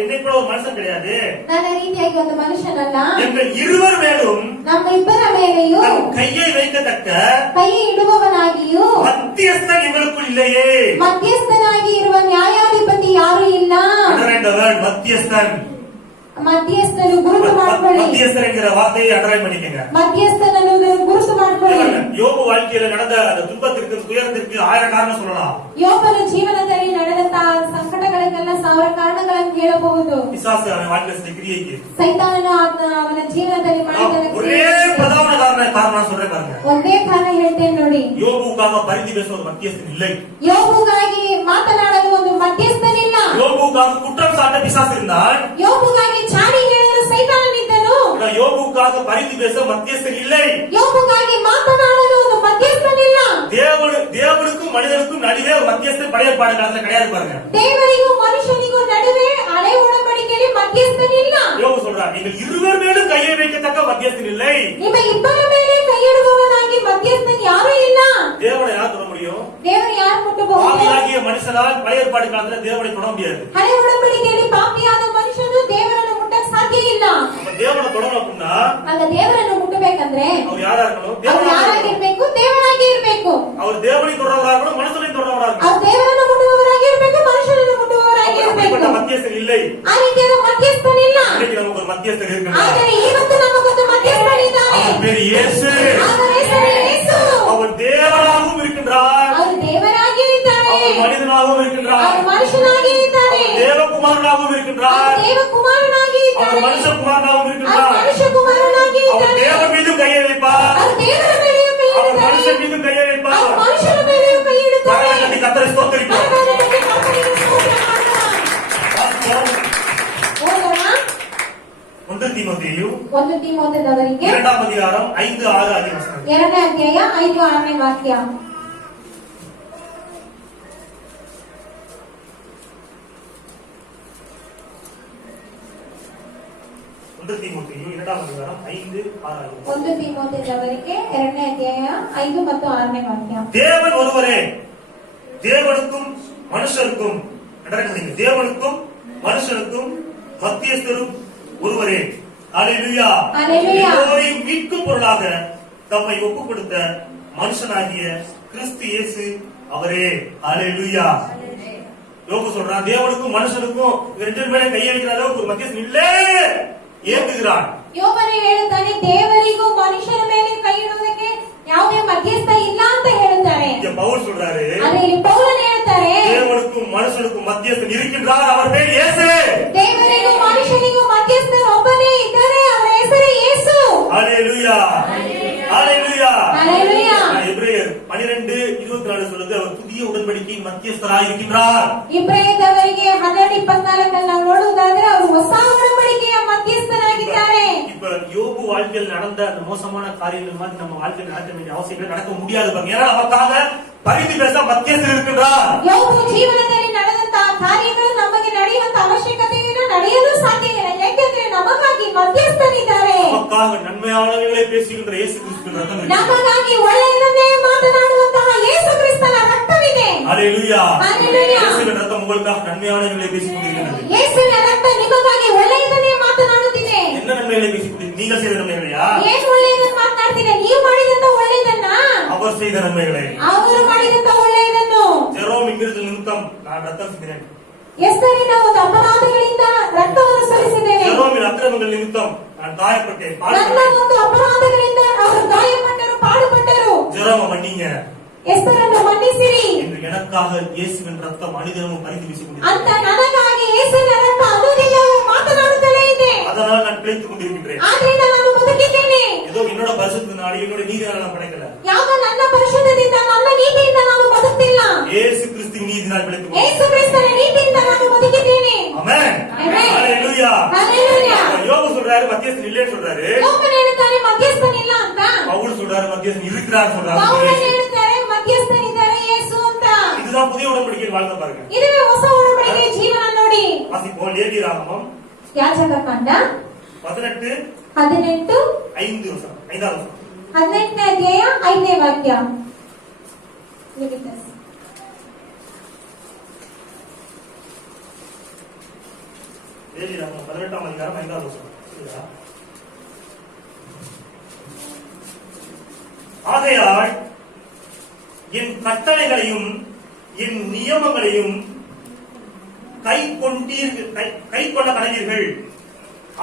என்னை போல ஒரு மனுஷன் கிடையாது. ನನ್ನ ರೀತಿಯಾಗಿ ಒಂದು ಮನುಷ್ಯನಲ್ಲ. எங்கள் இருவர் மேலும் ನಮ್ಮ ಇಬ್ಬರ ಮೇಲೆಯೂ கையை வைக்கத்தக்க ಕೈ ಇಡುವವನಾಗಿಯೂ மத்தியஸ்தன் எங்களுக்குள் இல்லையே. ಮಧ್ಯಸ್ಥನಾಗಿ ಇರುವ ನ್ಯಾಯಾಧಿಪತಿ ಯಾರು ಇಲ್ಲ. மத்தியஸ்தன். ಮಧ್ಯಸ್ಥನು ಗುರುತು ಮಾಡ್ಕೊಳ್ಳಿ. மத்தியஸ்தர் என்கிற வார்த்தையை அண்டர்லைன் பண்ணிக்கங்க. ಮಧ್ಯಸ್ಥನನ್ನು ಗುರುತು ಮಾಡ್ಕೊಳ್ಳಿ. யோபு வாழ்க்கையில நடந்த அந்த துன்பத்திற்கு துயரத்திற்கு 1000 காரணம் சொல்லலாம். ಯೋಬನ ಜೀವನದಲ್ಲಿ ನಡೆದಂತಹ ಸಂಕಟಗಳಿಗೆಲ್ಲ 1000 ಕಾರಣಗಳನ್ನು ಹೇಳಬಹುದು. பிசாசு அவன் வாழ்க்கையில செஞ்ச கிரியைக்கு ಸೈತಾನನು ಅವನ ಜೀವನದಲ್ಲಿ ಮಾಡಿದ ஒரே பிரதான காரணம் சொல்றேன் பாருங்க. ಒಂದೇ ಕಾರಣ ಹೇಳ್ತೇನೆ ನೋಡಿ. யோபுக்காக பரிந்து பேச ஒரு மத்தியஸ்தன் இல்லை. ಯೋಬುಗಾಗಿ ಮಾತನಾಡಲು ಒಂದು ಮಧ್ಯಸ್ಥನಿಲ್ಲ. யோபுக்காக குற்றம் சாட்ட பிசாசு இருந்தால், ಯೋಬುಗಾಗಿ ಚಾಡಿ ಹೇಳಲು ಸೈತಾನನಿದ್ದನು. யோபுக்காக பரிந்து பேச மத்தியஸ்தன் இல்லை. ಯೋಬುಗಾಗಿ ಮಾತನಾಡಲು ಒಂದು ಮಧ್ಯಸ್ಥನಿಲ್ಲ. தேவனுக்கும் மனிதனுக்கும் நடுவே ஒரு மத்தியஸ்தன் பழைய ஏற்பாடு காலத்துல கிடையாது பாருங்க. ದೇವರಿಗೂ ಮನುಷ್ಯನಿಗೂ ನಡುವೆ ಹಳೆ ಒಡಂಬಡಿಕೆಯಲ್ಲಿ ಮಧ್ಯಸ್ಥನಿಲ್ಲ. யோபு சொல்றார், நீங்கள் இருவர் மேலும் கையை வைக்கத்தக்க மத்தியஸ்தன் இல்லை. ನಿಮ್ಮ ಇಬ್ಬರ ಮೇಲೆ ಕೈ ಇಡುವವನಾಗಿ ಮಧ್ಯಸ್ಥನ್ ಯಾರೂ ಇಲ್ಲ. தேவனை யார் தொட முடியும்? ದೇವರು ಯಾರು ಮುಟ್ಟಬಹುದು? பாவியாகிய மனுஷனால் பழைய ஏற்பாடு காலத்துல தேவனை தொட முடியாது. ಹಳೆ ಒಡಂಬಡಿಕೆಯಲ್ಲಿ ಪಾಪಿಯಾದ ಮನುಷ್ಯನು ದೇವರನ್ನು ಮುಟ್ಟಕ್ಕೆ ಸಾಧ್ಯ ಇಲ್ಲ. தேவனை தொடணும் அப்படின்னா ಆಗ ದೇವರನ್ನು ಮುಟ್ಟಬೇಕಂದ್ರೆ அவர் யாரா இருக்கணும்? ಅವರು ಯಾರಾಗಿರ್ಬೇಕು? ದೇವರಾಗಿ ಇರಬೇಕು. அவர் தேவனை தொடரவரா இருக்கணும், மனுஷனை தொடரவரா இருக்கணும். ಅವರು ದೇವರನ್ನು ಮುಟ್ಟುವವರಾಗಿ ಇರಬೇಕು, ಮನುಷ್ಯನನ್ನು ಮುಟ್ಟುವವರಾಗಿ ಇರಬೇಕು. மத்தியஸ்தன் இல்லை. ಆ ರೀತಿಯಾದ ಮಧ್ಯಸ್ಥನಿಲ್ಲ. இன்னைக்கு நமக்கு ஒரு மத்தியஸ்தன் இருக்கிறார். ಆದರೆ ಇವತ್ತು ನಮಗೊಂದು ಮಧ್ಯಸ್ಥನಿದ್ದಾನೆ. அவர் பேர் இயேசு. ಅವರ ಹೆಸರು ಯೇಸು. அவர் தேவனாகவும் இருக்கின்றார். ಅವರು ದೇವರಾಗಿ ಇದ್ದಾರೆ. அவர் மனிதனாகவும் இருக்கின்றார். ಅವರು ಮನುಷ್ಯನಾಗಿ ಇದ್ದಾರೆ. தேவகுமாரனாகவும் இருக்கின்றார். ಅವರು ದೇವಕುಮಾರನಾಗಿ அவர் ಇದ್ದಾರೆ. மனுஷகுமாரனாகவும் ಅವರು இருக்கின்றார். ಮನುಷ್ಯಕುಮಾರನಾಗಿ அவர் தேவன் மீதும் கையை வைப்பார், அவர் தேவರ ಮೇಲೆಯೂ ಕೈ அவர் ಇಡುತ್ತಾನೆ, மனுஷன் மீதும் கையை வைப்பார். அவர் ಮನುಷ್ಯನ ಮೇಲೆಯೂ ಕೈ ಇಡುತ್ತಾನೆ. கரங்களை தட்டி கர்த்தரை ஸ்தோத்திரிப்போம். ಕರ್ತನಿಗೆ ಸ್ತೋತ್ರ ಮಾಡೋಣ. வாசிப்போம். ಓದೋಣ. 1 தீமோத்தேயு 1 தீಮೋಥೆಯವರಿಗೆ 2ஆம் அதிகாரம் 5, 6 ஆகிய வசனங்கள். 2ನೇ ಅಧ್ಯಾಯ 5, 6ನೇ ವಾಕ್ಯ. 1 தீமோத்தேயு 2ஆம் அதிகாரம் 5, 6 ஆகிய வசனங்கள். 1 தீಮೋಥೆಯವರಿಗೆ 2ನೇ ಅಧ್ಯಾಯ 5 ಮತ್ತು 6ನೇ ವಾಕ್ಯ. தேவன் ஒருவரே, தேவனுக்கும் மனுஷருக்கும், தேவனுக்கும் மனுஷனுக்கும் மத்தியஸ்தரும் ஒருவரே. அல்லேலூயா. அல்லேலூயா. எல்லோரையும் மீட்கும் பொருளாக தம்மை ஒப்புக் கொடுத்த மனுஷனாகிய கிறிஸ்து இயேசு அவரே. அல்லேலூயா. யோபு சொல்றான், தேவனுக்கும் மனுஷனுக்கும் ரெண்டு பேரும் கையை வைக்கிற அளவுக்கு ஒரு மத்தியஸ்தன் இல்ல, ஏங்குகிறான். ಯೋಬನು ಹೇಳುತ್ತಾನೆ, ದೇವರಿಗೂ ಮನುಷ್ಯರ ಮೇಲೆ ಕೈ ಇಡುವುದಕ್ಕೆ ಯಾವುದೇ ಮಧ್ಯಸ್ಥ ಇಲ್ಲ ಅಂತ ಹೇಳುತ್ತಾರೆ. இங்க பவுல் சொல்றாரு, ಆದ್ರೆ ಇಲ್ಲಿ ಪೌಲನು ಹೇಳ್ತಾರೆ, தேவனுக்கும் மனுஷனுக்கும் மத்தியஸ்தன் இருக்கின்றார், அவர் பேர் இயேசு. ದೇವರಿಗೂ ಮನುಷ್ಯನಿಗೂ ಮಧ್ಯಸ್ಥರು ಒಬ್ಬನೇ ಇದ್ದಾರೆ, ಅವರ ಹೆಸರು ಯೇಸು. ஹalleluya. ஹalleluya. ஹalleluya. எபிரேயர் 12:24 சொல்லுது, அவர் புதிய உடன்படிக்கையின் மத்தியஸ்தராய் இருக்கின்றார். ಇಬ್ರಾಯದವರಿಗೆ 12:24 ನಾವು ನೋಡುವುದಾದ್ರೆ ಅವರು ಹೊಸ ಉಡಂಬಡಿಕೆಯ ಮಧ್ಯಸ್ಥರಾಗಿದ್ದಾರೆ. இப்ப யோபு வாழ்க்கையில் நடந்த அந்த மோசமான காரியங்கள் மாதிரி நம்ம வாழ்க்கையில் நடக்க வேண்டிய அவசியம் நடக்க முடியாது பாருங்க. ஏன்னா நமக்காக பரிந்து பேச மத்தியஸ்தர் இருக்கின்றார். ಯೋಬು ಜೀವನದಲ್ಲಿ ನಡೆದಂತಹ ಕಾರ್ಯಗಳು ನಮಗೆ ನಡೆಯುವಂತ ಅವಶ್ಯಕತೆ ಇಲ್ಲ, ನಡೆಯಲು ಸಾಧ್ಯ ಇಲ್ಲ. ಯಾಕೆಂದ್ರೆ ನಮಗಾಗಿ ಮಧ್ಯಸ್ಥರಿದ್ದಾರೆ. நமக்காக நன்மையானவைகளை பேசுகின்ற இயேசு கிறிஸ்துவின் ரத்தம் இருக்கிறது. ನಮಗಾಗಿ ಒಳ್ಳೆಯದನ್ನೇ ಮಾತನಾಡುವಂತಹ ಯೇಸು ಕ್ರಿಸ್ತನ ರಕ್ತವಿದೆ. ஹalleluya. ஹalleluya. இயேசுவின் ரத்தம் உங்களுக்காக நன்மையானவைகளை பேசிக் கொண்டிருக்கிறது. ಯೇಸುವಿನ ರಕ್ತ ನಿಮಗಾಗಿ ಒಳ್ಳೆಯದನ್ನೇ ಮಾತನಾಡುತ್ತಿದೆ. என்ன நன்மைகளை பேசிக் கொண்டிருக்கிறது? நீங்கள் செய்த நன்மைகளையா? ಏನ್ ಒಳ್ಳೆಯದನ್ನು ಮಾತನಾಡ್ತಿದೆ? ನೀವು ಮಾಡಿದಂತ ಒಳ್ಳೆಯದನ್ನ, அவர் செய்த நன்மைகளை. ಅವರು ಮಾಡಿದಂತ ಒಳ್ಳೆಯದನ್ನು. ஜெரோம் இங்கிருந்து நிமித்தம் நான் ரத்தம் சிந்தினேன். ಎಸ್ತರಿನ ಒಂದು ಅಪರಾಧಗಳಿಂದ ರಕ್ತವನ್ನು ಸುರಿಸಿದ್ದೇನೆ. ஜெரோமின் அக்கிரமங்கள் நிமித்தம் நான் காயப்பட்டேன். ನನ್ನ ಒಂದು ಅಪರಾಧಗಳಿಂದ ಅವರು ಗಾಯಪಟ್ಟರು, ಪಾಡುಪಟ್ಟರು. ஜெரோம மன்னிங்க ಎಸ್ತರನ್ನು ಮನ್ನಿಸಿರಿ என்று எனக்காக இயேசுவின் ரத்தம் அனுதினமும் பரிந்து வீசிக் ಅಂತ கொண்டிருக்கிறது. ನನಗಾಗಿ ಯೇಸುವಿನ ರಕ್ತ ಅನುದಿನವೂ ಮಾತನಾಡುತ್ತಲೇ ಇದೆ. அதனால் நான் பிழைத்துக் கொண்டிருக்கின்றேன். ಆದ್ರಿಂದ ನಾನು ಬದುಕಿದ್ದೇನೆ. ஏதோ என்னோட பரிசுத்தத்தினால என்னோட நீதினால நான் படைக்கல. ಯಾವ ನನ್ನ ಪರಿಶುದ್ಧದಿಂದ, ನನ್ನ ನೀತಿಯಿಂದ ನಾನು ಬದುಕ್ತಿಲ್ಲ. இயேசு கிறிஸ்துவின் நீதினால் பிழைத்துக் ಯೇಸು கொண்டிருக்கிறேன். ಕ್ರಿಸ್ತನ ನೀತಿಯಿಂದ ನಾನು ಬದುಕಿದ್ದೇನೆ. ஆமென். ஆமென். ஹalleluya. ஹalleluya. யோபு சொல்றாரு மத்தியஸ்தன் இல்லைன்னு சொல்றாரு. ಯೋಬನು ಹೇಳ್ತಾನೆ ಮಧ್ಯಸ್ಥನಿಲ್ಲ ಅಂತ. பவுல் சொல்றாரு மத்தியஸ்தன் இருக்கிறார் சொல்றாரு. ಪೌಲನು ಹೇಳ್ತಾರೆ ಮಧ್ಯಸ್ಥನಿದ್ದಾರೆ ಯೇಸು ಅಂತ. இதுதான் புதிய உடன்படிக்கையின் வாழ்க்கை பாருங்க. ಇದುವೇ ಹೊಸ ಒಡಂಬಡಿಕೆಯ ಜೀವನ ನೋಡಿ. வாசிப்போம். லேவியராகமம் ಯಾಜಕಕಾಂಡ 18:5 18 5வது வசனம். 18ನೇ ಅಧ್ಯಾಯ 5ನೇ ವಾಕ್ಯ. லேவியராகமம் 18ஆம் அதிகாரம் 5வது வசனம். சரியா? ஆகையால் என் கட்டளைகளையும் என் நியமங்களையும் கை கொள்ள கடவீர்கள்.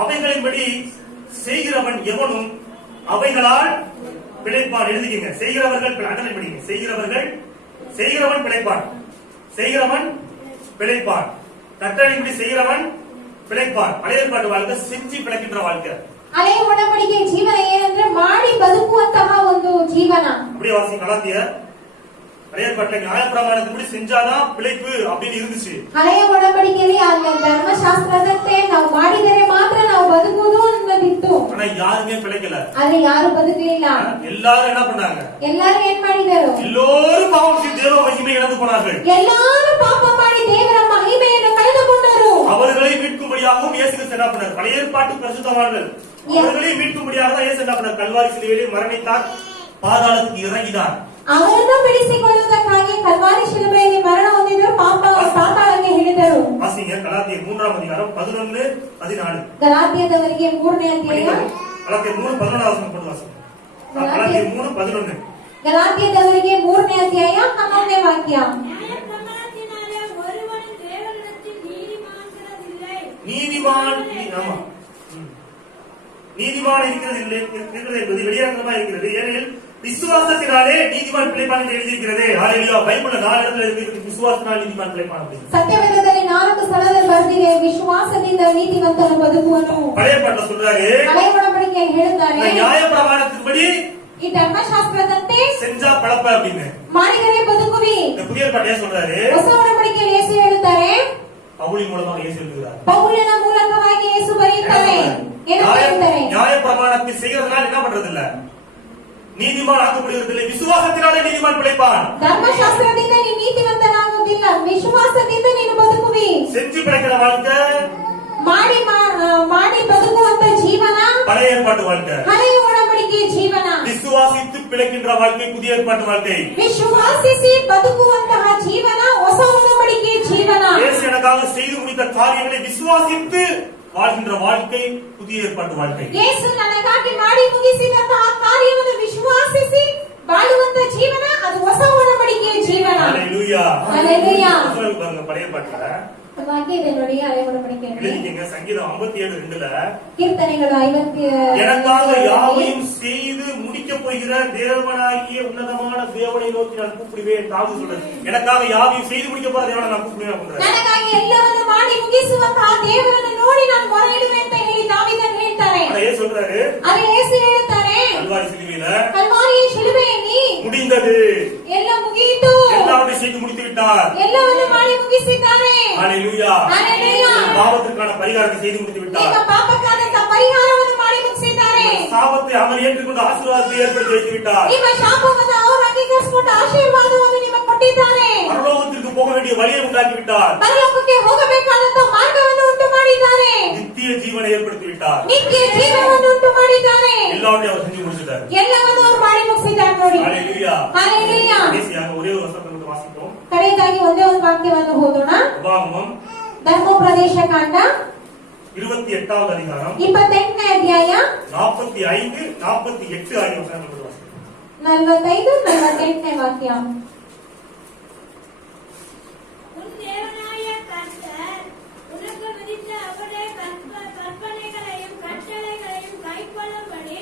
அவைகளின்படி செய்கிறவன் எவனும் அவைகளால் பிழைப்பான். எழுதிக்கங்க. செய்கிறவன் பிழைப்பான். செய்கிறவன் பிழைப்பான். கட்டளையின்படி செய்கிறவன் பிழைப்பான். பழைய ஏற்பாட்டு வாழ்க்கை செஞ்சு பிழைக்கின்ற வாழ்க்கை. ಹಳೆಯ ಒಡಂಬಡಿಕೆಯ ಜೀವನ ಏನಂದ್ರೆ ಮಾಡಿ ಬದುಕುವಂತಹ ಒಂದು ಜೀವನ. அப்படியே வாசி கலாத்தியர். பழைய ஏற்பாட்டில் நியாயப்பிரமாணத்தின்படி செஞ்சாதான் பிழைப்பு அப்படின்னு இருந்துச்சு. ಹಳೆಯ ಒಡಂಬಡಿಕೆಯಲ್ಲಿ ಧರ್ಮಶಾಸ್ತ್ರದಂತೆ ನಾವು ಮಾಡಿದರೆ ಮಾತ್ರ ನಾವು ಬದುಕುವುದು ಅನ್ನೋದಿತ್ತು. ஆனா யாருமே பிழைக்கல. ಆದ್ರೆ ಯಾರು ಬದುಕಲಿಲ್ಲ. எல்லாரும் என்ன பண்ணாங்க? ಎಲ್ಲರೂ ಏನ್ ಮಾಡಿದರು? எல்லோரும் பாவம் செய்து தேவ மகிமை இழந்து போனார்கள். ಎಲ್ಲರೂ ಪಾಪ ಮಾಡಿ ದೇವರ ಮಹಿಮೆಯನ್ನು ಕಳೆದುಕೊಂಡರು. அவர்களை மீட்கும்படியாகவும் இயேசு கிறிஸ்து என்ன பண்ணார்? பழைய ஏற்பாட்டு பரிசுத்தவான்கள் அவர்களை மீட்கும்படியாக தான் இயேசு என்ன பண்ணார்? கல்வாரி சிலுவையிலே மரணித்தார், பாதாளத்துக்கு இறங்கினார். ಅವರನ್ನು ಬಿಡಿಸಿಕೊಳ್ಳುವುದಕ್ಕಾಗಿ ಕಲ್ವಾರಿ ಶಿಲುಬೆಯಲ್ಲಿ ಮರಣ ಹೊಂದಿದರು, ಪಾತಾಳಕ್ಕೆ ಇಳಿದರು. வாசிங்க கலாத்தியர் 3ஆம் அதிகாரம் 11-14. ಗಲಾತ್ಯದವರಿಗೆ 3ನೇ ಅಧ್ಯಾಯ. கலாத்தியர் 3:11 வசனம் கொண்டு வாசிங்க. கலாத்தியர் 3:11. ಗಲಾತ್ಯದವರಿಗೆ 3ನೇ ಅಧ್ಯಾಯ 11ನೇ ವಾಕ್ಯ. நியாயப்பிரமாணத்தினாலே ஒருவனும் தேவனிடத்தில் நீதிமான்கிறதில்லை. நீதிமான் இருக்கிறது என்பது வெளியரங்கமா இருக்கிறது. ஏனெனில் விசுவாசத்தினாலே நீதிமான் பிழைப்பான் என்று எழுதியிருக்கிறது. ஹalleluya. பைபிள்ல 4 இடத்துல இருக்கு விசுவாசத்தினால் நீதிமான் பிழைப்பான் அப்படின்னு. ಸತ್ಯವೇದದಲ್ಲಿ 4 ಸ್ಥಳದಲ್ಲಿ ಬರೆದಿದೆ, ವಿಶ್ವಾಸದಿಂದ ನೀತಿವಂತನು ಬದುಕುವನು. பழைய ஏற்பாட்டுல சொல்றாரு, ಹಳೆಯ ಒಡಂಬಡಿಕೆಯಲ್ಲಿ ಒಡಂಬಡಿಕೆಯಲ್ಲಿ ಹೇಳುತ್ತಾರೆ, இந்த நியாய பிரமாணத்தின்படி ಈ ಧರ್ಮಶಾಸ್ತ್ರದಂತೆ செஞ்சா பழப்ப அப்படின்னு ಮಾಡಿದರೆ ಬದುಕುವಿ. இந்த புதிய ஏற்பாடு சொல்றாரு. ಹೊಸ ಒಡಂಬಡಿಕೆಯಲ್ಲಿ ಯೇಸು ಹೇಳುತ್ತಾರೆ, பவுலின் மூலமாக இயேசு எழுதுகிறார். ಪೌಲನ ಮೂಲಕವಾಗಿ ಯೇಸು ಬರೆಯುತ್ತಾರೆ. ಏನು ಹೇಳ್ತಾರೆ? நியாய பிரமாணத்தை செய்யறதுனால என்ன பண்றது இல்ல, நீதிமான் ஆக்கப்படுவதில்லை, விசுவாசத்தினாலே நீதிமான் பிழைப்பான். ಧರ್ಮಶಾಸ್ತ್ರದಿಂದ ನೀನು ನೀತಿವಂತನಾಗುವುದಿಲ್ಲ, ವಿಶ್ವಾಸದಿಂದ ನೀನು ಬದುಕುವಿ. செஞ்சு பிழைக்கிற வாழ்க்கை ಮಾಡಿ ಬದುಕುವಂತ ಜೀವನ பழைய ஏற்பாட்டு வாழ்க்கை. ಹಳೆಯ ಒಡಂಬಡಿಕೆಯ ಜೀವನ. விசுவாசித்து பிழைக்கின்ற வாழ்க்கை புதிய ஏற்பாட்டு வாழ்க்கை. ವಿಶ್ವಾಸಿಸಿ ಬದುಕುವಂತಹ ಜೀವನ ಹೊಸ ಒಡಂಬಡಿಕೆಯ ಜೀವನ. இயேசு எனக்காக செய்து முடித்த காரியங்களை விசுவாசித்து வாழ்கின்ற வாழ்க்கை புதிய ஏற்பாட்டு வாழ்க்கை. ಯೇಸು ನನಗಾಗಿ ಮಾಡಿ ಮುಗಿಸಿದಂತಹ ಕಾರ್ಯವನ್ನು ವಿಶ್ವಾಸಿಸಿ ಬಾಳುವಂತ ಜೀವನ ಅದು ಹೊಸ ಒಡಂಬಡಿಕೆಯ ಜೀವನ. ஹalleluya. ஹalleluya. பாருங்க, பழைய ஏற்பாட்டுல ವಾಕ್ಯ ಇದೆ ನೋಡಿ, ಹಳೆಯ ಒಡಂಬಡಿಕೆಯಲ್ಲಿ எழுதிக்கங்க. சங்கீதம் 57:2 ಕೀರ್ತನೆಗಳು 50 எனக்காக யாவையும் செய்து முடிக்க போகிற தேவனாகிய உன்னதமான தேவனை நோக்கி நான் கூப்பிடுவேன். தாவீது சொல்றாரு, எனக்காக யாவையும் செய்து முடிக்க போற தேவனை நான் கூப்பிடுவேன் அப்படின்றாரு. ನನಗಾಗಿ ಎಲ್ಲವನ್ನು ಮಾಡಿ ಮುಗಿಸುವಂತಹ ದೇವರನ್ನು ನೋಡಿ ನಾನು ಮೊರೆಯಿಡುವೆ ಅಂತ ಹೇಳಿ ದಾವೀದನು ಹೇಳ್ತಾರೆ. ஆனா ஏன் சொல்றாரு? ಅದೇ ಯೇಸು ಹೇಳ್ತಾರೆ, கல்வாரி சிலுவையில ಕಲ್ವಾರಿಯ ಶಿಲುಬೆಯಲ್ಲಿ முடிந்தது, ಎಲ್ಲ ಮುಗಿಯಿತು, எல்லாவற்றையும் செய்து முடித்து விட்டார். ಎಲ್ಲವನ್ನು ಮಾಡಿ ಮುಗಿಸಿದ್ದಾರೆ. ஹalleluya. ஹalleluya. பாவத்திற்கான பரிகாரத்தை செய்து முடித்து ಈಗ விட்டார். ಪಾಪಕ್ಕಾದಂತಹ ಪರಿಹಾರವನ್ನು ಮಾಡಿ ಮುಗಿಸಿದ್ದಾರೆ. சாபத்தை அவர் ஏற்றுக்கொண்டு ஆசீர்வாதத்தை ஏற்படுத்தி வைத்து விட்டார். ನಿಮ್ಮ ಶಾಪವನ್ನು ಅವರು ಅಂಗೀಕರಿಸಿಕೊಂಡು ಆಶೀರ್ವಾದವನ್ನು ನಿಮಗೆ ಕೊಟ್ಟಿದ್ದಾರೆ. பரலோகத்திற்கு போக வேண்டிய வழியை உண்டாக்கி விட்டார். ಪರಲೋಕಕ್ಕೆ ಹೋಗಬೇಕಾದಂತಹ ಮಾರ್ಗವನ್ನು ಉಂಟು ಮಾಡಿದ್ದಾರೆ. நித்திய ஜீவனை ஏற்படுத்தி விட்டார். ನಿತ್ಯ ಜೀವನವನ್ನು ಉಂಟು ಮಾಡಿದ್ದಾರೆ. எல்லாவற்றையும் அவர் செஞ்சு முடிச்சிட்டார். ಎಲ್ಲವನ್ನು ಅವರು ಮಾಡಿ ಮುಗಿಸಿದ್ದಾರೆ ನೋಡಿ. ஹalleluya. ஹalleluya. கடைசியாக ஒரே ஒரு வசனத்தை மட்டும் வாசிப்போம். ಕಡೆಯದಾಗಿ ಒಂದೇ ಒಂದು ವಾಕ್ಯವನ್ನು ಓದೋಣ. உபாகமம் ಧರ್ಮೋಪದೇಶ ಕಾಂಡ 28வது அதிகாரம் 28ನೇ ಅಧ್ಯಾಯ 45, 48 ஆகிய வசனங்களை மட்டும் வாசிப்போம். 45, 48ನೇ ವಾಕ್ಯ. உன் தேவனாய கர்த்தர் உனக்கு விதித்த அவருடைய கற்பனைகளையும் கட்டளைகளையும் கைக்கொள்ளும்படி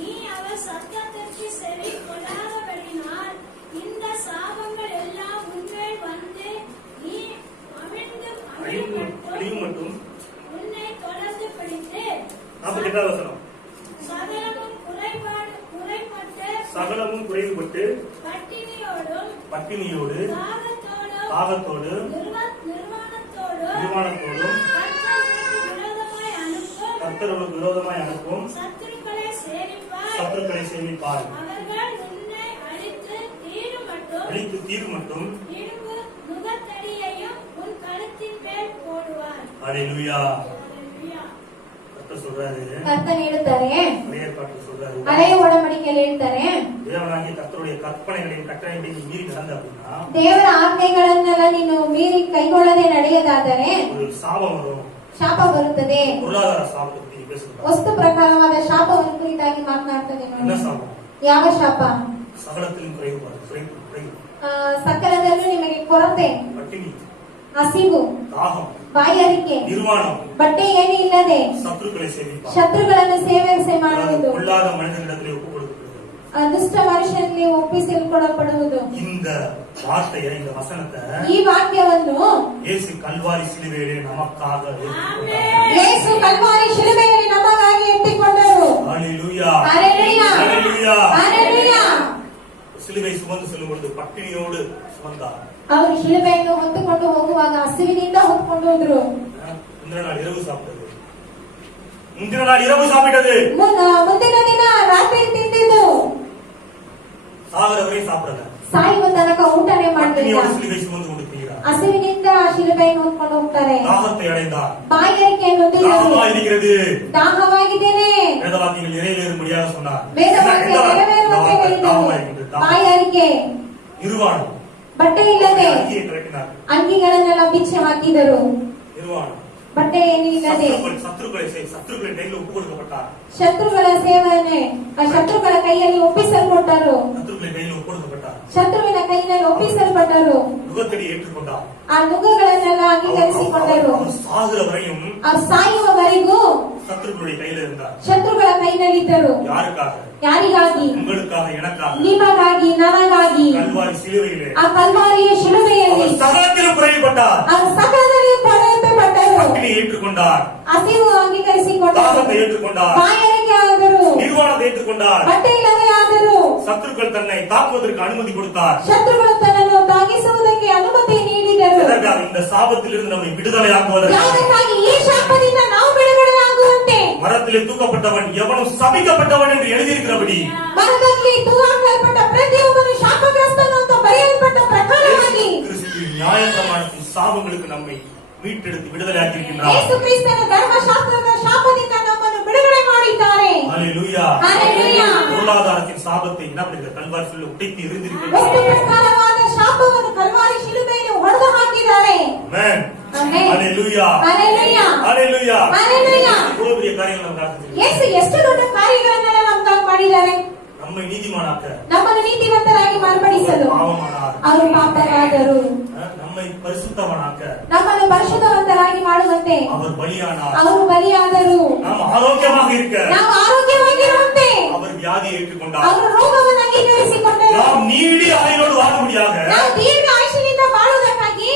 நீ அவர் சத்தத்திற்கு செவி கொள்ளாதபடியினால் இந்த சாபங்கள் எல்லாம் உன்மேல் வந்து நீ அழியும் மட்டும் உன்னை தொடர்ந்து பிடித்து 48வது வசனம். சகலமும் குறைவுபட்டு பட்டினியோடு தாகத்தோடு நிர்வாணத்தோடும் கர்த்தருக்கு விரோதமாய் அனுப்பும் சத்துருக்களை சேமிப்பார். அழித்து தீரும் மட்டும். ஹalleluya. கர்த்தர் சொல்றாரு, ಕರ್ತನು ಹೇಳುತ್ತಾರೆ, பழைய ஏற்பாட்டில் சொல்றாரு, ಹಳೆಯ ಒಡಂಬಡಿಕೆಯಲ್ಲಿ ಹೇಳ್ತಾರೆ, தேவனாகிய கர்த்தருடைய கற்பனைகளையும் கட்டளைகளையும் மீறி நடந்த அப்படின்னா ದೇವರ ಆಜ್ಞೆಗಳನ್ನೆಲ್ಲ ನೀನು ಮೀರಿ ಕೈಗೊಳ್ಳದೆ ನಡೆಯದಾದರೆ ஒரு சாபம் வரும். ಶಾಪ ಬರುತ್ತದೆ. பொருளாதார சாபத்தை பத்தி பேசுறாங்க. ವಸ್ತು ಪ್ರಕಾರವಾದ ಶಾಪವನ್ನು ಕುರಿತಾಗಿ ಮಾತನಾಡ್ತದೆ என்ன ನೋಡಿ. சாபம்? ಯಾವ ಶಾಪ? சகலத்திலும் குறைவு. ಸಕಲದಲ್ಲೂ ನಿಮಗೆ ಕೊರತೆ, பட்டினி, ಹಸಿವು, தாகம், ಬಾಯಾರಿಕೆ, நிர்வாணம், ಬಟ್ಟೆ ಏನು ಇಲ್ಲದೆ சத்துருக்களை சேமிப்பார். ಶತ್ರುಗಳನ್ನು ಸೇವೆ ಮಾಡುವುದು, கொள்ளாத மனிதனிடத்திலே ஒப்பு கொடுக்கப்படுகிறது. ದುಷ್ಟ ಮನುಷ್ಯನಿಗೆ ಒಪ್ಪಿಸಿಕೊಡಲ್ಪಡುವುದು. இந்த வார்த்தையை, இந்த வசனத்தை ಈ ವಾಕ್ಯವನ್ನು இயேசு கல்வாரி சிலுவையிலே நமக்காக ಯೇಸು ಕಲ್ವಾರಿ ಶಿಲುಬೆಯಲ್ಲಿ ನಮಗಾಗಿ ಎತ್ತಿಕೊಂಡರು. ஹalleluya. ஹalleluya. ஹalleluya. ஹalleluya. சிலுவை சுமந்து செல்லும் பொழுது பட்டினியோடு சுமந்தார். ಅವರು ಶಿಲುಬೆಯನ್ನು ಹೊತ್ತುಕೊಂಡು ಹೋಗುವಾಗ ಹಸಿವಿನಿಂದ ಹೊತ್ಕೊಂಡು ಹೋದ್ರು. முந்தின நாள் இரவு சாப்பிட்டது. ಮುಂದಿನ ದಿನ ರಾತ್ರಿ ತಿಂದಿದ್ದು. சாகரவரை சாப்பிடல. ಸಾಯುವ ತನಕ ಊಟನೇ ಮಾಡಲಿಲ್ಲ. சிலுவை சுமந்து கொண்டு திரிகிறார். ಹಸಿವಿನಿಂದ ಶಿಲುಬೆಯನ್ನು ಹೊತ್ಕೊಂಡು ಹೋಗ್ತಾರೆ. தாகத்தை அடைந்தார். ಬಾಯಾರಿಕೆಯನ್ನು ಹೊಂದಿದರು. ದಾಹವಾಗಿದ್ದೇನೆ. வேதவாக்கியங்கள் நிறைவேறும்படியாக சொன்னார். ವೇದವಾಕ್ಯ ನೆರವೇರುವಂತೆ ಹೇಳಿದರು. ಬಾಯಾರಿಕೆ, நிர்வாணம், ಬಟ್ಟೆ ಇಲ್ಲದೆ ಅಂಗಿಗಳನ್ನೆಲ್ಲ ಬಿಚ್ಚಿ ಹಾಕಿದರು. நிர்வாணம், ಬಟ್ಟೆ ಏನಿಲ್ಲದೆ சத்துருக்களை கையில் ஒப்பு கொடுக்கப்பட்டார். ಶತ್ರುಗಳ ಸೇವನೆ, ಶತ್ರುಗಳ ಕೈಯಲ್ಲಿ ಒಪ್ಪಿಸಲ್ಪಟ್ಟರು. ಶತ್ರುವಿನ ಕೈಯಲ್ಲಿ ಒಪ್ಪಿಸಲ್ಪಟ್ಟರು. நுகத்தடி ஏற்றுக்கொண்டார். ಆ ನುಗಗಳನ್ನೆಲ್ಲ ಅಂಗೀಕರಿಸಿಕೊಂಡರು. ಅವರು ಸಾಯುವವರೆಗೂ சத்துருக்களுடைய கையில் இருந்தார். ಶತ್ರುಗಳ ಕೈನಲ್ಲಿದ್ದರು. யாருக்காக? ಯಾರಿಗಾಗಿ? உங்களுக்காக, எனக்காக, ನಿಮಗಾಗಿ, ನನಗಾಗಿ. கல்வாரி சிலுவையிலே, ಆ ಕಲ್ವಾರಿಯ ಶಿಲುಬೆಯಲ್ಲಿ சகலத்திலும் குறைவுபட்டார். ಆ ಸಕಲದಲ್ಲಿ ಪ್ರಯತ್ನಪಟ್ಟರು. பட்டினி ஏற்றுக்கொண்டார். ஏற்றுக்கொண்டார், ಹಸಿವು ಅಂಗೀಕರಿಸಿಕೊಂಡರು, தாகத்தை ஏற்றுக்கொண்டார், ಬಾಯಾರಿಕೆ ಆದರು, நிர்வாணத்தை ஏற்றுக்கொண்டார், ಬಟ್ಟೆ ಇಲ್ಲದೆ ಆದರು, சத்துருக்கள் தன்னை தாக்குவதற்கு அனுமதி கொடுத்தார். ಶತ್ರುಗಳು ತನ್ನನ್ನು ತಾಗಿಸುವುದಕ್ಕೆ ಅನುಮತಿ ನೀಡಿದರು. எதற்காக? இந்த சாபத்திலிருந்து நம்மை விடுதலையாக்குவதற்கு. ಯಾವುದಕ್ಕಾಗಿ? ಈ ಶಾಪದಿಂದ ನಾವು ಬಿಡುಗಡೆ ಆಗುವಂತೆ. மரத்திலே தூக்கப்பட்டவன் எவனும் சபிக்கப்பட்டவன் என்று எழுதியிருக்கிறபடி ಮರದಲ್ಲಿ ತೂಗಾಡಲ್ಪಟ್ಟ ಪ್ರತಿಯೊಬ್ಬನು ಶಾಪಗ್ರಸ್ತನು ಅಂತ ಬರೆಯಲ್ಪಟ್ಟ ಪ್ರಕಾರವಾಗಿ கிறிஸ்து நியாயப்பிரமாணத்தின் சாபங்களுக்கு நம்மை மீட்டெடுத்து விடுதலையாக்கியிருக்கிறார். ಯೇಸು ಕ್ರಿಸ್ತನ ಧರ್ಮಶಾಸ್ತ್ರದ ಶಾಪದಿಂದ ನಮ್ಮನ್ನು ಬಿಡುಗಡೆ ಮಾಡಿದ್ದಾರೆ. ஹalleluya. ஹalleluya. பொருளாதாரத்தின் சாபத்தை என்ன பண்ணுகிறது? கல்வாரி சிலுவையில் உடைத்து எறிந்திருக்கிறார். ವಸ್ತು ಪ್ರಕಾರವಾದ ಶಾಪವನ್ನು ಕಲ್ವಾರಿ ಶಿಲುಬೆಯಲ್ಲಿ ಹೊಡೆದು ಹಾಕಿದ್ದಾರೆ. ஆமென். ಆಮೆನ್. ஹalleluya. ஹalleluya. ஹalleluya. ஹalleluya. இவ்வளவு பெரிய காரியங்கள் நம்ம நடக்குது. ಯೇಸು ಎಷ್ಟು ದೊಡ್ಡ ಕಾರ್ಯಗಳನ್ನೆಲ್ಲ ನಮಗಾಗಿ ಮಾಡಿದ್ದಾರೆ. நம்மை நீதிமானாக்க, ನಮ್ಮನ್ನು ನೀತಿವಂತರಾಗಿ ಮಾರ್ಪಡಿಸಲು பாவமானார். ಅವರು ಪಾಪರಾದರು. நம்மை பரிசுத்தமானாக்க, ನಮ್ಮನ್ನು ಪರಿಶುದ್ಧವಂತರಾಗಿ ಮಾಡುವಂತೆ அவர் பலியானார். ಅವರು ಬಲಿಯಾದರು. நாம் ஆரோக்கியமாக இருக்க ನಾವು ಆರೋಗ್ಯವಾಗಿರುವಂತೆ அவர் வியாதியை ஏற்றுக்கொண்டார். ಅವರು ರೋಗವನ್ನು ಅಂಗೀಕರಿಸಿಕೊಂಡರು. நாம் நீடி ஆயுளோடு வாழும்படியாக ನಾವು ದೀರ್ಘ ಆಯುಷ್ಯದಿಂದ ಬಾಳುವುದಕ್ಕಾಗಿ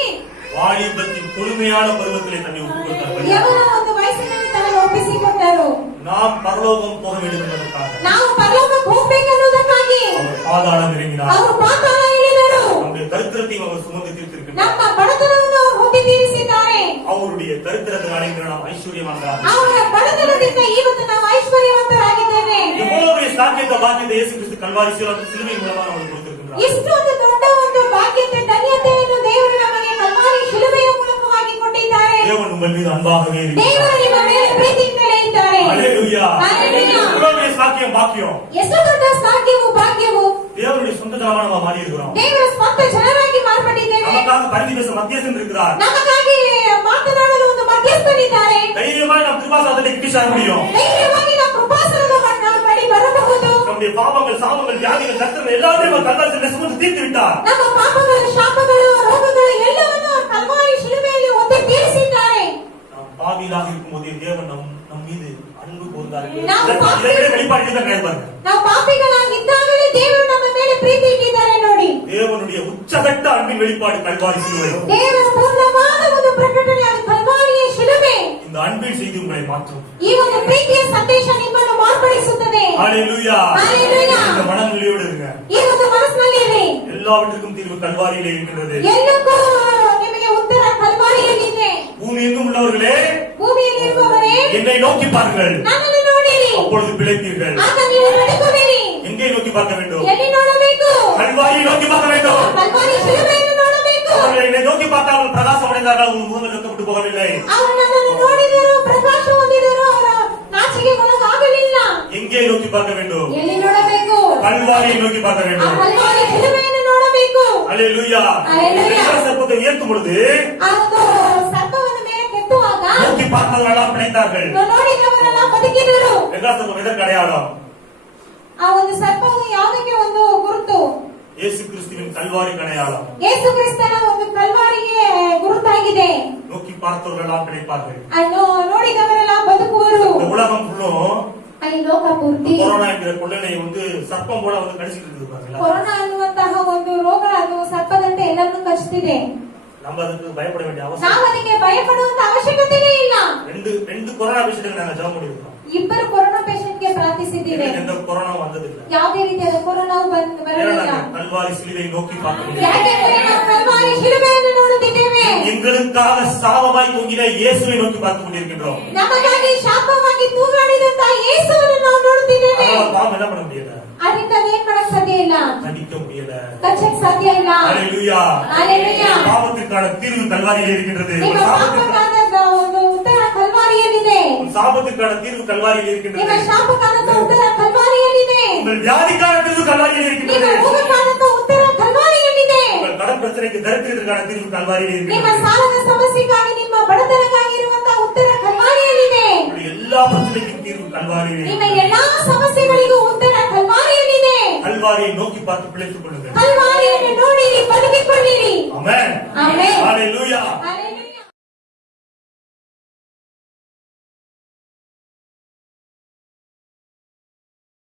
வாலிபத்தின் பொறுமையான பருவத்திலே தன்னை ஒப்புக் கொடுத்தார். ಯವನ ಒಂದು ವಯಸ್ಸಿನಲ್ಲಿ ತನ್ನನ್ನು ಒಪ್ಪಿಸಿಕೊಂಡರು. நாம் பரலோகம் போக வேண்டும் என்பதற்காக ನಾವು ಪರಲೋಕಕ್ಕೆ ಹೋಗ್ಬೇಕನ್ನುವುದಕ್ಕಾಗಿ அவர் பாதாளம் இறங்கினார். ಅವರು ಪಾತಾಳ ಇಳಿದರು. நம்முடைய தரித்திரத்தையும் அவர் சுமந்து தீர்த்திருக்கிறார். ನಮ್ಮ ಬಡತನವನ್ನು ಅವರು ಹೊತ್ತಿ ತೀರಿಸಿದ್ದಾರೆ. அவருடைய தரித்திரத்தினாலே இன்று நாம் ஐஸ்வர்யவான்களாக, ಅವರ ಬಡತನದಿಂದ ಇವತ್ತು ನಾವು ಐಶ್ವರ್ಯವಂತರಾಗಿದ್ದೇವೆ. எவ்வளவு பெரிய சாக்கியத்தை பாக்கியத்தை இயேசு கிறிஸ்து கல்வாரி சிலுவை மூலமாக நமக்கு கொடுத்திருக்கிறார். ಇಷ್ಟೊಂದು ದೊಡ್ಡ ಒಂದು ಭಾಗ್ಯತೆ ಧನ್ಯತೆಯನ್ನು ದೇವರು ನಮಗೆ ಕಲ್ವಾರಿ ಶಿಲುಬೆಯ ಮೂಲಕವಾಗಿ ಕೊಟ್ಟಿದ್ದಾರೆ. தேவன் உங்கள் மீது அன்பாகவே இருக்கிறார். ದೇವರು ನಿಮ್ಮ ಮೇಲೆ ಪ್ರೀತಿಯಿಂದಲೇ ಇದ್ದಾರೆ. ஹalleluya. ஹalleluya. எவ்வளவு பெரிய சாக்கியம் பாக்கியம். ಎಷ್ಟು ದೊಡ್ಡ ಸಾಧ್ಯವು ಭಾಗ್ಯವು. தேவனுடைய சொந்த ஜனமாக நம்ம மாறி இருக்கிறோம். ದೇವರ ಸ್ವಂತ ಜನರಾಗಿ ಮಾರ್ಪಟ್ಟಿದ್ದೇವೆ. நமக்காக பரிந்து பேச மத்தியஸ்தன் இருக்கிறார். ನಮಗಾಗಿ ಮಾತನಾಡಲು ಒಂದು ಮಧ್ಯಸ್ಥನಿದ್ದಾರೆ. தைரியமாக நாம் கிருபாசனத்தை கிட்டிஷார முடியும். ಧೈರ್ಯವಾಗಿ ನಾವು ಕೃಪಾಸನದ ನಾವು ಬಳಿ ಬರಬಹುದು. நம்முடைய பாவங்கள், சாபங்கள், வியாதிகள், கஷ்டங்கள் எல்லாத்தையும் அவர் கல்வாரி சிலுவையில் சுமந்து தீர்த்து விட்டார். ನಮ್ಮ ಪಾಪಗಳು, ಶಾಪಗಳು, ರೋಗಗಳು ಎಲ್ಲವನ್ನೂ ಕಲ್ವಾರಿ ಶಿಲುಬೆಯಲ್ಲಿ ಒತ್ತಿ ತೀರಿಸಿದ್ದಾರೆ. நாம் பாவிகளாக இருக்கும்போதே தேவன் நம் மீது அன்பு கூர்ந்தார். நாம் இதை வெளிப்பாடு தான் பாருங்க. ನಾವು ಪಾಪಿಗಳಾಗಿದ್ದಾಗಲೇ ದೇವರು ನಮ್ಮ ಮೇಲೆ ಪ್ರೀತಿ ಇಟ್ಟಿದ್ದಾರೆ ನೋಡಿ. தேவனுடைய உச்சகட்ட அன்பின் வெளிப்பாடு கல்வாரி சிலுவை. ದೇವರ ಪೂರ್ಣವಾದ ಒಂದು ಪ್ರಕಟಣೆ ಅದು ಕಲ್ವಾರಿಯ ಶಿಲುಬೆ. இந்த அன்பின் செய்தி உங்களை மாற்றும். ಈ ಒಂದು ಪ್ರೀತಿಯ ಸಂದೇಶ ನಿಮ್ಮನ್ನು ಮಾರ್ಪಡಿಸುತ್ತದೆ. ஹalleluya. ஹalleluya. இந்த மனநிலையோடு இருங்க. ಈ ಒಂದು ಮನಸ್ಸಿನಲ್ಲಿರಿ. எல்லாவற்றுக்கும் தீர்வு கல்வாரியிலே இருக்கிறது. ಎಲ್ಲಕ್ಕೂ ನಿಮಗೆ ಉತ್ತರ ಕಲ್ವಾರಿಯಲ್ಲಿದೆ. பூமி எங்கும் உள்ளவர்களே, ಭೂಮಿಯಲ್ಲಿ ಇರುವವರೇ, என்னை நோக்கி பாருங்கள், ನನ್ನನ್ನು ನೋಡಿರಿ, அப்பொழுது பிழைப்பீர்கள். ಆಗ ನೀವು ನಡುಗುವಿರಿ. எங்கே நோக்கி பார்க்க வேண்டும்? ಎಲ್ಲಿ ನೋಡಬೇಕು? கல்வாரியை நோக்கி பார்க்க வேண்டும். ಕಲ್ವಾರಿ ಶಿಲುಬೆಯನ್ನು ನೋಡಬೇಕು. அவர்கள் என்னை நோக்கி பார்த்தார்கள், பிரகாசம் அடைந்தார்கள், உங்கள் முகங்கள் வெட்கப்பட்டு போகவில்லை. ಅವರು ನನ್ನನ್ನು ನೋಡಿದರು, ಪ್ರಕಾಶ ಹೊಂದಿದರು, ಅವರ ನಾಚಿಕೆ ಒಳಗಾಗಲಿಲ್ಲ. எங்கே நோக்கி பார்க்க வேண்டும்? ಎಲ್ಲಿ ನೋಡಬೇಕು? கல்வாரியை நோக்கி பார்க்க ಆ வேண்டும். ಕಲ್ವಾರಿ ಶಿಲುಬೆಯನ್ನು ನೋಡಬೇಕು. அல்லேலூயா. அல்லேலூயா. சர்ப்பத்தை உயர்த்தும் பொழுது ಆ ಒಂದು ಸರ್ಪವನ್ನು ಮೇಲೆ ಕೆತ್ತುವಾಗ நோக்கி பார்த்தவர்களெல்லாம் பிழைத்தார்கள். ನೋಡಿದವರೆಲ್ಲ ಬದುಕಿದರು. வெங்காசப்பம் எதற்கு அடையாளம்? ಆ ಒಂದು ಸರ್ಪವು ಯಾವುದಕ್ಕೆ ಒಂದು ಗುರುತು? இயேசு கிறிஸ்துவின் கல்வாரிக்கு அடையாளம். ಯೇಸು ಕ್ರಿಸ್ತನ ಒಂದು ಕಲ್ವಾರಿಗೆ ಗುರುತಾಗಿದೆ. நோக்கி பார்த்தவர்களெல்லாம் பிழைப்பார்கள். ಅನ್ನು ನೋಡಿದವರೆಲ್ಲ ಬದುಕುವರು. இந்த உலகம் ஃபுல்லும் ಈ ಲೋಕ ಪೂರ್ತಿ கொரோனா என்கிற கொள்ளனை சர்ப்பம் போல கடிச்சிட்டு இருக்குது பாருங்களா. ಕೊರೋನಾ ಅನ್ನುವಂತಹ ಒಂದು ರೋಗ ಅದು ಸರ್ಪದಂತೆ ಎಲ್ಲರನ್ನೂ ಕಚ್ಚುತ್ತಿದೆ. நம்ம அதுக்கு பயப்பட வேண்டிய ನಾವು அவசியம் ಅದಕ್ಕೆ ಭಯಪಡುವಂತ ಅವಶ್ಯಕತೆನೇ ಇಲ್ಲ. ரெண்டு கொரோனா பேஷண்ட்டுக்கு நாங்க ஜெபம் பண்ணிருக்கோம். ಇಬ್ಬರು ಕೊರೋನಾ ಪೇಷಂಟ್ ಗೆ ಪ್ರಾರ್ಥಿಸಿದ್ದೇವೆ. எந்த கொரோனா வந்ததில்லை. ಯಾವುದೇ ರೀತಿಯಾದ ಕೊರೋನಾ ಬರಲಿಲ್ಲ. கல்வாரி சிலுவை நோக்கி பார்க்கிறோம். ಯಾಕೆಂದರೆ ನಾವು ಕಲ್ವಾರಿ ಶಿಲುಬೆಯನ್ನು ನೋಡುತ್ತಿದ್ದೇವೆ. எங்களுக்காக சாபமாய் தொங்கின இயேசுவை நோக்கி பார்த்து கொண்டிருக்கின்றோம். ನಮಗಾಗಿ ಶಾಪವಾಗಿ ತೂಗಾಡಿದಂತ ಯೇಸುವನ್ನು ನಾವು ನೋಡುತ್ತಿದ್ದೇವೆ. பாவம் என்ன பண்ண முடியல, ಅದರಿಂದ ಅದೇನ್ ಮಾಡಕ್ ಸಾಧ್ಯ ಇಲ್ಲ, கண்டிக்க முடியல. ಕಚ್ಚಕ್ ಸಾಧ್ಯ ಇಲ್ಲ. ஹalleluya. ஹalleluya. பாவத்திற்கான தீர்வு கல்வாரியில் இருக்கின்றது. ನಿಮ್ಮ ಪಾಪಕ್ಕಾದ ಒಂದು ಉತ್ತರ ಕಲ್ವಾರಿಯಲ್ಲಿದೆ. சாபத்திற்கான தீர்வு கல்வாரியில் ನಿಮ್ಮ இருக்கின்றது. ಶಾಪಕ್ಕಾದ ಉತ್ತರ ಕಲ್ವಾರಿಯಲ್ಲಿದೆ. உங்கள் வியாதிக்கான தீர்வு கல்வாரியில் ನಿಮ್ಮ இருக்கின்றது. ರೋಗಕ್ಕಾದ ಉತ್ತರ கல்வாரிಯಲ್ಲಿದೆ. உங்கள் கடன் பிரச்சனைக்கு தரித்திரத்திற்கான தீர்வு கல்வாரியில் ನಿಮ್ಮ இருக்கின்றது. ಸಾಲದ ಸಮಸ್ಯೆಗಾಗಿ, ನಿಮ್ಮ ಬಡತನಕ್ಕಾಗಿ ಇರುವಂತಹ ಉತ್ತರ ಕಲ್ವಾರಿಯಲ್ಲಿದೆ. உங்களுடைய எல்லா பிரச்சனைக்கும் தீர்வு கல்வாரியில் ನಿಮ್ಮ இருக்கிறது. ಎಲ್ಲಾ ಸಮಸ್ಯೆಗಳಿಗೂ ಉತ್ತರ ಕಲ್ವಾರಿಯಲ್ಲಿದೆ. கல்வாரியை நோக்கி பார்த்து பிழைத்துக் கொள்ளுங்கள். ಕಲ್ವಾರಿಯನ್ನು ನೋಡಿರಿ, ಬದುಕಿಕೊಳ್ಳಿರಿ. ஆமென். ಆಮೆನ್. ஹalleluya. ஹalleluya.